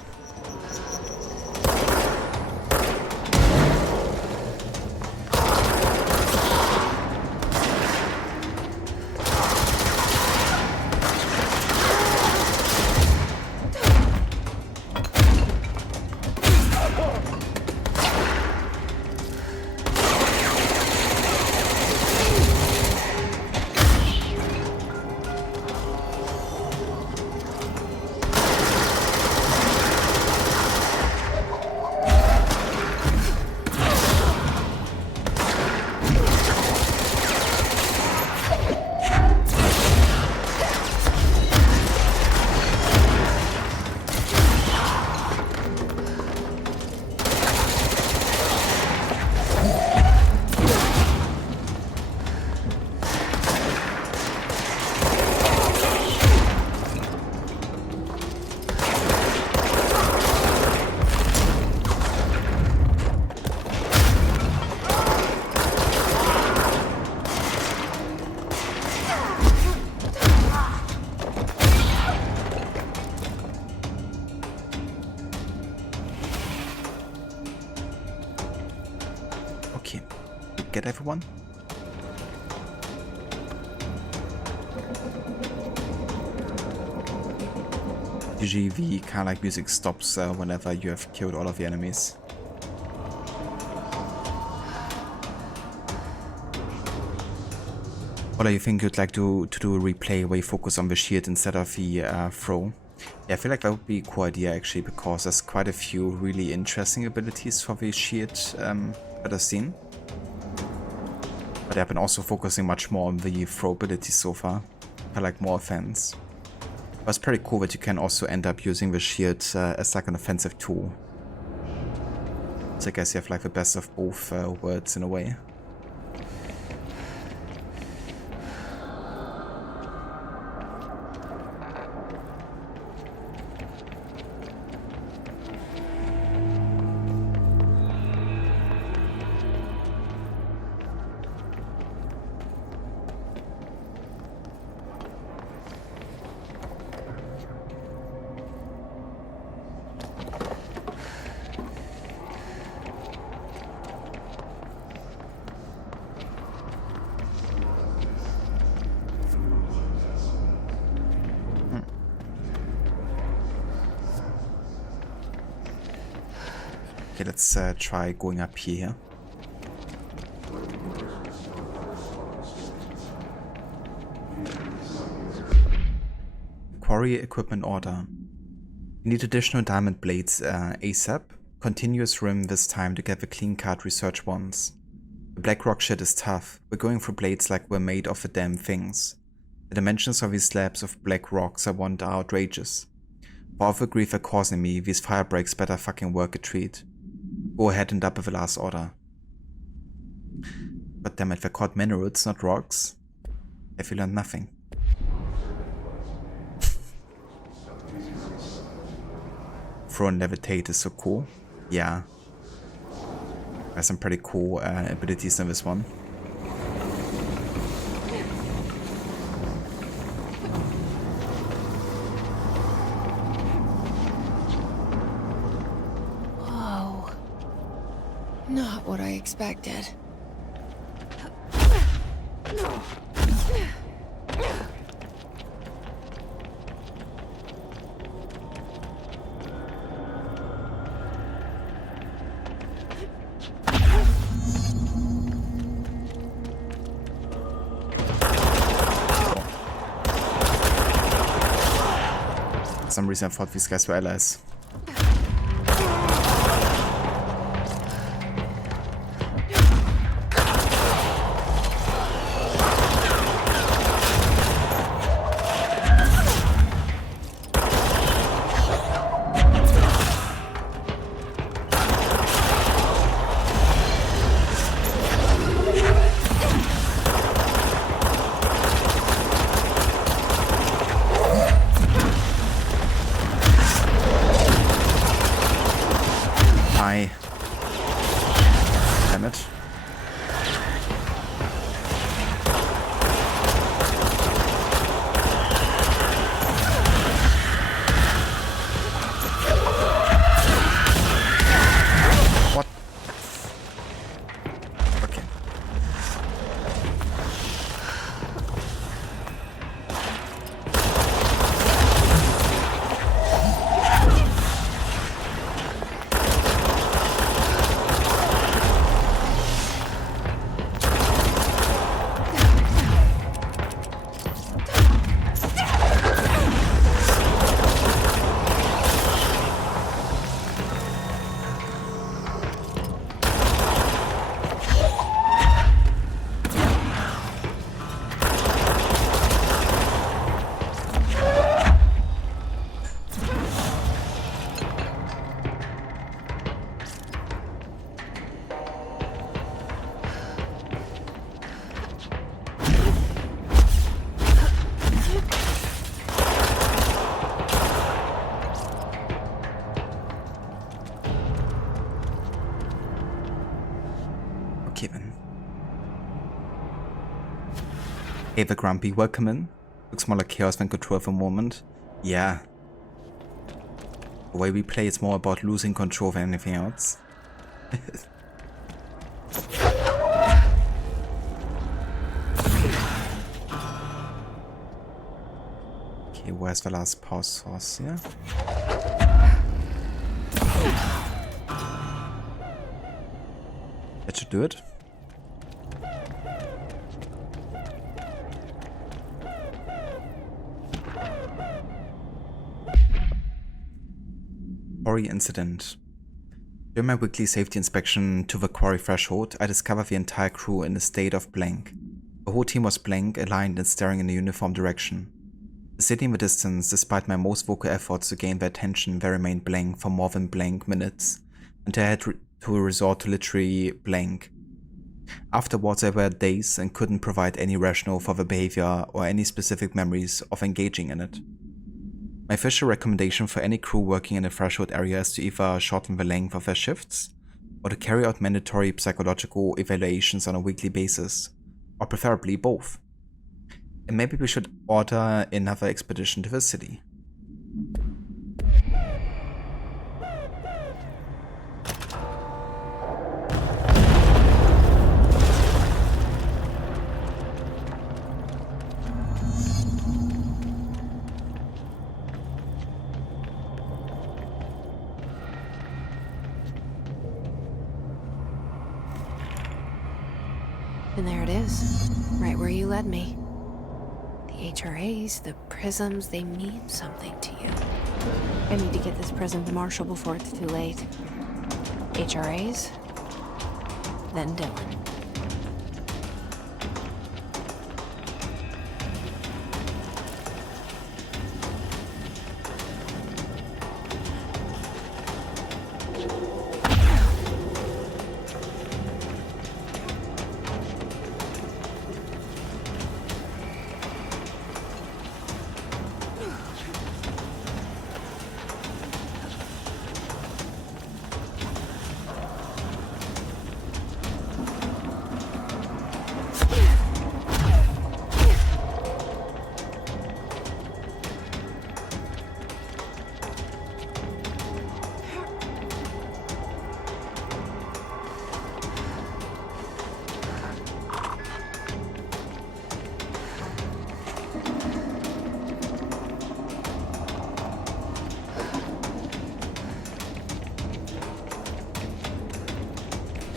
Get everyone? Usually the kind of like music stops whenever you have killed all of the enemies. What do you think you'd like to do a replay where you focus on the shield instead of the throw? Yeah, I feel like that would be a cool idea actually, because there's quite a few really interesting abilities for the shield that I've seen. But I've been also focusing much more on the throw ability so far. I like more offense. But it's pretty cool that you can also end up using the shield as like an offensive tool. So I guess you have like the best of both worlds in a way. Okay, let's try going up here. Quarry equipment order. You need additional diamond blades ASAP. Continuous rim this time to get the clean card research ones. The black rock shit is tough. We're going through blades like we're made of the damn things. The dimensions of these slabs of black rocks are outrageous. For all the grief they're causing me, these fire breaks better fucking work a treat. Go ahead and double the last order. But damn it, they're called minerals, not rocks. Have you learned nothing? Throw and levitate is so cool. Yeah. There's some pretty cool abilities in this one. Not what I expected. For some reason I thought these guys were allies. Ava Grumpy, welcome in. Looks more like chaos than control for a moment. Yeah. The way we play is more about losing control than anything else. Okay, where's the last power source here? That should do it. Quarry incident. During my weekly safety inspection to the quarry threshold, I discovered the entire crew in a state of blank. The whole team was blank, aligned and staring in a uniform direction. Sitting in the distance, despite my most vocal efforts to gain their attention, they remained blank for more than blank minutes, until I had to resort to literally blank. Afterwards, I were dazed and couldn't provide any rationale for the behavior or any specific memories of engaging in it. My official recommendation for any crew working in the threshold area is to either shorten the length of their shifts, or to carry out mandatory psychological evaluations on a weekly basis, or preferably both. And maybe we should order another expedition to the city. And there it is, right where you led me. The HRAs, the prisms, they mean something to you. I need to get this prism to Marshall before it's too late. HRAs, then Dylan.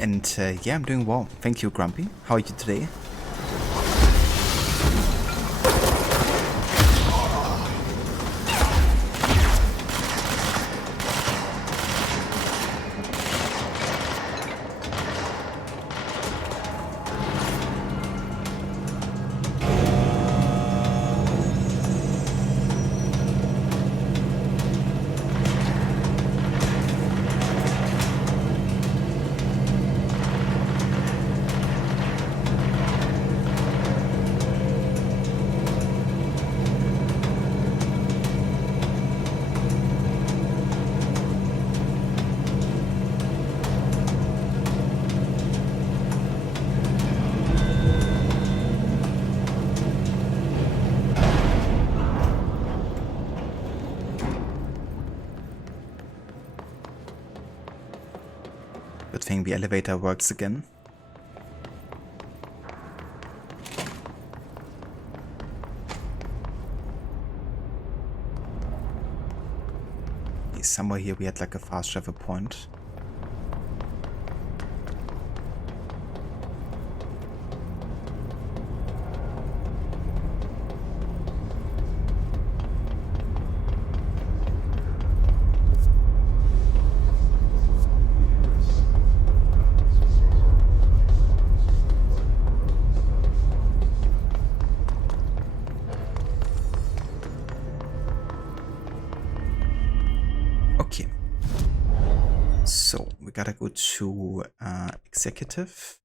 And yeah, I'm doing well. Thank you, Grumpy. How are you today? Good thing the elevator works again. Okay, somewhere here we had like a fast travel point. Okay. So we gotta go to executive,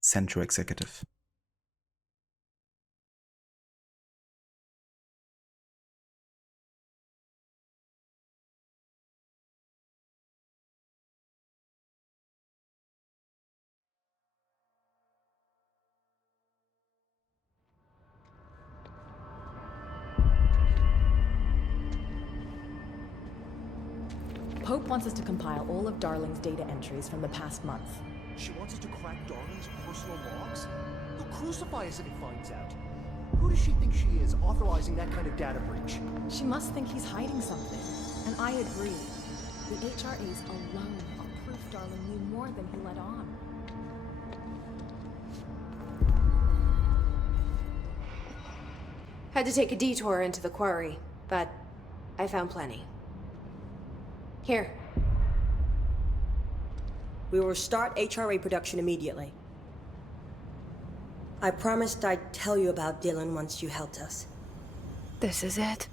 central executive. Pope wants us to compile all of Darling's data entries from the past month. She wants us to crack Darling's personal logs? He'll crucify us if he finds out. Who does she think she is, authorizing that kind of data breach? She must think he's hiding something. And I agree. The HREs alone are proof Darling knew more than he let on. Had to take a detour into the quarry, but I found plenty. Here. We will start HRA production immediately. I promised I'd tell you about Dylan once you helped us. This is it.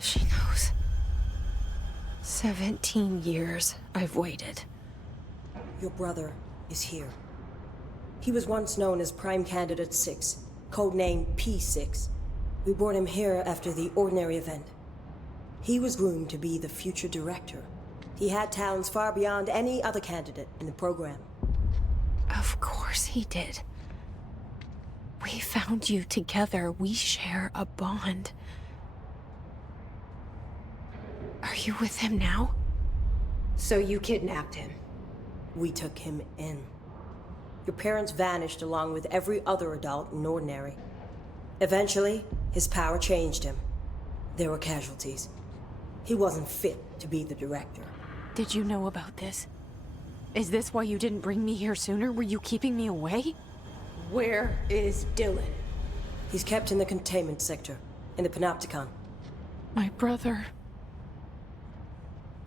She knows. 17 years I've waited. Your brother is here. He was once known as Prime Candidate 6, codename P6. We brought him here after the ordinary event. He was groomed to be the future director. He had talents far beyond any other candidate in the program. Of course he did. We found you together. We share a bond. Are you with him now? So you kidnapped him? We took him in. Your parents vanished along with every other adult in Ordinary. Eventually, his power changed him. There were casualties. He wasn't fit to be the director. Did you know about this? Is this why you didn't bring me here sooner? Were you keeping me away? Where is Dylan? He's kept in the containment sector, in the Panopticon. My brother.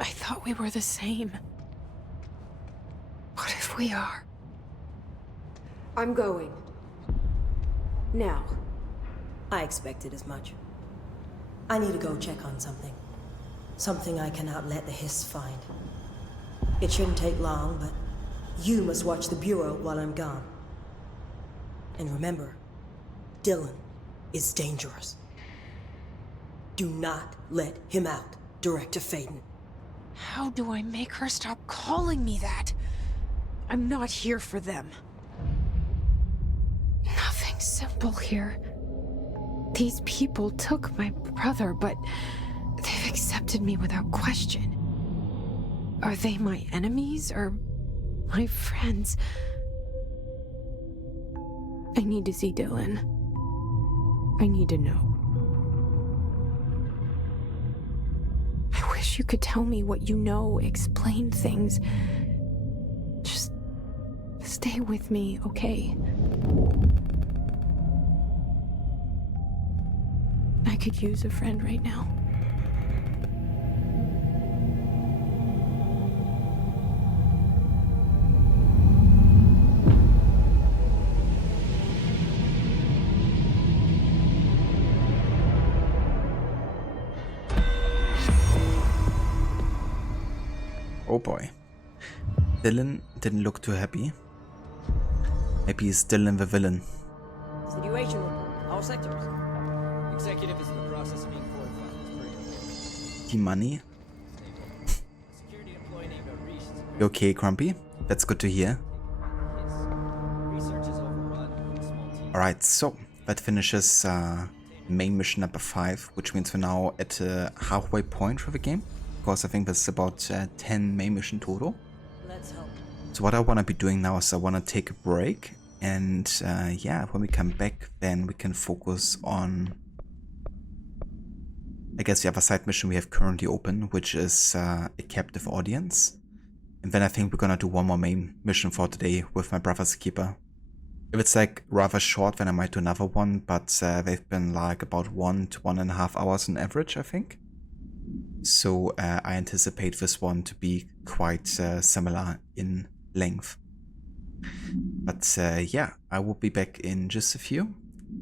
I thought we were the same. What if we are? I'm going. Now. I expected as much. I need to go check on something. Something I cannot let the Hiss find. It shouldn't take long, but you must watch the Bureau while I'm gone. And remember, Dylan is dangerous. Do not let him out, Director Faden. How do I make her stop calling me that? I'm not here for them. Nothing simple here. These people took my brother, but they've accepted me without question. Are they my enemies or my friends? I need to see Dylan. I need to know. I wish you could tell me what you know, explain things. Just stay with me, okay? I could use a friend right now. Oh boy. Dylan didn't look too happy. Maybe he's Dylan the villain. Situation report. All sectors. Executive is in the process of being fortified. The money. Security employee named Arish is You okay, Grumpy? That's good to hear. research is overrun with a small team. Alright, so that finishes main mission number 5, which means we're now at the halfway point for the game. Because I think there's about 10 main mission total. Let's hope. So what I want to be doing now is I want to take a break. And yeah, when we come back, then we can focus on, I guess, the other side mission we have currently open, which is a captive audience. And then I think we're gonna do one more main mission for today with my brother's keeper. If it's like rather short, then I might do another one, but they've been like about 1 to 1.5 hours on average, I think. So I anticipate this one to be quite similar in length. But yeah, I will be back in just a few,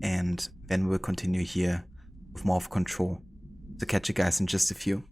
and then we'll continue here with more of Control. So catch you guys in just a few.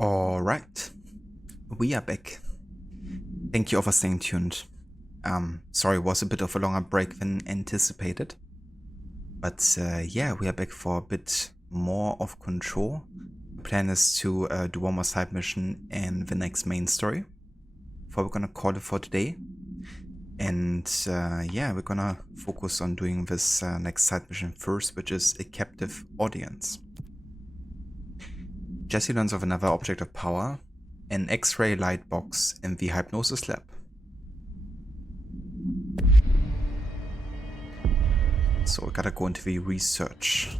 Alright, we are back. Thank you all for staying tuned. Sorry, it was a bit of a longer break than anticipated. But yeah, we are back for a bit more of Control. The plan is to do one more side mission and the next main story. Before we're gonna call it for today. And yeah, we're gonna focus on doing this next side mission first, which is a captive audience. Jesse learns of another object of power, an X-ray light box in the hypnosis lab. So we gotta go into the research.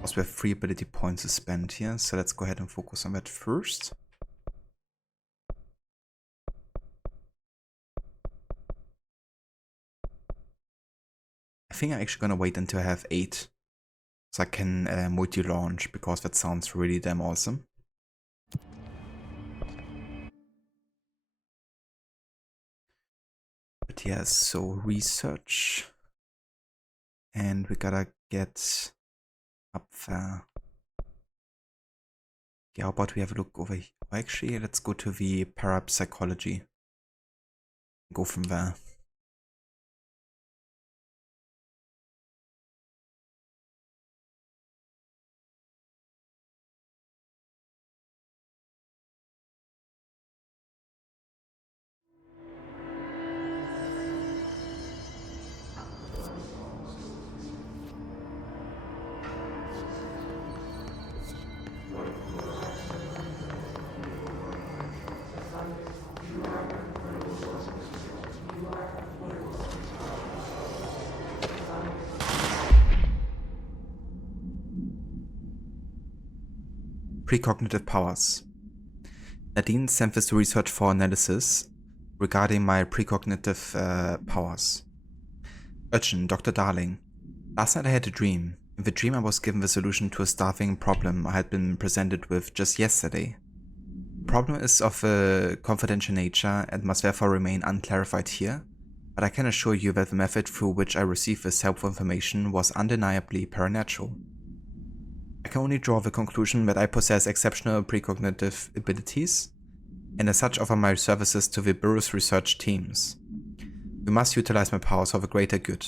Also, we have 3 ability points to spend here, so let's go ahead and focus on that first. I think I'm actually gonna wait until I have 8. So I can multi-launch, because that sounds really damn awesome. But yeah, so research. And we gotta get up there. Yeah, how about we have a look over here? Actually, let's go to the parapsychology. Go from there. Precognitive powers. Nadine sent this to research for analysis regarding my precognitive powers. Urgent, Dr. Darling. Last night I had a dream. In the dream I was given the solution to a staffing problem I had been presented with just yesterday. The problem is of a confidential nature and must therefore remain unclarified here, but I can assure you that the method through which I received this helpful information was undeniably paranatural. I can only draw the conclusion that I possess exceptional precognitive abilities, and as such offer my services to the Bureau's research teams. We must utilize my powers for the greater good.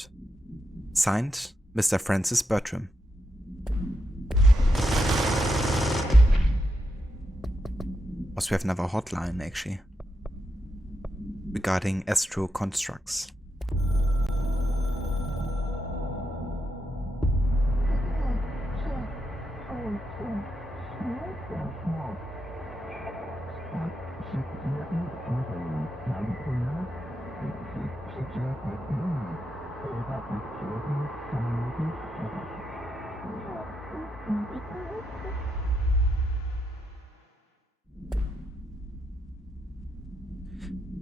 Signed, Mr. Francis Bertram. Also, we have another hotline, actually, regarding astro constructs.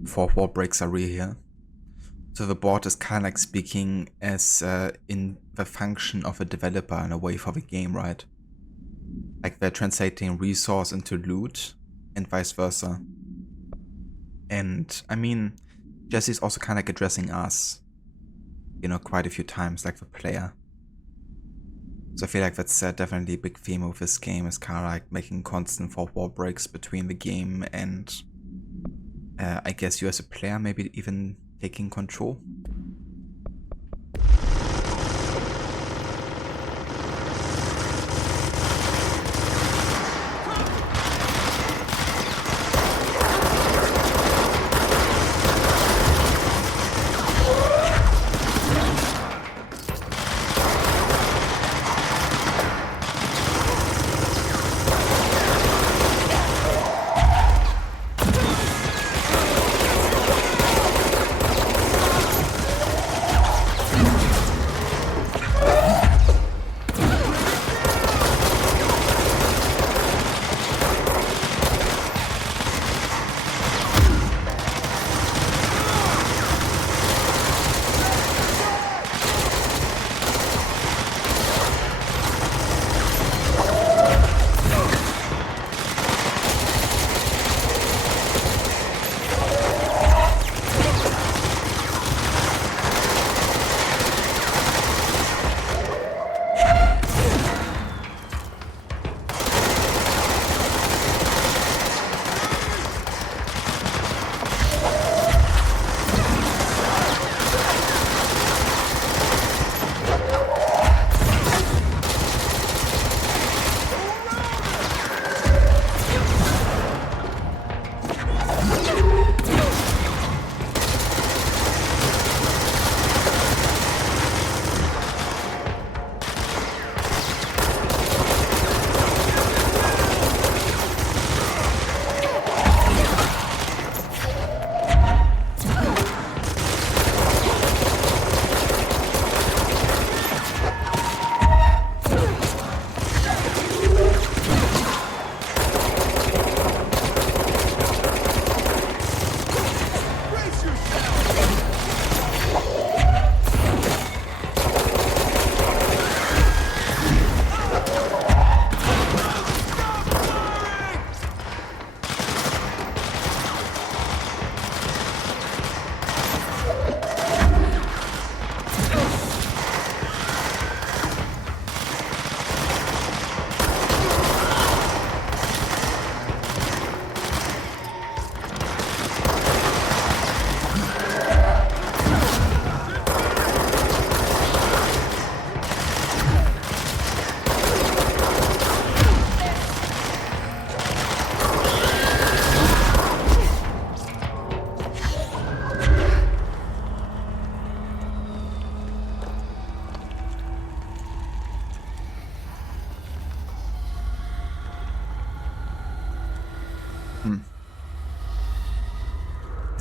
Fourth wall breaks are real here. So the board is kind of like speaking as in the function of a developer in a way for the game, right? Like they're translating resource into loot and vice versa. And I mean, Jesse's also kind of like addressing us, you know, quite a few times, like the player. So I feel like that's definitely a big theme of this game, is kind of like making constant fourth wall breaks between the game and I guess you as a player, maybe even taking control.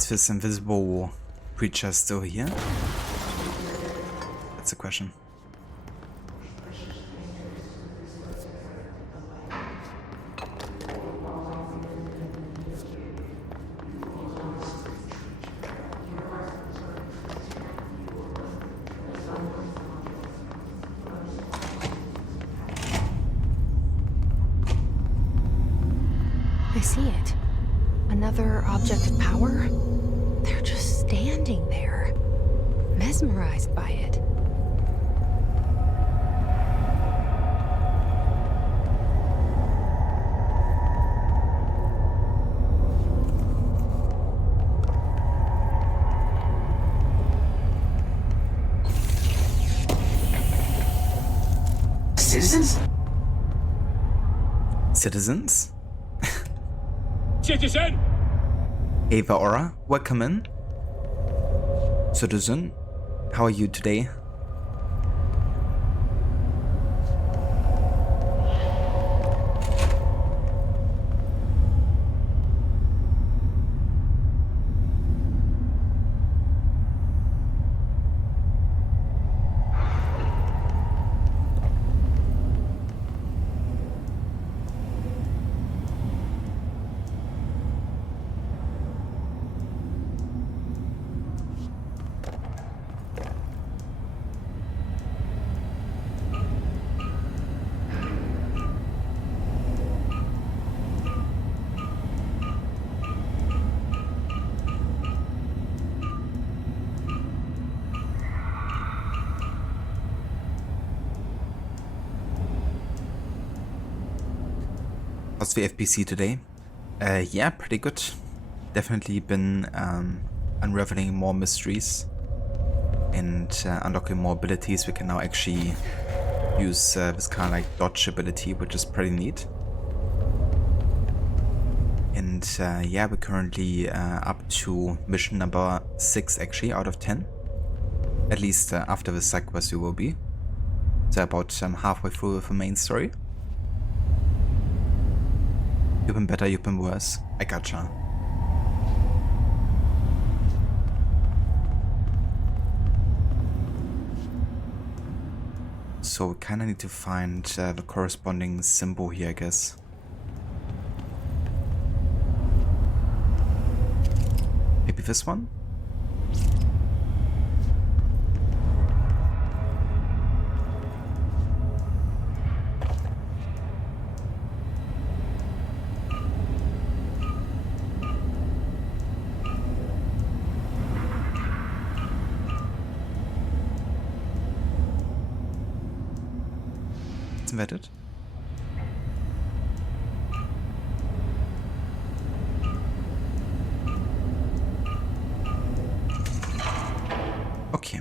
Is this invisible creature still here? That's the question. I see it. Another object of power? They're just standing there, mesmerized by it. Citizens? Citizens? Citizen! Ava Aura, welcome in. Citizen, how are you today? How's the FPC today? Yeah, pretty good. Definitely been unraveling more mysteries and unlocking more abilities. We can now actually use this kind of like dodge ability, which is pretty neat. And yeah, we're currently up to mission number 6 actually out of 10. At least after the side quest we will be. So about halfway through the main story. You've been better, you've been worse. I gotcha. So we kinda need to find the corresponding symbol here, I guess. Maybe this one? Isn't that it? Okay.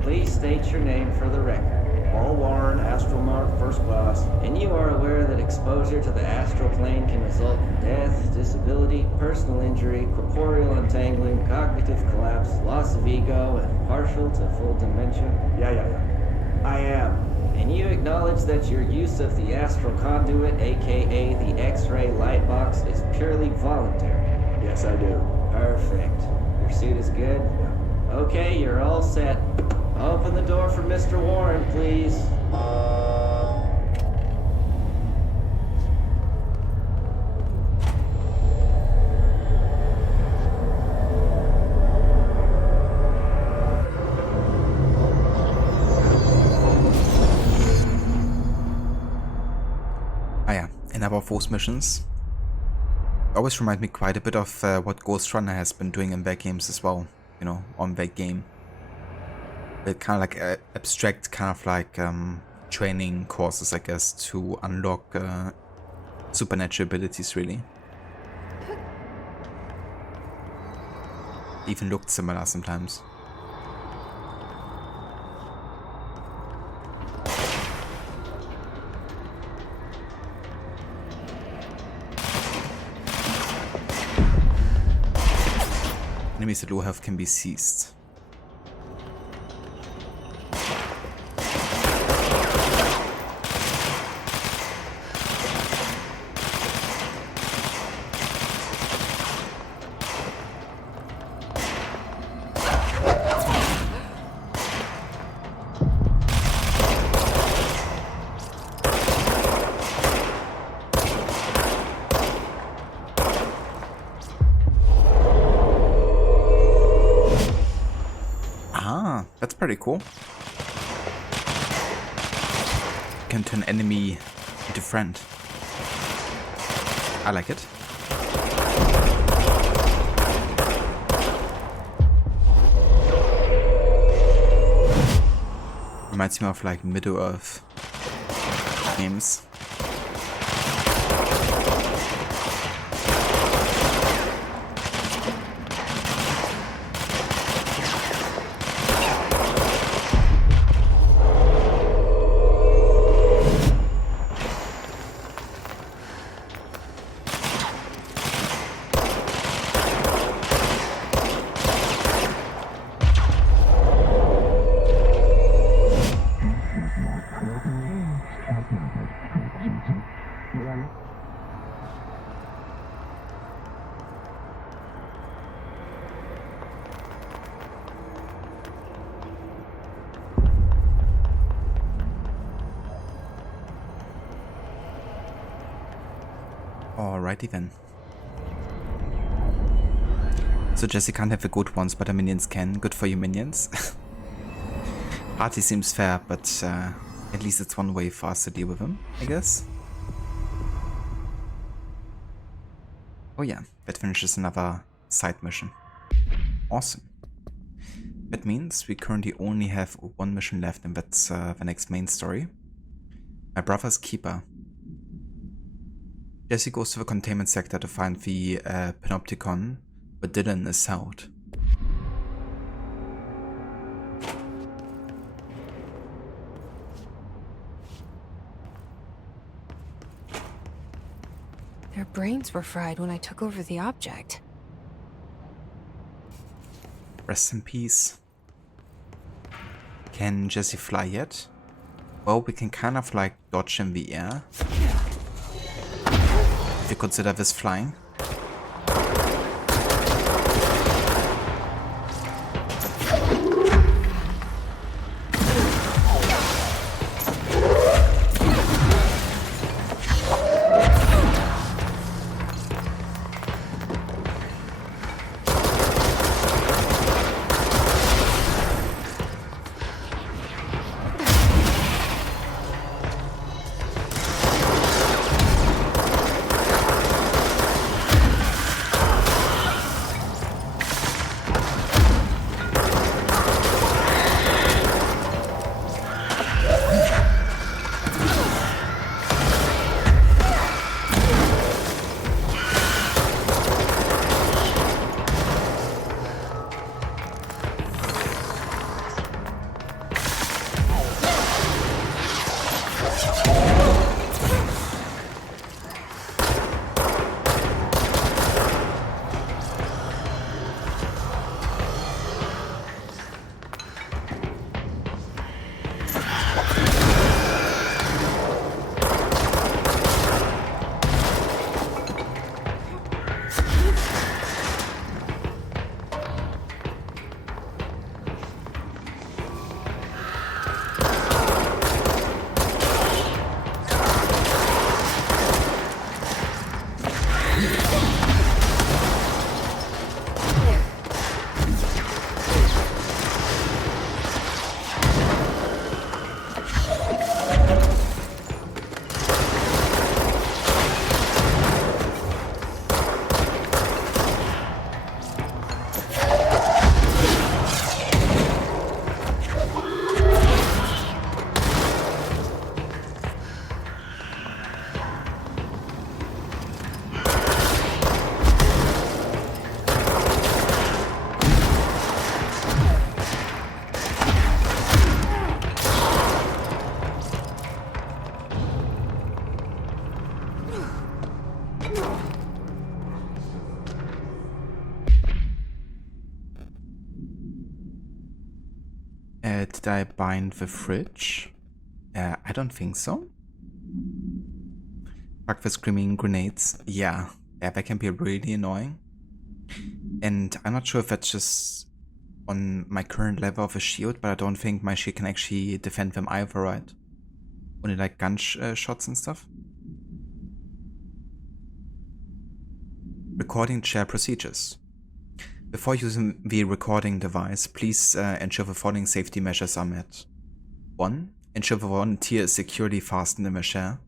Please state your name for the record. Paul Warren, Astromark, First Class. And you are aware that exposure to the astral plane can result in death, disability, personal injury, corporeal entangling, cognitive collapse, loss of ego, and partial to full dementia? Yeah. I am. And you acknowledge that your use of the astral conduit, aka the X-ray light box, is purely voluntary? Yes, I do. Perfect. Your suit is good? Okay, you're all set. Open the door for Mr. Warren, please. Ah yeah, in our force missions. Always remind me quite a bit of what Ghost Runner has been doing in their games as well. You know, on that game. It kind of like abstract, kind of like training courses, I guess, to unlock supernatural abilities, really. Even looked similar sometimes. Enemies at low health can be seized. pretty cool. You can turn enemy into friend. I like it. Reminds me of like Middle-earth games. Alrighty then. So Jesse can't have the good ones, but the minions can. Good for you, minions. Hardly seems fair, but at least it's one way for us to deal with him, I guess. Oh yeah, that finishes another side mission. Awesome. That means we currently only have one mission left, and that's the next main story. My brother's keeper. Jesse goes to the containment sector to find the Panopticon, but Dylan is out. Their brains were fried when I took over the object. Rest in peace. Can Jesse fly yet? Well, we can kind of like dodge in the air. If you consider this flying. Did I bind the fridge? I don't think so. Fuck the screaming grenades. Yeah, that can be really annoying. And I'm not sure if that's just on my current level of a shield, but I don't think my shield can actually defend them either, right? Only like gun shots and stuff. Recording chair procedures. Before using the recording device, please ensure the following safety measures are met. 1. Ensure the volunteer is securely fastened in the chair.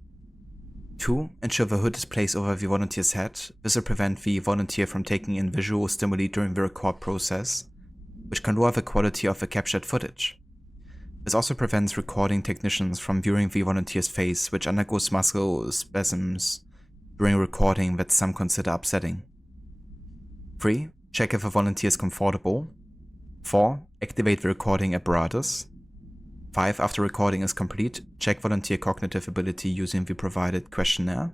2. Ensure the hood is placed over the volunteer's head. This will prevent the volunteer from taking in visual stimuli during the record process, which can lower the quality of the captured footage. This also prevents recording technicians from viewing the volunteer's face, which undergoes muscle spasms during recording that some consider upsetting. 3. Check if the volunteer is comfortable. 4. Activate the recording apparatus. 5. After recording is complete, check volunteer cognitive ability using the provided questionnaire.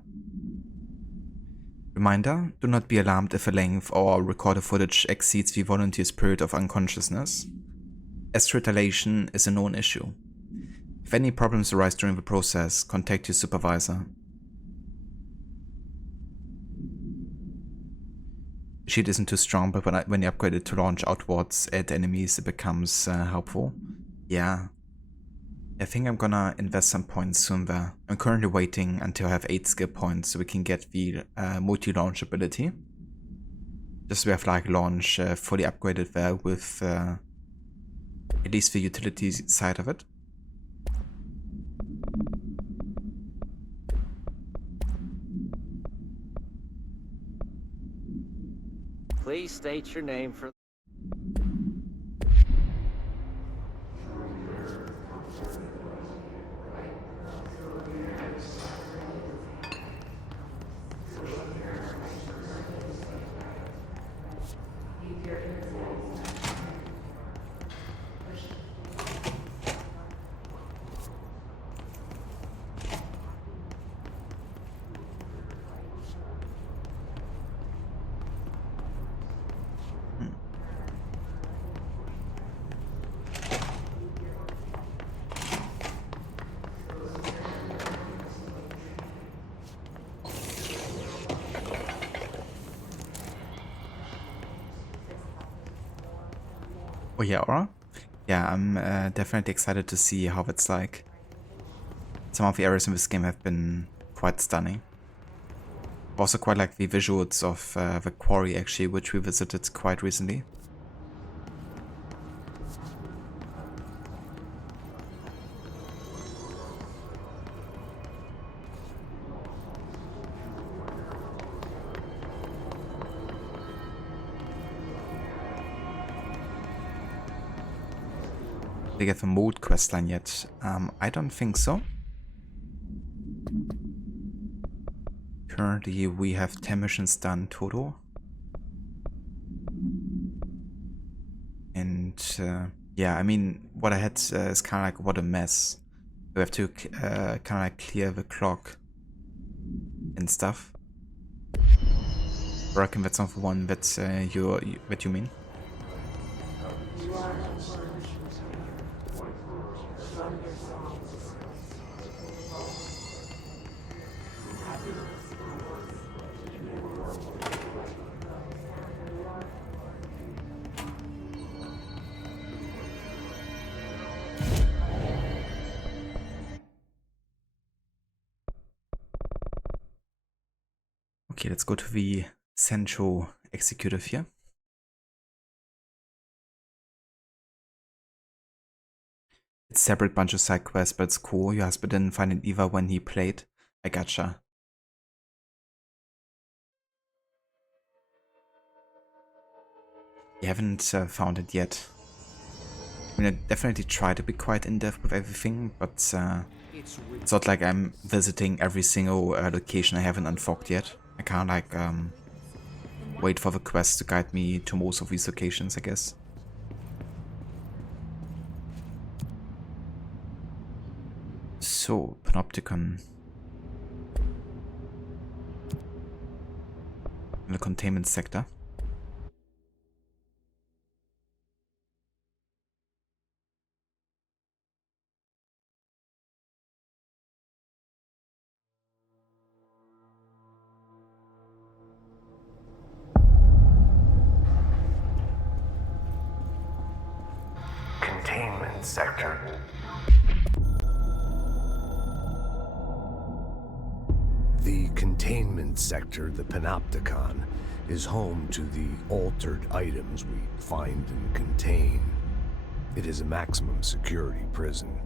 Reminder, do not be alarmed if the length or recorded footage exceeds the volunteer's period of unconsciousness, as retaliation is a known issue. If any problems arise during the process, contact your supervisor. The shield isn't too strong, but when you upgrade it to launch outwards at enemies, it becomes helpful. Yeah. I think I'm gonna invest some points soon there. I'm currently waiting until I have 8 skill points so we can get the multi-launch ability. Just so we have like launch fully upgraded there with at least the utility side of it. Please state your name for... Oh yeah, Aura? Yeah, I'm definitely excited to see how it's like. Some of the areas in this game have been quite stunning. I also quite like the visuals of the quarry actually, which we visited quite recently. Did I get the mold questline yet? I don't think so. Currently we have 10 missions done total. And yeah, I mean, what I had is kind of like what a mess. We have to kind of like clear the clog and stuff. I reckon that's not the one that you mean. Okay, let's go to the central executive here. It's a separate bunch of side quests, but it's cool. Your husband didn't find it either when he played. I gotcha. You haven't found it yet. I mean, I definitely try to be quite in-depth with everything, but it's not like I'm visiting every single location I haven't unlocked yet. I can't like wait for the quest to guide me to most of these locations, I guess. So, Panopticon. In the containment sector. Containment sector. The containment sector, the Panopticon, is home to the altered items we find and contain. It is a maximum security prison.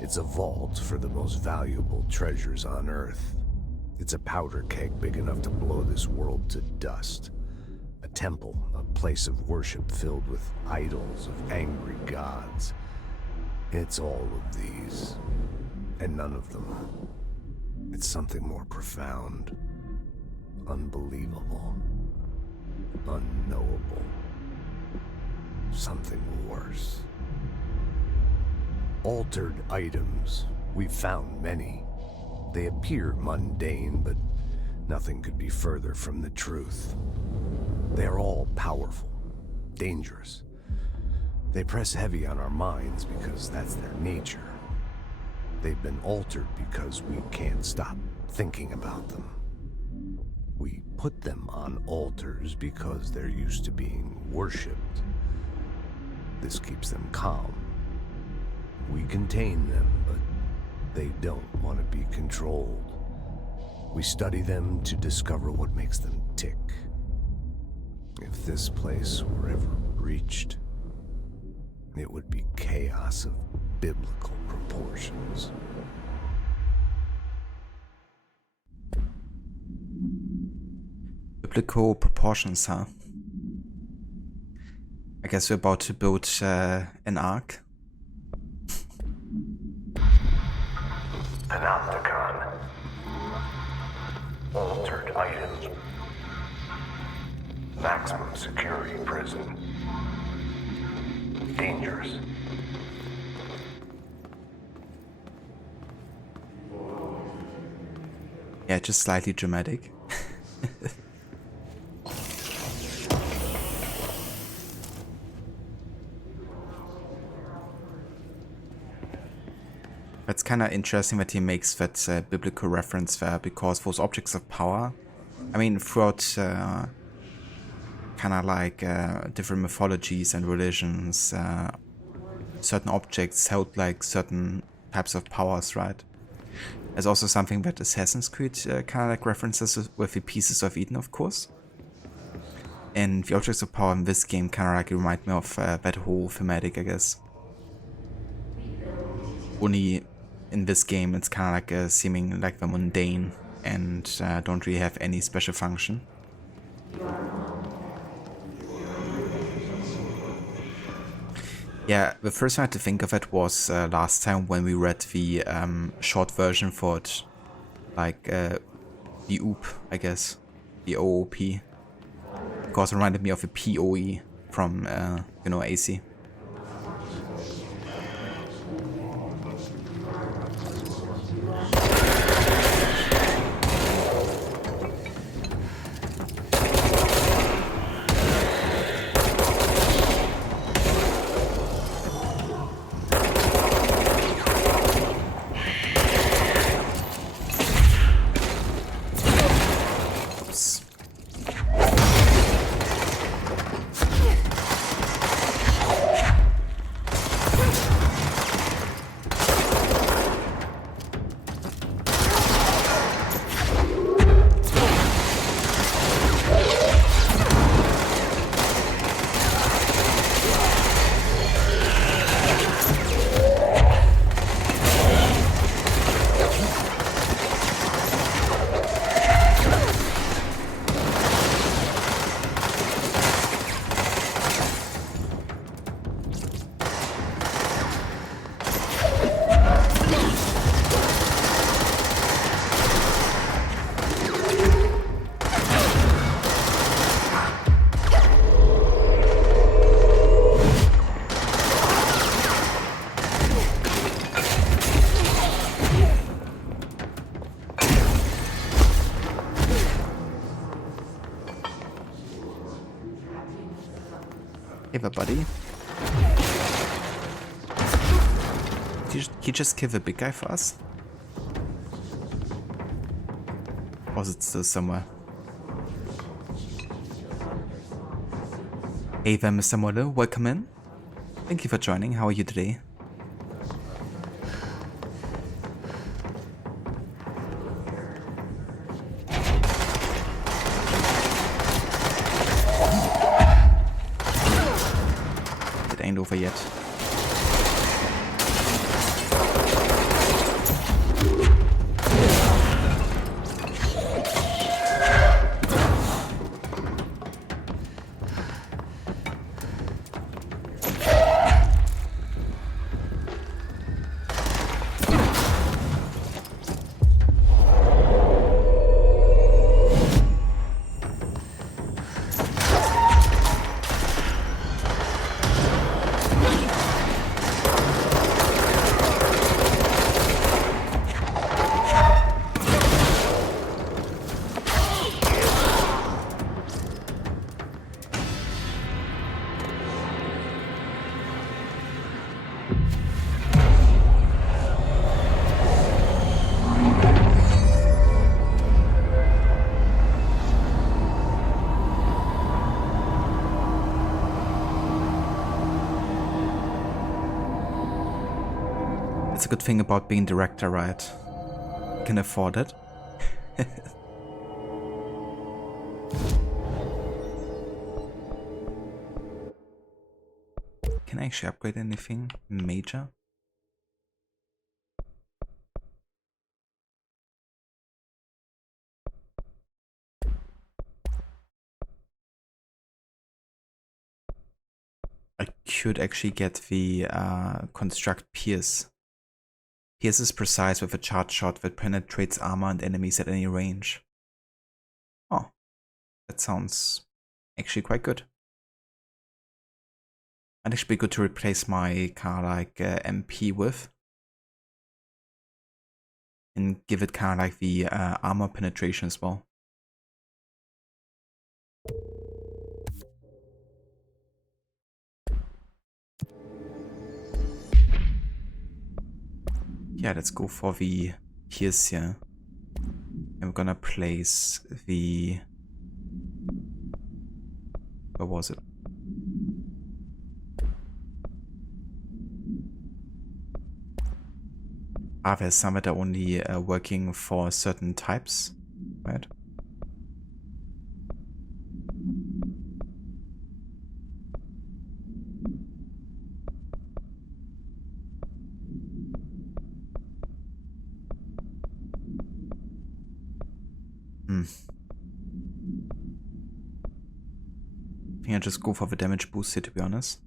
It's a vault for the most valuable treasures on Earth. It's a powder keg big enough to blow this world to dust. A temple, a place of worship filled with idols of angry gods. It's all of these, and none of them. It's something more profound, unbelievable, unknowable. Something worse. Altered items. We've found many. They appear mundane, but nothing could be further from the truth. They're all powerful, dangerous. They press heavy on our minds because that's their nature. They've been altered because we can't stop thinking about them. We put them on altars because they're used to being worshipped. This keeps them calm. We contain them, but they don't want to be controlled. We study them to discover what makes them tick. If this place were ever reached, it would be chaos of biblical proportions. Biblical proportions, huh? I guess we're about to build an ark. Panopticon. Altered items. Maximum security prison. Dangerous. Yeah, just slightly dramatic. It's kind of interesting that he makes that biblical reference there, because those objects of power, I mean, throughout kind of like different mythologies and religions, certain objects held like certain types of powers, right? There's also something that Assassin's Creed kind of like references with the Pieces of Eden, of course. And the objects of power in this game kind of like remind me of that whole thematic, I guess. Only in this game it's kind of like seeming like the mundane and don't really have any special function. Yeah, the first thing I had to think of it was last time when we read the short version for it, like the OOP, I guess, the OOP, because it reminded me of the POE from, you know, AC. Hey there, buddy. Did he just kill the big guy for us? Or is it still somewhere? Hey there, Mr. Molle. Welcome in. Thank you for joining. How are you today? ain't over yet. That's a good thing about being director, right? You can afford it. Can I actually upgrade anything major? I could actually get the construct pierce. Pierce is precise with a charge shot that penetrates armor and enemies at any range. Oh, that sounds actually quite good. Might actually be good to replace my kind of like MP with. And give it kind of like the armor penetration as well. Yeah, let's go for the pierce here. And we're gonna place the... Where was it? Ah, there's some that are only working for certain types, right? I think I'll just go for the damage boost here, to be honest.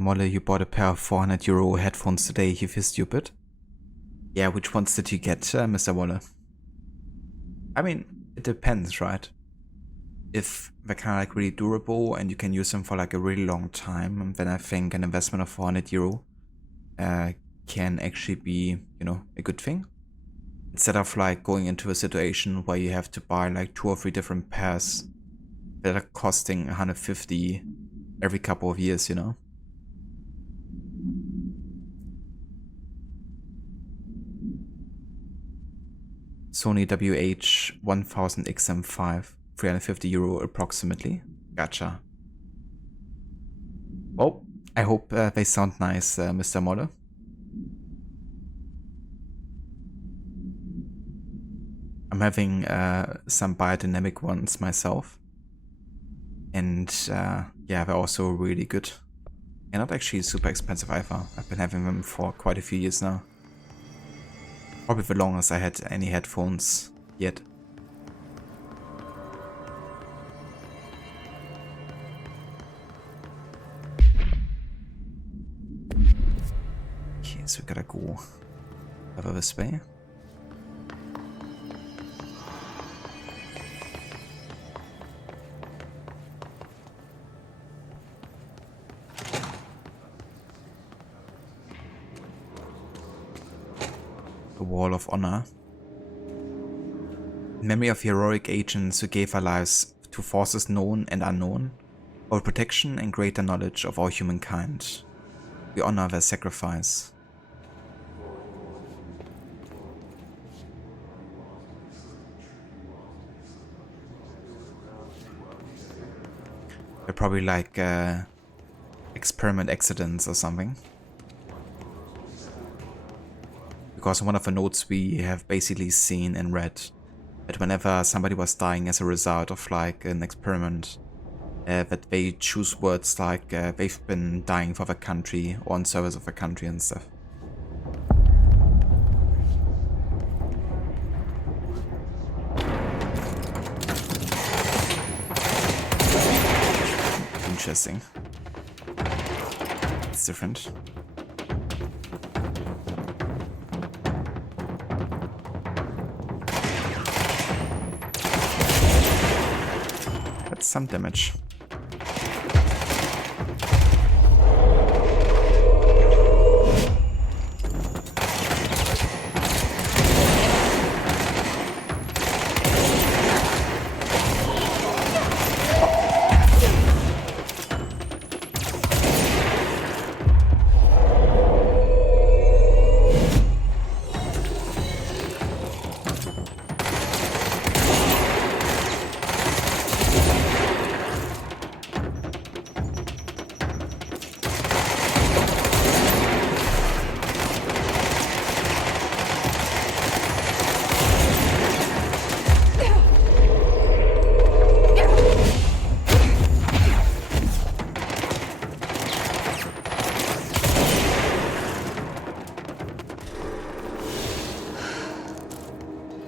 Molle, you bought a pair of 400 euro headphones today. You feel stupid? Yeah, which ones did you get, Mr. Wolle? I mean, it depends, right? If they're kind of like really durable and you can use them for like a really long time, then I think an investment of 400 euro can actually be, you know, a good thing. Instead of like going into a situation where you have to buy like 2 or 3 different pairs that are costing 150 every couple of years, you know? Sony WH-1000XM5, 350 euro approximately. Gotcha. Well, I hope they sound nice, Mr. Molle. I'm having some biodynamic ones myself. And yeah, they're also really good. And not actually super expensive either. I've been having them for quite a few years now. Probably the longest I had any headphones yet. Okay, so we gotta go over this way. Wall of Honor. In memory of heroic agents who gave their lives to forces known and unknown, for protection and greater knowledge of all humankind, we honor their sacrifice. They're probably like experiment accidents or something. Because in one of the notes we have basically seen and read that whenever somebody was dying as a result of like an experiment, that they choose words like they've been dying for the country or in service of the country and stuff. Interesting. It's different. That's some damage.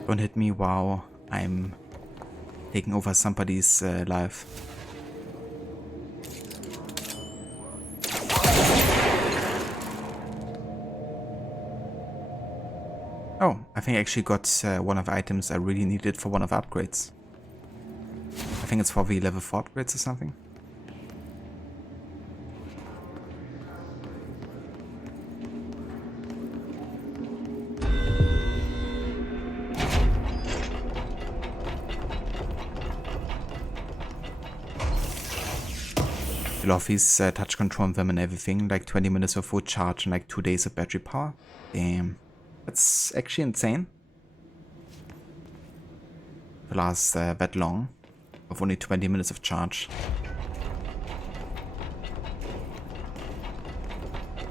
Don't hit me while I'm taking over somebody's life. Oh, I think I actually got one of the items I really needed for one of the upgrades. I think it's for the level 4 upgrades or something. I love his touch control on them and everything, like 20 minutes of full charge and like 2 days of battery power. Damn, that's actually insane. To last that long, of only 20 minutes of charge.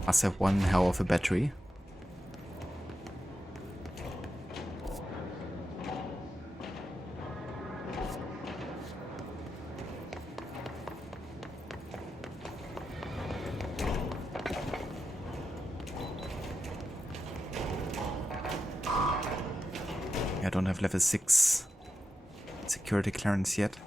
Must have one hell of a battery. I don't have level 6 security clearance yet.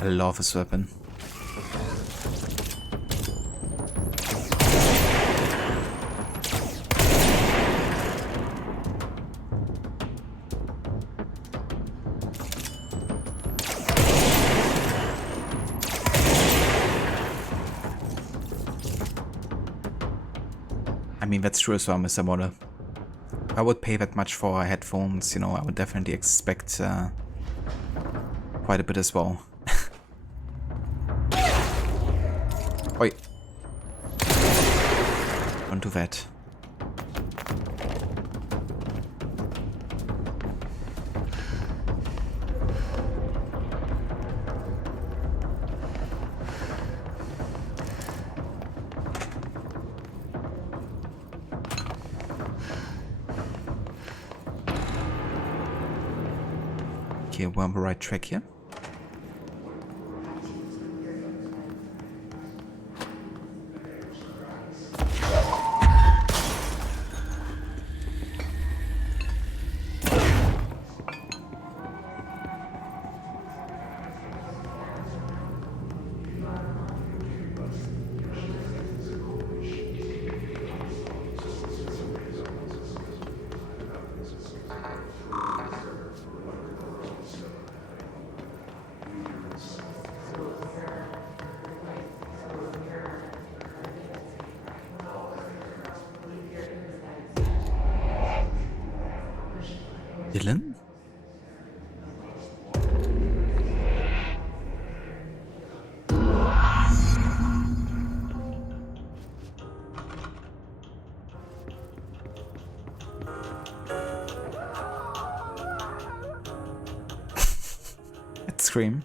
I love this weapon. I mean, that's true as well, Mr. Model. I would pay that much for headphones, you know, I would definitely expect quite a bit as well. Oi. Don't do that. Okay, we're on the right track here. Dylan? Let's scream.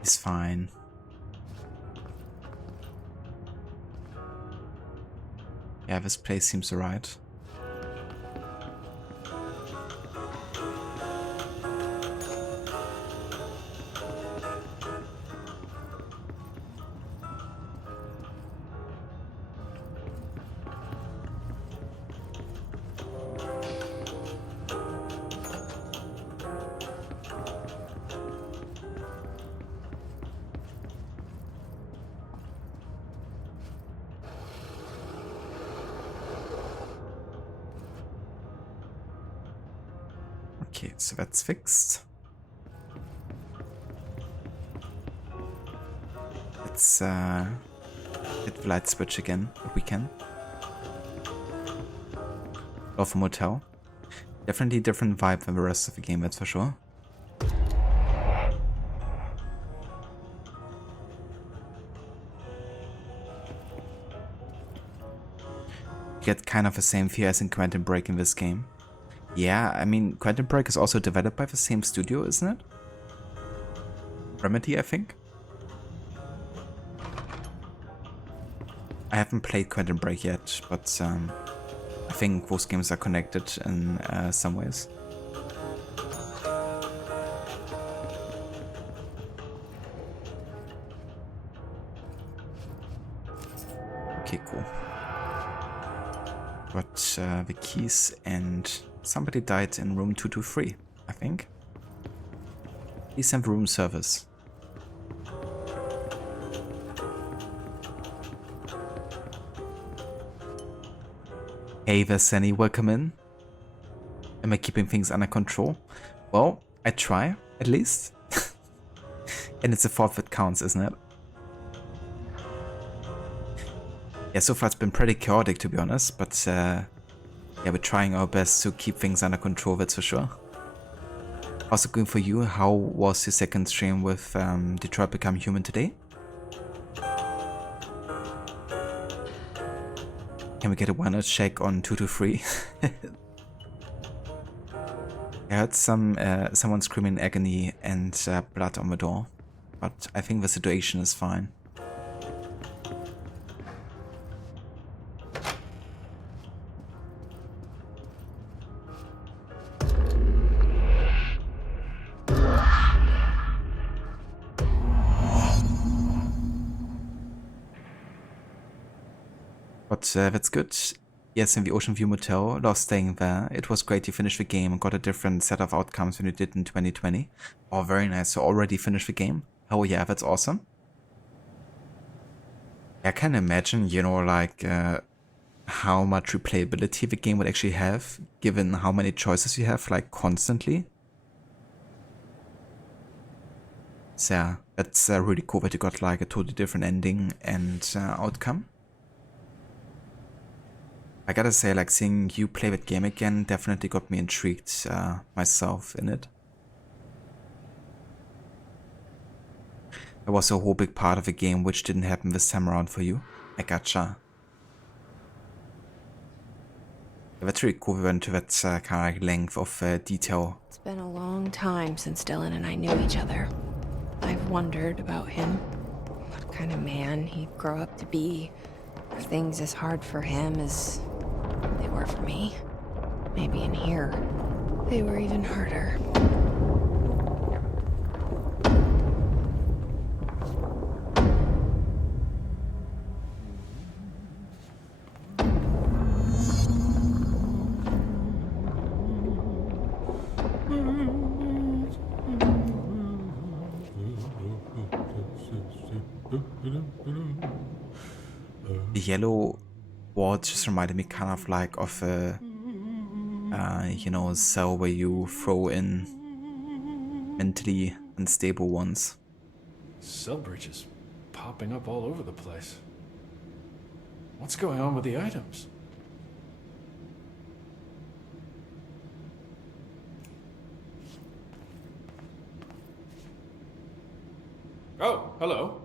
He's fine. Yeah, this place seems alright. Okay, so that's fixed. Let's hit the light switch again if we can. Of a motel. Definitely different vibe than the rest of the game, that's for sure. You get kind of the same fear as in Quantum Break in this game. Yeah, I mean, Quantum Break is also developed by the same studio, isn't it? Remedy, I think. I haven't played Quantum Break yet, but I think those games are connected in some ways. Okay, cool. Got the keys, and somebody died in room 223, I think. Please have room service. Hey there, Sunny, welcome in. Am I keeping things under control? Well, I try, at least. And it's a thought that counts, isn't it? Yeah, so far it's been pretty chaotic, to be honest, but yeah, we're trying our best to keep things under control, that's for sure. How's it going for you? How was your second stream with Detroit Become Human today? Can we get a one-out check on 223? I heard someone screaming agony and blood on the door, but I think the situation is fine. But that's good. Yes, in the Ocean View Motel, love staying there. It was great you finished the game and got a different set of outcomes than you did in 2020. Oh, very nice. So already finished the game? Oh yeah, that's awesome. I can imagine, you know, like how much replayability the game would actually have, given how many choices you have, like constantly. So yeah, that's really cool that you got like a totally different ending and outcome. I gotta say, like, seeing you play that game again definitely got me intrigued myself in it. There was a whole big part of the game which didn't happen this time around for you. I gotcha. Yeah, that's really cool we went to that kind of like length of detail. It's been a long time since Dylan and I knew each other. I've wondered about him. What kind of man he'd grow up to be. If things as hard for him as were for me. Maybe in here, they were even harder. The yellow wall just reminded me kind of like of a, you know, cell where you throw in mentally unstable ones. Cell breaches popping up all over the place. What's going on with the items? Oh, hello.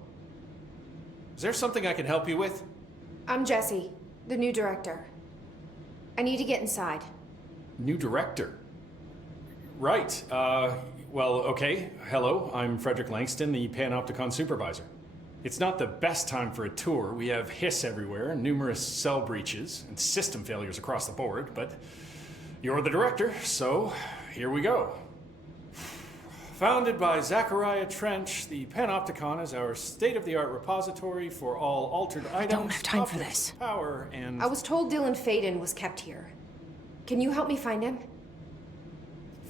Is there something I can help you with? I'm Jesse, the new director. I need to get inside. New director? Right. Well, okay. Hello, I'm Frederick Langston, the Panopticon supervisor. It's not the best time for a tour. We have hiss everywhere, numerous cell breaches, and system failures across the board, but you're the director, so here we go. Founded by Zachariah Trench, the Panopticon is our state-of-the-art repository for all altered items. I don't have time for this. Power and... I was told Dylan Faden was kept here. Can you help me find him?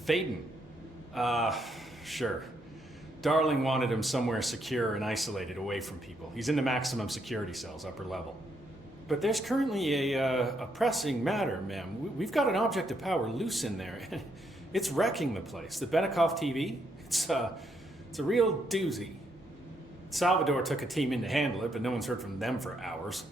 Faden? Sure. Darling wanted him somewhere secure and isolated away from people. He's in the maximum security cells, upper level. But there's currently a pressing matter, ma'am. We've got an object of power loose in there. It's wrecking the place. The Benikoff TV, it's a real doozy. Salvador took a team in to handle it, but no one's heard from them for hours.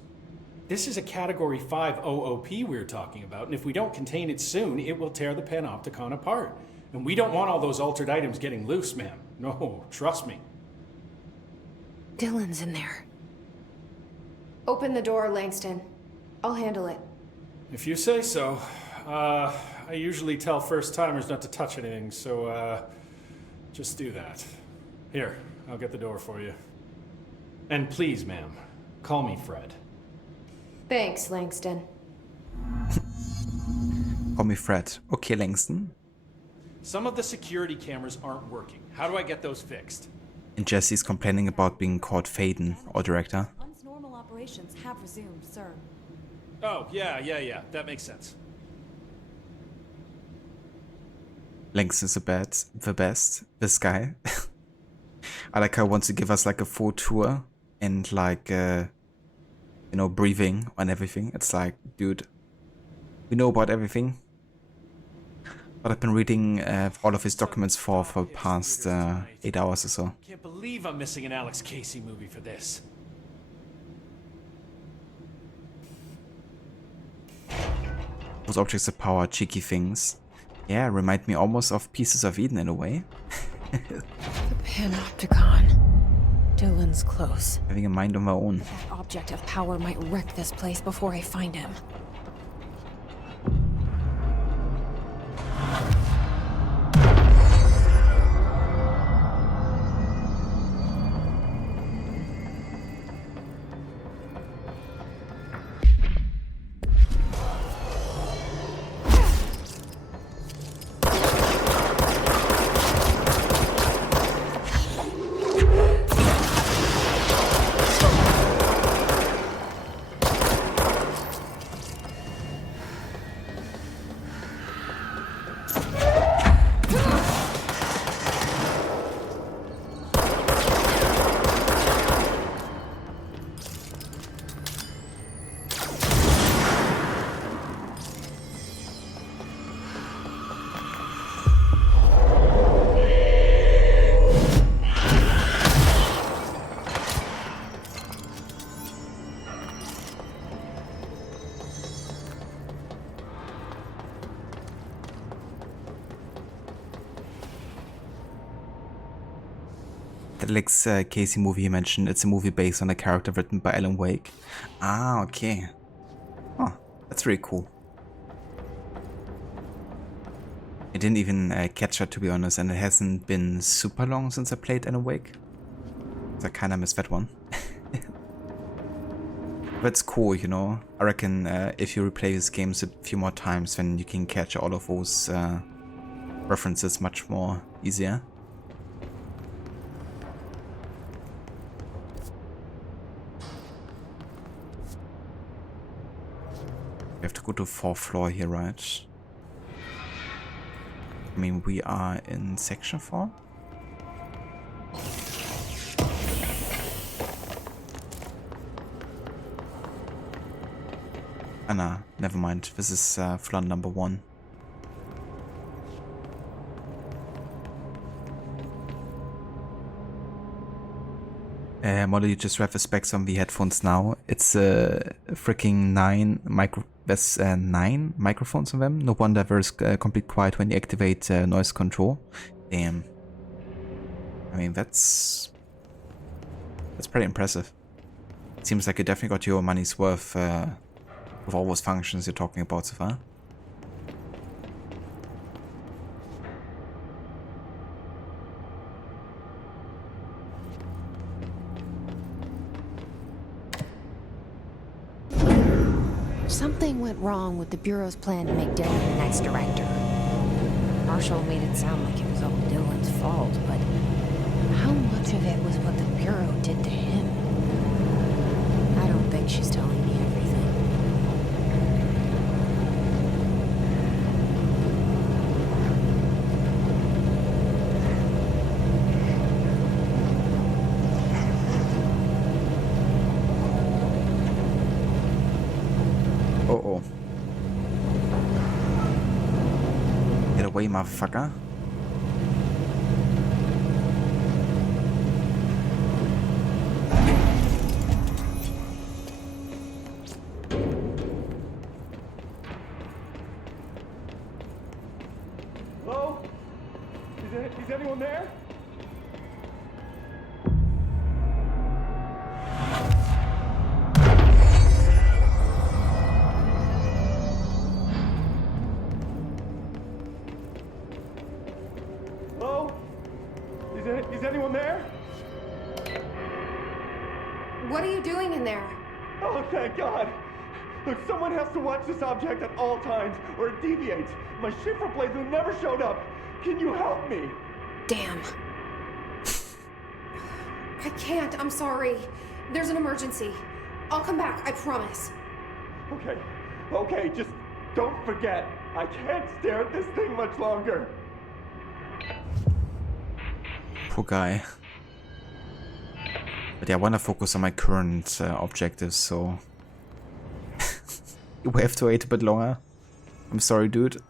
This is a Category 5 OOP we're talking about, and if we don't contain it soon, it will tear the Panopticon apart. And we don't want all those altered items getting loose, ma'am. No, trust me. Dylan's in there. Open the door, Langston. I'll handle it. If you say so. I usually tell first-timers not to touch anything, so, just do that. Here, I'll get the door for you. And please, ma'am, call me Fred. Thanks, Langston. Call me Fred. Okay, Langston. Some of the security cameras aren't working. How do I get those fixed? And Jesse's complaining about being called Faden, or director. Normal operations have resumed, sir. Oh, yeah. That makes sense. Langston's the best. This guy. I like how he wants to give us like a full tour and like, you know, briefing on everything. It's like, dude, we know about everything. But I've been reading all of his documents for the past 8 hours or so. Can't believe I'm missing an Alex Casey movie for this. Those objects of power, cheeky things. Yeah, remind me almost of Pieces of Eden in a way. The Panopticon. Dylan's close. Having a mind of my own. That object of power might wreck this place before I find him. The Alex Casey movie you mentioned, it's a movie based on a character written by Alan Wake. Ah, okay. Oh, that's really cool. I didn't even catch that, to be honest, and it hasn't been super long since I played Alan Wake. So I kinda missed that one. That's cool, you know. I reckon if you replay these games a few more times, then you can catch all of those references much more easier. We have to go to 4th floor here, right? I mean, we are in section 4? Ah, nah, never mind. This is floor number 1. Molly, you just read the specs on the headphones now. It's freaking 9 there's 9 microphones on them. No wonder there's complete quiet when you activate noise control. Damn. I mean, that's pretty impressive. It seems like you definitely got your money's worth with all those functions you're talking about so far. Something went wrong with the Bureau's plan to make Dylan the next director. Marshall made it sound like it was all Dylan's fault, but how much of it was what the Bureau did to him? I don't think she's telling me everything. Uh-oh. Get away, motherfucker. Hello? Is anyone there? Hello? Is anyone there? What are you doing in there? Oh, thank God. Look, someone has to watch this object at all times, or it deviates. My shifter playthrough never showed up. Can you help me? Damn. I can't, I'm sorry. There's an emergency. I'll come back, I promise. Okay, just don't forget. I can't stare at this thing much longer. Poor guy. But yeah, I want to focus on my current objectives, so we have to wait a bit longer. I'm sorry, dude.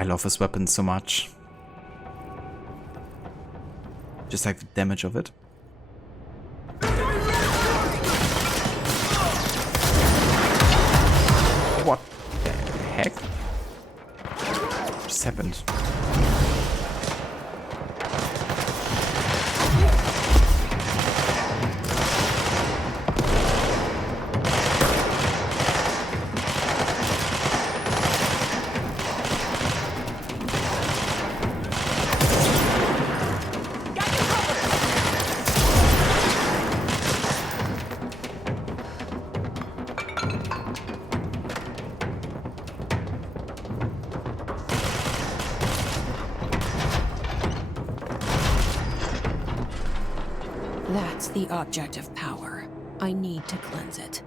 I love this weapon so much. Just like the damage of it. What the heck? What just happened? That's the object of power. I need to cleanse it.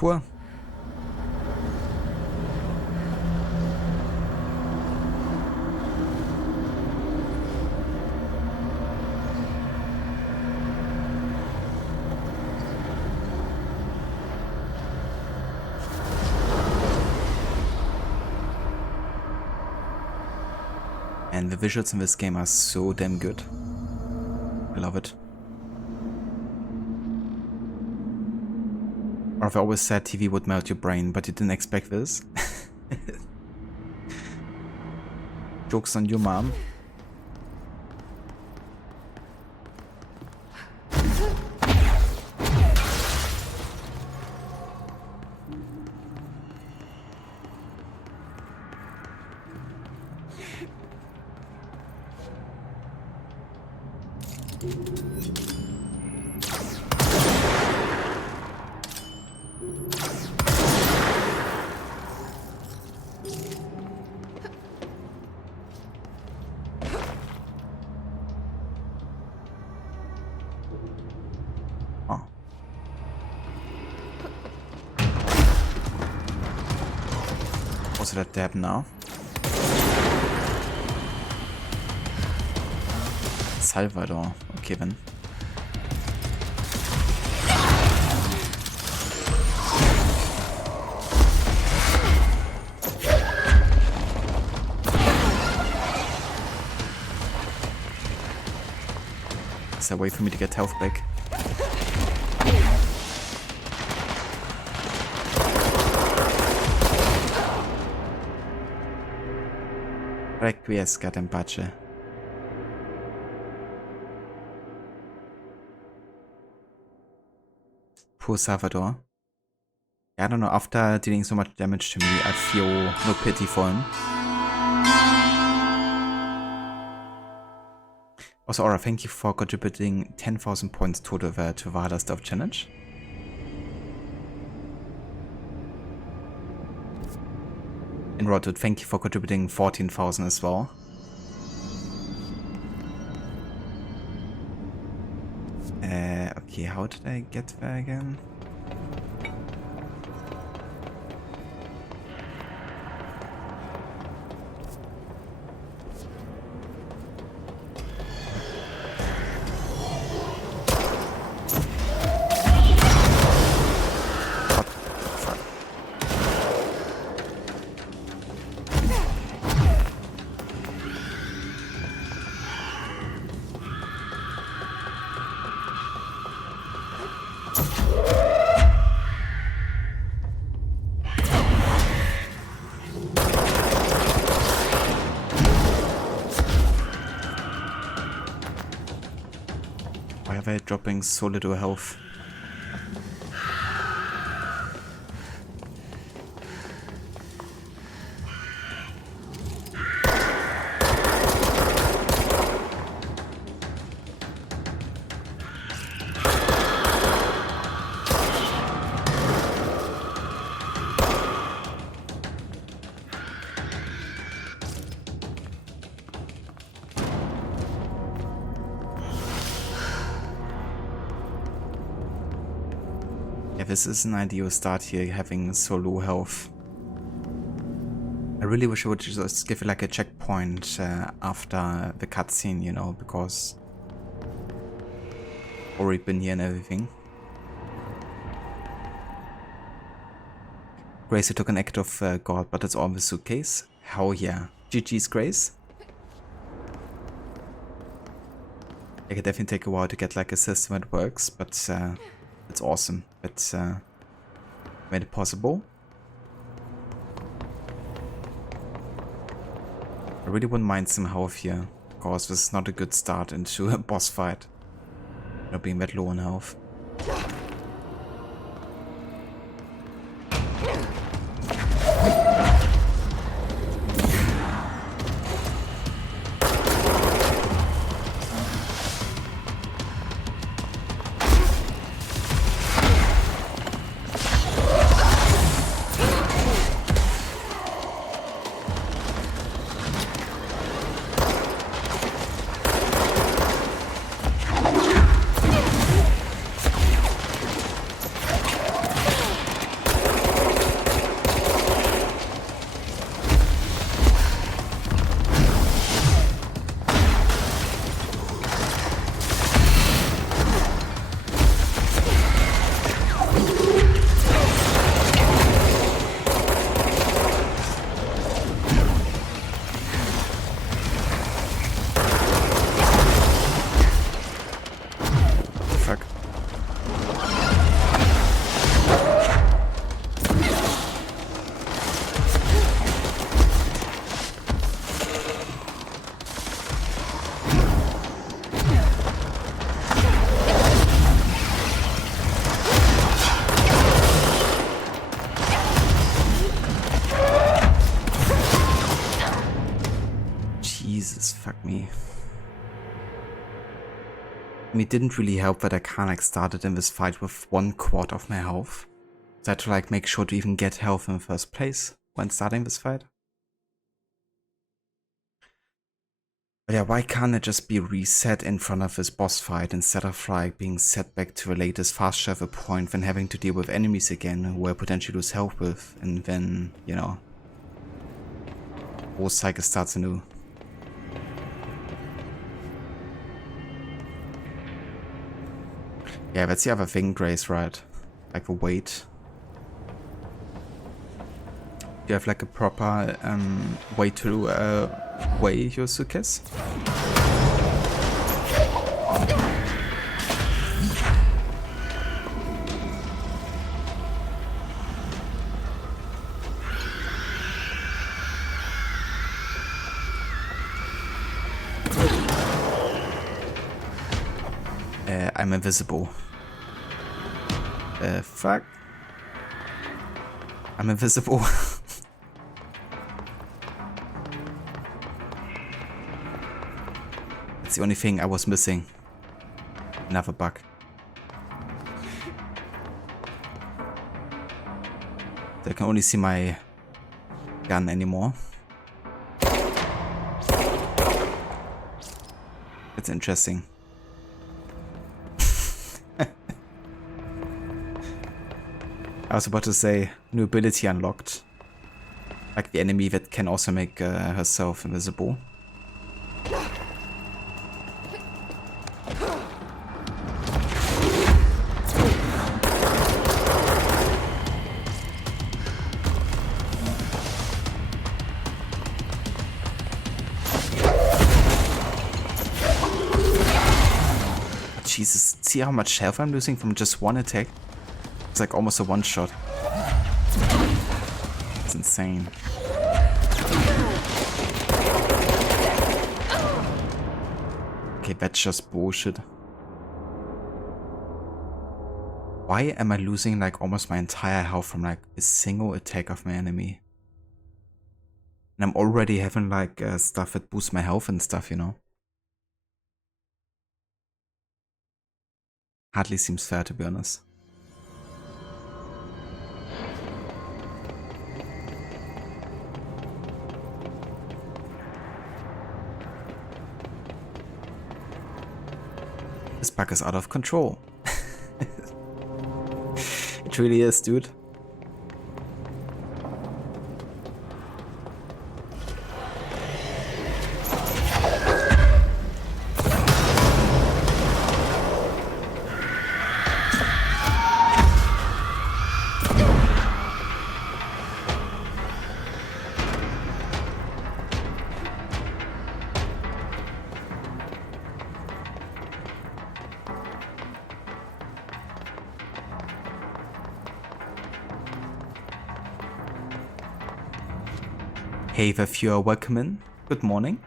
Parkour. And the visuals in this game are so damn good. I love it. Or I've always said TV would melt your brain, but you didn't expect this. Jokes on you, mom. Was that dab now? Salvador. Okay, then. Is there a way for me to get health back? Requiescat in pace. Poor Salvador. I don't know, after dealing so much damage to me, I feel no pity for him. Also, Aura, thank you for contributing 10,000 points total to Valhalla Stuff Challenge. And Rodwood, thank you for contributing 14,000 as well. Okay, how did I get there again? Why am I dropping so little health? Yeah, this is an ideal start here, having so low health. I really wish I would just give it like a checkpoint after the cutscene, you know, because already been here and everything. Grace, you took an act of God, but it's all in the suitcase. Hell yeah. GG's, Grace. It could definitely take a while to get like a system that works, but it's awesome. It's made it possible. I really wouldn't mind some health here, because this is not a good start into a boss fight. Not being that low on health. Jesus, fuck me. I mean, it didn't really help that I kinda like started in this fight with 1/4 of my health. So I had to like make sure to even get health in the first place when starting this fight. But yeah, why can't it just be reset in front of this boss fight instead of like being set back to the latest fast travel point, then having to deal with enemies again who I potentially lose health with, and then, you know, whole cycle starts anew. Yeah, that's the other thing, Grace, right? Like a weight. Do you have like a proper way to weigh your suitcase? I'm invisible. Fuck. I'm invisible. That's the only thing I was missing. Another bug. I can only see my gun anymore. It's interesting. I was about to say, new ability unlocked. Like the enemy that can also make herself invisible. Jesus, see how much health I'm losing from just one attack? It's like almost a one-shot. It's insane. Okay, that's just bullshit. Why am I losing like almost my entire health from like a single attack of my enemy? And I'm already having like stuff that boosts my health and stuff, you know? Hardly seems fair, to be honest. This bug is out of control. It really is, dude. Hey, if you are welcome in. Good morning.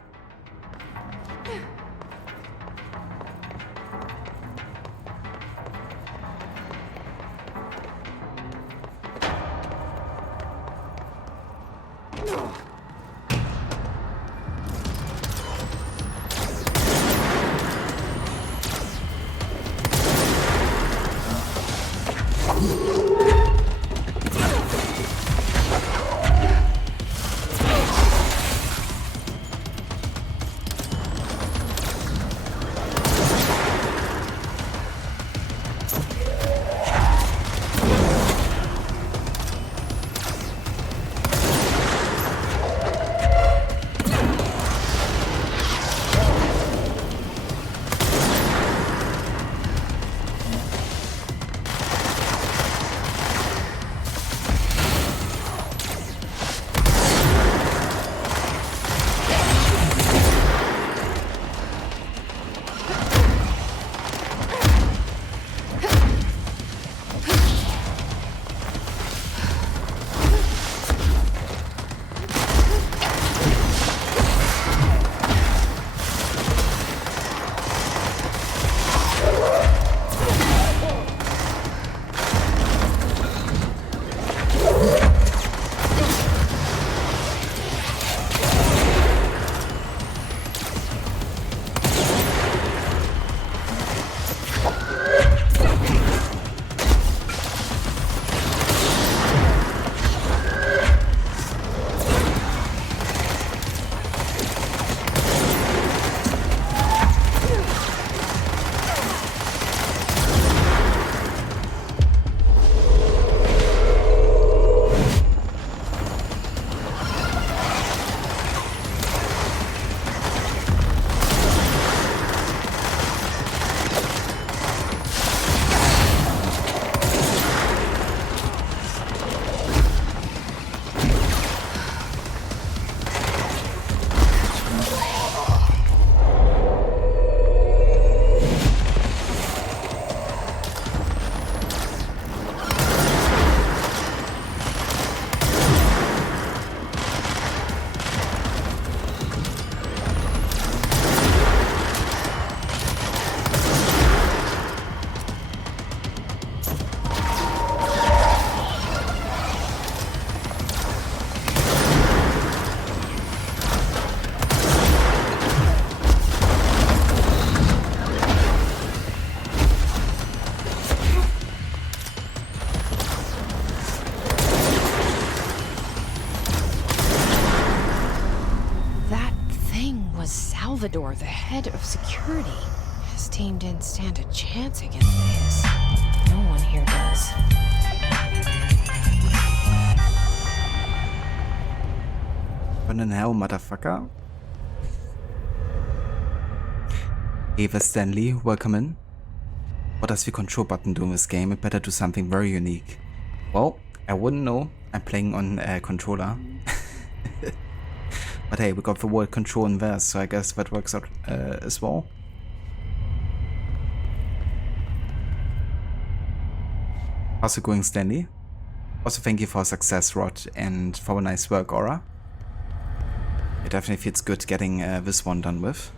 Salvador, the head of security. His team didn't stand a chance against his. No one here does. What in hell, motherfucker? Ava Stanley, welcome in. What does the control button do in this game? It better do something very unique. Well, I wouldn't know. I'm playing on a controller. But hey, we got the word control in there, so I guess that works out as well. How's it going, Stanley? Also, thank you for success, Rod, and for a nice work, Aura. It definitely feels good getting this one done with.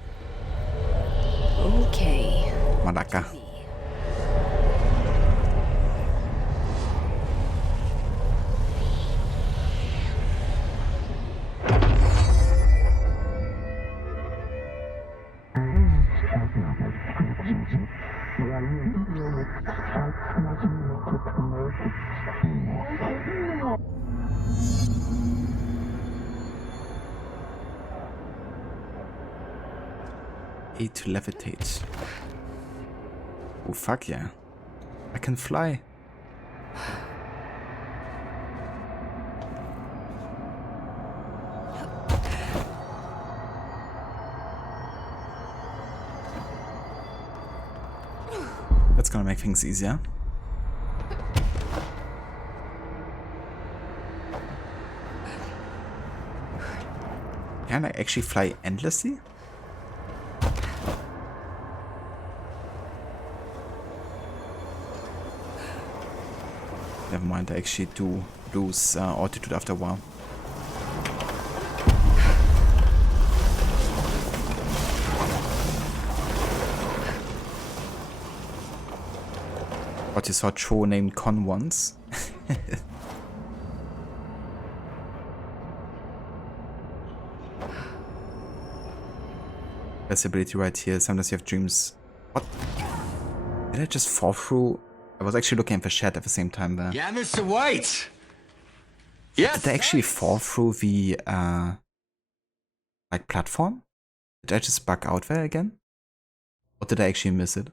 Okay. Malaka. A to levitate. Oh fuck yeah. I can fly. That's gonna make things easier. Can I actually fly endlessly? Never mind, I actually do lose altitude after a while. But you saw a troll named Con once. Best ability right here. Sometimes you have dreams. What? Did I just fall through? I was actually looking at the chat at the same time there. Yeah, Mr. White. Yes. Did I actually fall through the like platform? Did I just bug out there again? Or did I actually miss it?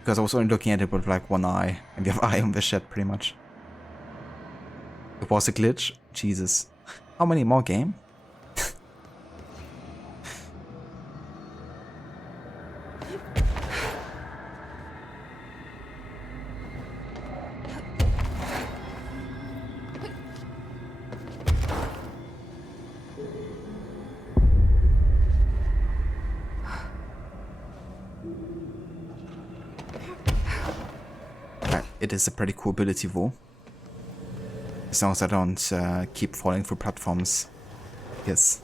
Because I was only looking at it with like one eye and the other eye on the chat pretty much. It was a glitch? Jesus. How many more game? It is a pretty cool ability though. As long as I don't keep falling through platforms. Yes.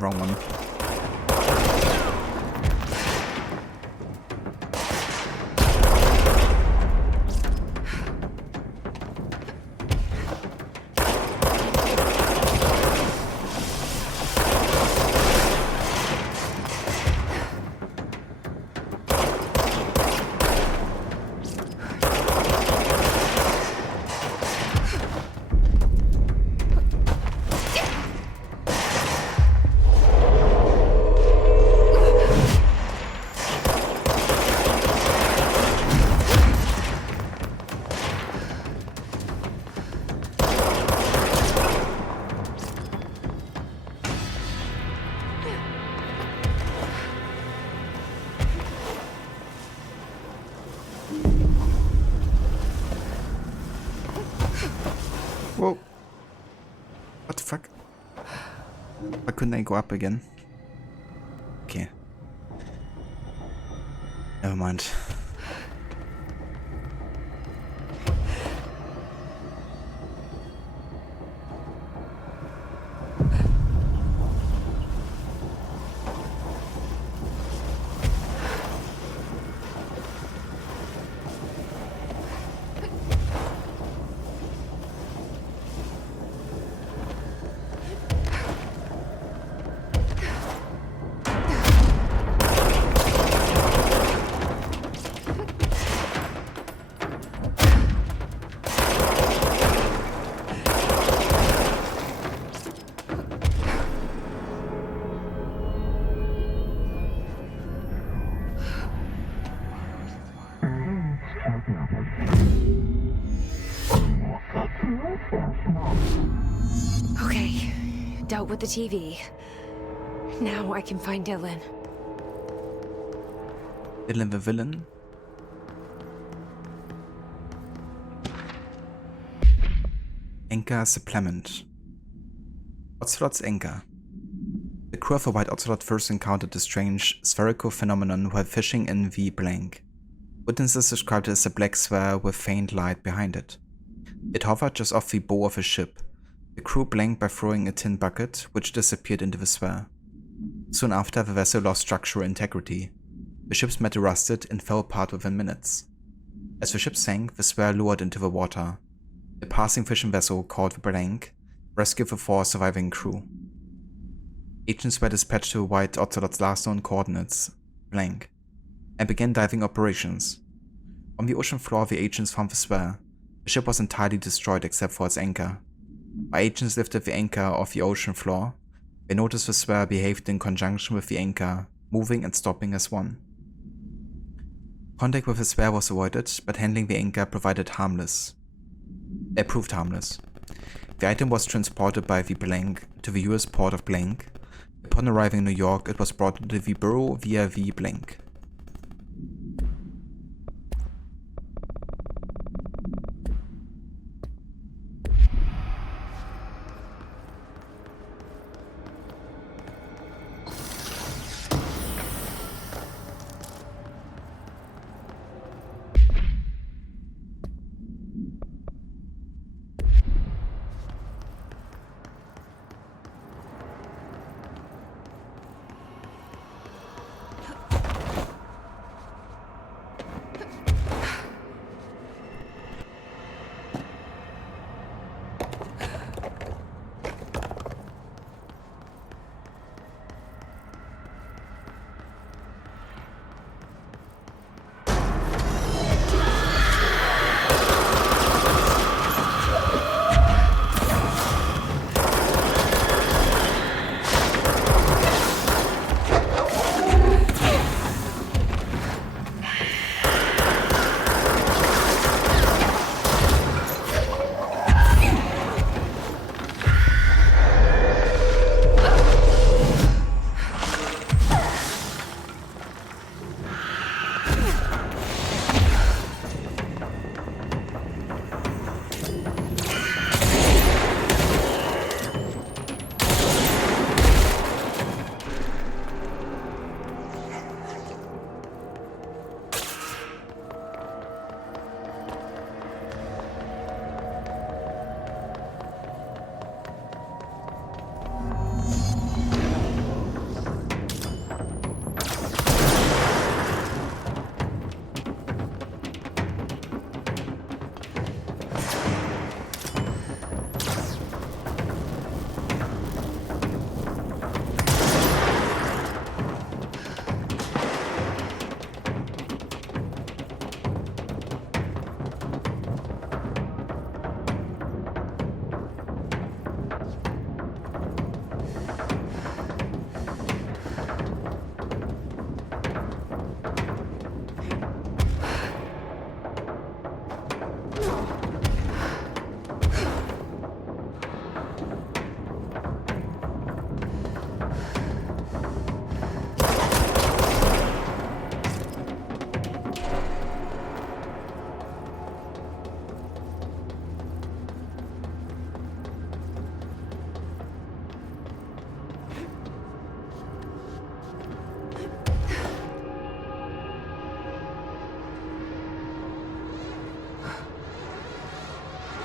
Wrong one. Whoa. What the fuck? Why couldn't I go up again? Okay. Never mind. Okay, dealt with the TV. Now I can find Dylan. Dylan the villain? Anchor supplement. Ocelot's anchor. The crew of the White Ocelot first encountered a strange spherical phenomenon while fishing in the blank. Witnesses described it as a black sphere with faint light behind it. It hovered just off the bow of a ship. The crew blanked by throwing a tin bucket, which disappeared into the sphere. Soon after, the vessel lost structural integrity. The ship's metal rusted and fell apart within minutes. As the ship sank, the sphere lowered into the water. A passing fishing vessel called the Blank rescued the 4 surviving crew. Agents were dispatched to the White Ocelot's last known coordinates, Blank, and began diving operations. On the ocean floor, the agents found the sphere. The ship was entirely destroyed except for its anchor. While agents lifted the anchor off the ocean floor, they noticed the sphere behaved in conjunction with the anchor, moving and stopping as one. Contact with the sphere was avoided, but handling the anchor proved harmless. The item was transported by the Blank to the US port of Blank. Upon arriving in New York, it was brought into the borough via the Blank.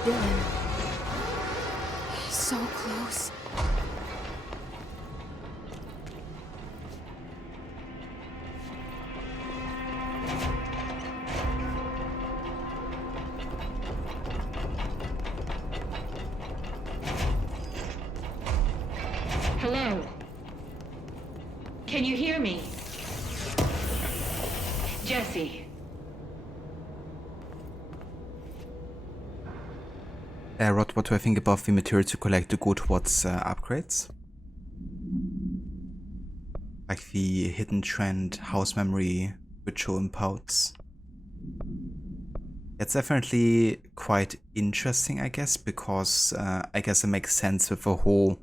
Dylan. He's so close. Hello? Can you hear me? Jesse. Rod, what do I think about the material to collect to go towards upgrades? Like the hidden trend, house memory, ritual impulse. It's definitely quite interesting, I guess, because I guess it makes sense with the whole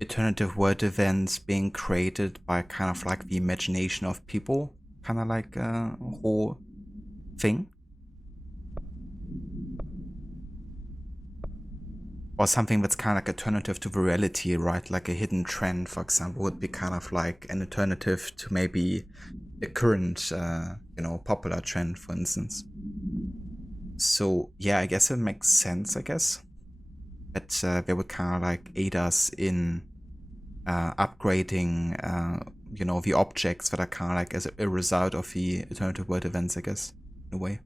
alternative world events being created by kind of like the imagination of people, kind of like a whole thing. Or something that's kind of like alternative to the reality, right? Like a hidden trend, for example, would be kind of like an alternative to maybe a current, popular trend, for instance. So yeah, I guess it makes sense, I guess. That they would kind of like aid us in upgrading, the objects that are kind of like as a result of the alternative world events, I guess, in a way.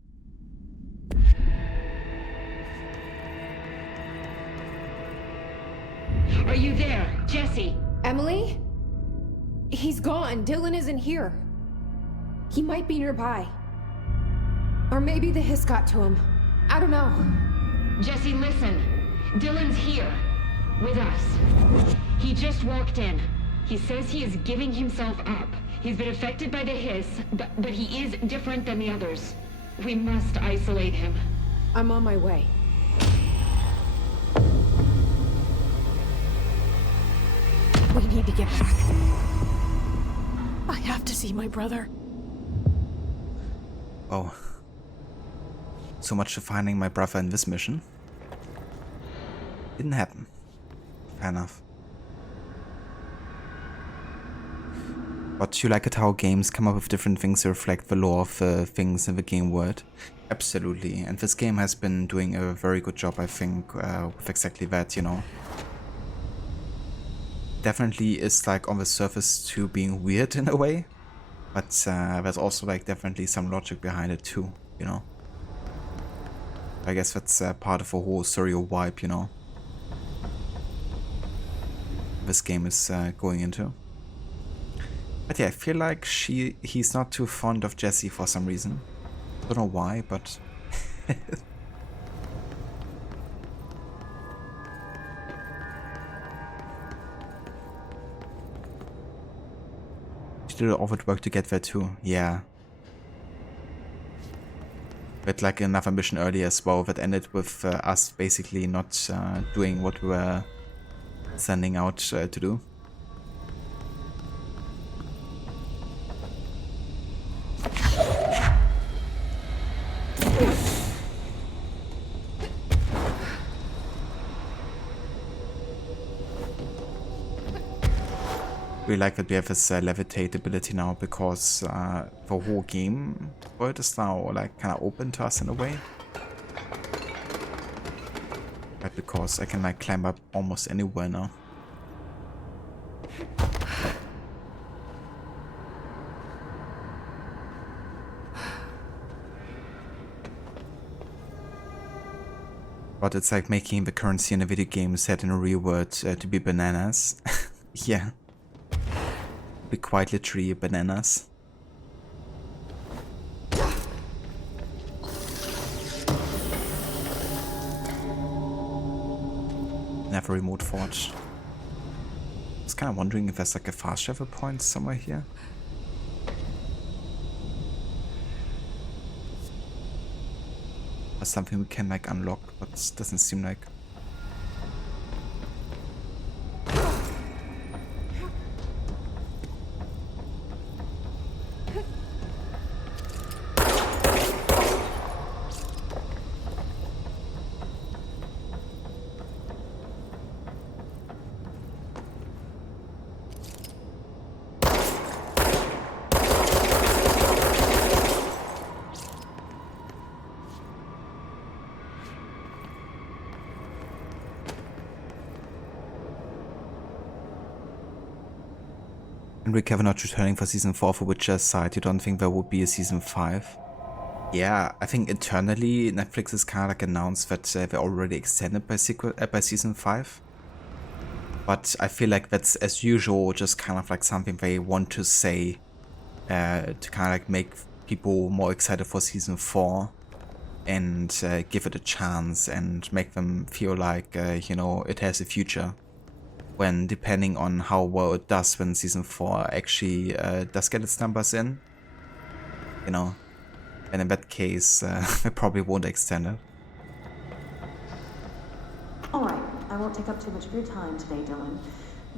Are you there, Jesse? Emily? He's gone. Dylan isn't here. He might be nearby. Or maybe the hiss got to him. I don't know. Jesse, listen. Dylan's here. With us. He just walked in. He says he is giving himself up. He's been affected by the hiss, but he is different than the others. We must isolate him. I'm on my way. We need to get back. I have to see my brother. Oh. So much for finding my brother in this mission. Didn't happen. Fair enough. But you like it how games come up with different things to reflect the lore of the things in the game world? Absolutely. And this game has been doing a very good job, I think, with exactly that, Definitely is like on the surface to being weird in a way. But there's also like definitely some logic behind it too, I guess that's part of a whole surreal vibe, this game is going into. But yeah, I feel like he's not too fond of Jesse for some reason. Don't know why, but she did all that work to get there too. Yeah. But like another mission earlier as well that ended with us basically not doing what we were sending out to do. We like that we have this levitate ability now because the whole game world is now like kind of open to us in a way. Right, because I can like climb up almost anywhere now. But it's like making the currency in a video game set in a real world to be bananas. Yeah. Be quite literally bananas. Never remote forged. I was kind of wondering if there's like a fast travel point somewhere here. Or something we can like unlock, but it doesn't seem like. And Rick Kavanaugh returning for season 4 for Witcher's side. You don't think there would be a season 5? Yeah, I think internally Netflix has kind of like announced that they already extended by season 5. But I feel like that's as usual just kind of like something they want to say to kind of like make people more excited for season 4 and give it a chance and make them feel like, it has a future. When depending on how well it does when season 4 actually does get its numbers in, And in that case, I probably won't extend it. Alright, I won't take up too much of your time today, Dylan.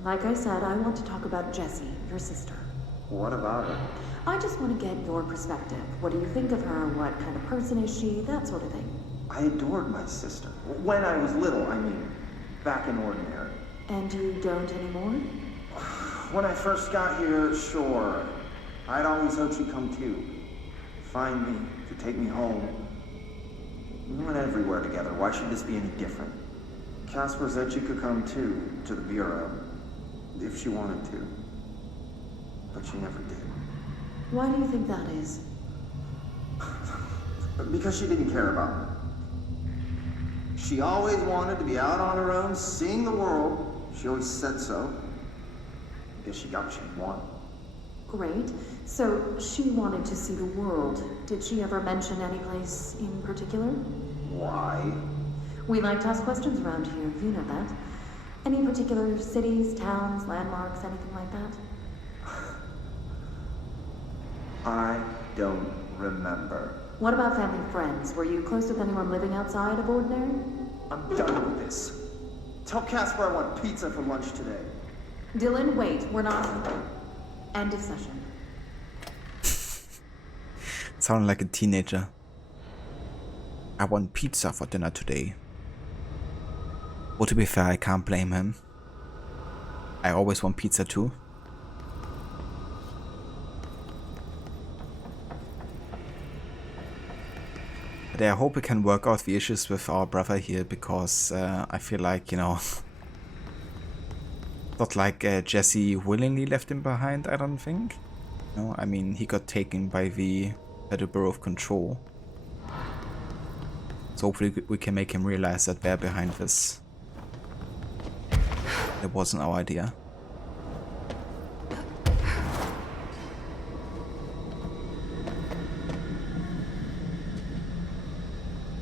Like I said, I want to talk about Jessie, your sister. What about her? I just want to get your perspective. What do you think of her? What kind of person is she? That sort of thing. I adored my sister. When I was little, I mean. Back in Ordinary. And you don't anymore? When I first got here, sure. I'd always hoped she'd come too. Find me, to take me home. We went everywhere together. Why should this be any different? Casper said she could come too, to the Bureau. If she wanted to. But she never did. Why do you think that is? Because she didn't care about me. She always wanted to be out on her own, seeing the world. She always said so. I guess she got what she wanted. Great. So she wanted to see the world. Did she ever mention any place in particular? Why? We like to ask questions around here, you know that. Any particular cities, towns, landmarks, anything like that? I don't remember. What about family and friends? Were you close with anyone living outside of Ordinary? I'm done with this. Tell Casper I want pizza for lunch today. Dylan, wait. We're not... End of session. Sounded like a teenager. I want pizza for dinner today. Well, to be fair, I can't blame him. I always want pizza too. But I hope we can work out the issues with our brother here, because I feel like, you know, not like Jesse willingly left him behind, I don't think. No, I mean, he got taken by the Bureau of Control. So hopefully we can make him realize that they're behind this. That wasn't our idea.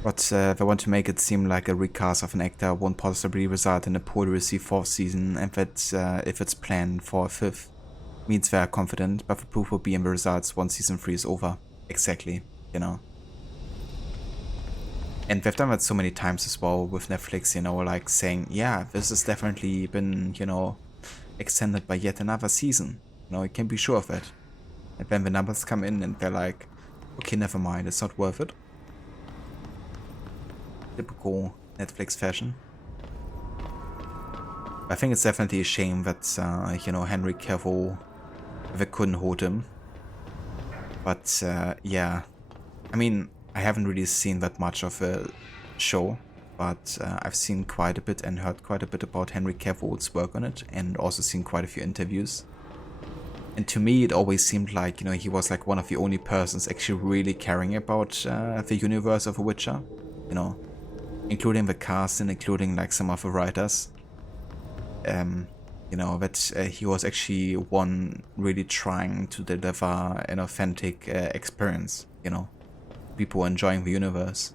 But they want to make it seem like a recast of an actor won't possibly result in a poorly received 4th season, and that if it's planned for a 5th, means they are confident, but the proof will be in the results once season 3 is over. Exactly, you know. And they've done that so many times as well with Netflix, you know, like saying, yeah, this has definitely been, you know, extended by yet another season. You know, you can be sure of it. And then the numbers come in and they're like, okay, never mind, it's not worth it. Typical Netflix fashion. I think it's definitely a shame that, you know, Henry Cavill, they couldn't hold him. But, yeah, I mean, I haven't really seen that much of a show, but I've seen quite a bit and heard quite a bit about Henry Cavill's work on it, and also seen quite a few interviews. And to me, it always seemed like, you know, he was like one of the only persons actually really caring about the universe of The Witcher, you know, including the cast and including like some of the writers. You know, that he was actually one really trying to deliver an authentic experience, you know, people enjoying the universe.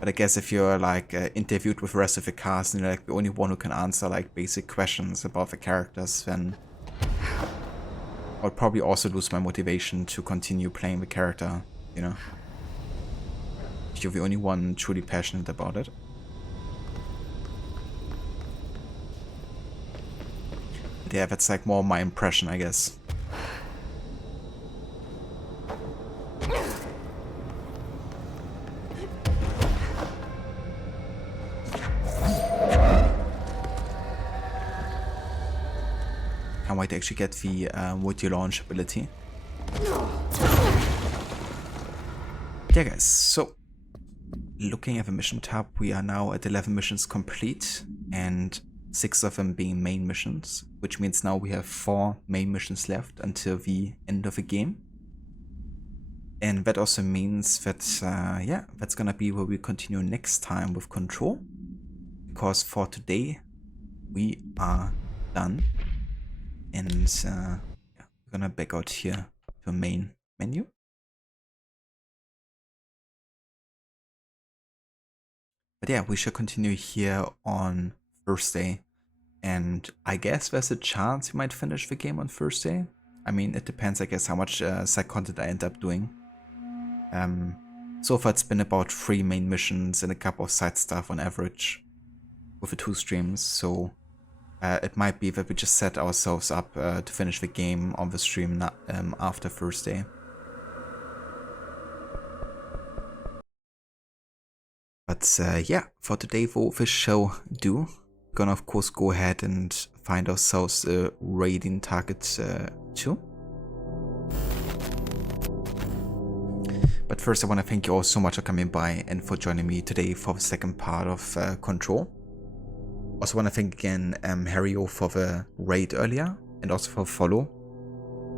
But I guess if you're like interviewed with the rest of the cast and you're like the only one who can answer like basic questions about the characters, then I'll probably also lose my motivation to continue playing the character, you know, if you're the only one truly passionate about it. But yeah, that's like more my impression, I guess. Can't wait to actually get the multi-launch ability. Yeah guys, so looking at the mission tab, we are now at 11 missions complete, and 6 of them being main missions, which means now we have 4 main missions left until the end of the game. And that also means that, yeah, that's gonna be where we continue next time with Control. Because for today, we are done. And yeah, we're gonna back out here to main menu. But yeah, we shall continue here on Thursday, and I guess there's a chance we might finish the game on Thursday. I mean, it depends, I guess, how much side content I end up doing. So far it's been about 3 main missions and a couple of side stuff on average with the 2 streams, so it might be that we just set ourselves up to finish the game on the stream after Thursday. But yeah, for today though, this shall do. We're gonna of course go ahead and find ourselves a raiding target too. But first I want to thank you all so much for coming by and for joining me today for the second part of Control. Also want to thank again Harrio for the raid earlier and also for follow.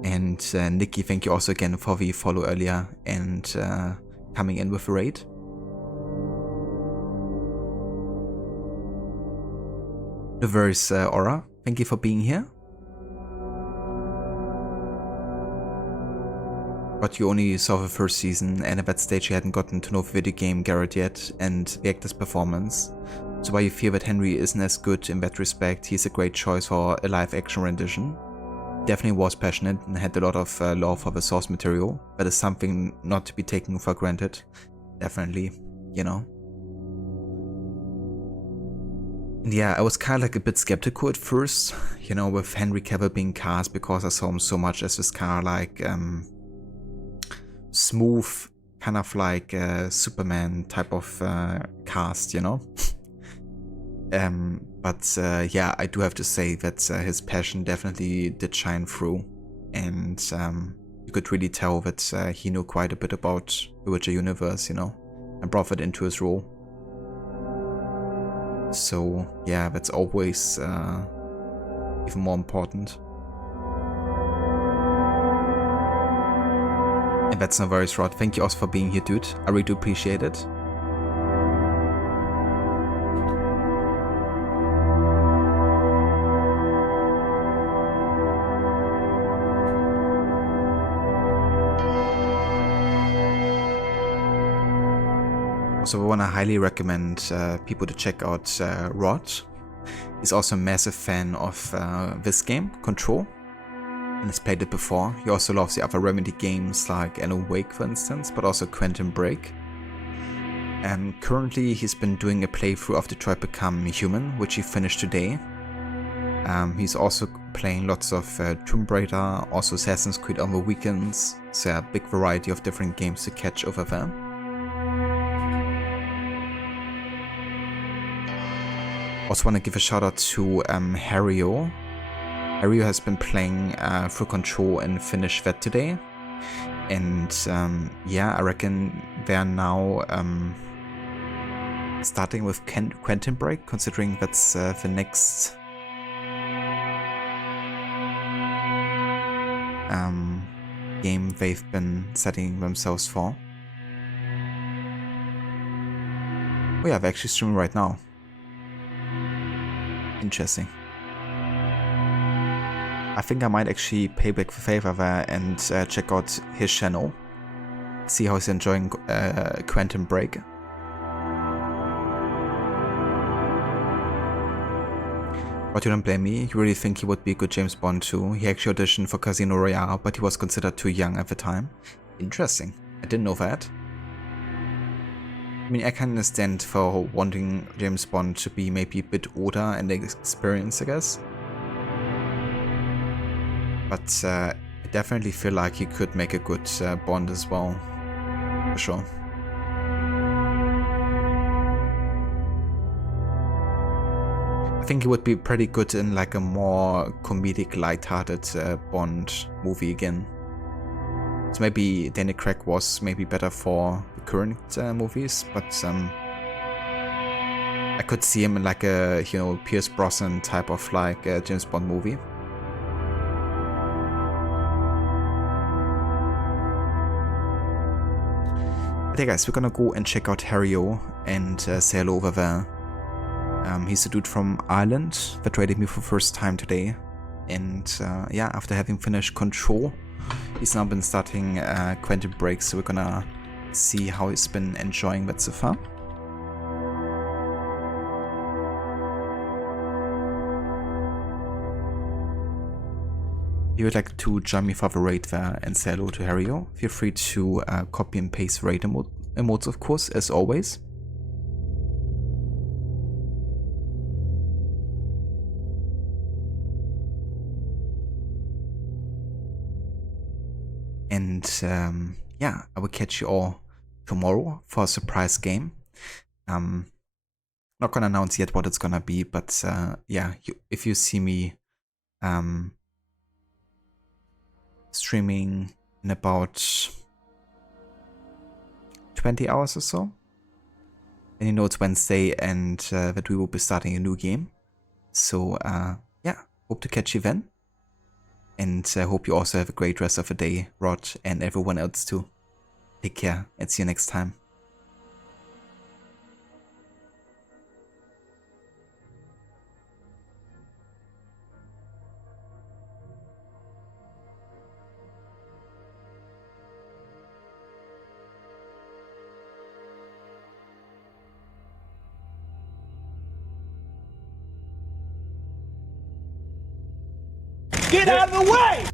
And Nikki, thank you also again for the follow earlier and coming in with the raid. Reverse Aura, thank you for being here. But you only saw the first season, and at that stage you hadn't gotten to know the video game Garrett yet and the actor's performance. So while you feel that Henry isn't as good in that respect, he's a great choice for a live action rendition. He definitely was passionate and had a lot of love for the source material. That is something not to be taken for granted. Definitely, you know. And yeah, I was kind of like a bit skeptical at first, you know, with Henry Cavill being cast, because I saw him so much as this kind of like smooth, kind of like Superman type of cast, you know. But yeah, I do have to say that his passion definitely did shine through, and you could really tell that he knew quite a bit about the Witcher universe, you know, and brought it into his role. So yeah, that's always even more important. And that's no worries, Rod. Thank you also for being here, dude. I really do appreciate it. Also, I want to highly recommend people to check out Rod. He's also a massive fan of this game, Control, and has played it before. He also loves the other Remedy games like Alan Wake, for instance, but also Quantum Break. Currently, he's been doing a playthrough of Detroit Become Human, which he finished today. He's also playing lots of Tomb Raider, also Assassin's Creed on the weekends, so a big variety of different games to catch over there. Also want to give a shout out to Harrio. Harrio has been playing through Control and finished that today. And yeah, I reckon they're now starting with Quantum Break, considering that's the next game they've been setting themselves for. Oh yeah, they're actually streaming right now. Interesting. I think I might actually pay back the favor there and check out his channel. See how he's enjoying Quantum Break. But you don't blame me, you really think he would be a good James Bond too. He actually auditioned for Casino Royale, but he was considered too young at the time. Interesting, I didn't know that. I mean, I can understand for wanting James Bond to be maybe a bit older and experienced, I guess. But I definitely feel like he could make a good Bond as well, for sure. I think he would be pretty good in like a more comedic, light-hearted Bond movie again. So maybe Daniel Craig was maybe better for the current movies, but I could see him in like a, you know, Pierce Brosnan type of like James Bond movie. But yeah guys, we're gonna go and check out Harrio and say hello over there. He's a dude from Ireland that raided me for the first time today. And yeah, after having finished Control, he's now been starting Quantum Break, so we're gonna see how he's been enjoying that so far. If you would like to join me for the raid there and say hello to Hario, feel free to copy and paste raid emotes, of course, as always. And yeah, I will catch you all tomorrow for a surprise game. Not gonna announce yet what it's gonna be, but yeah, if you see me streaming in about 20 hours or so, then you know it's Wednesday and that we will be starting a new game. So yeah, hope to catch you then. And I hope you also have a great rest of the day, Rod, and everyone else too. Take care and see you next time. Get out of the way!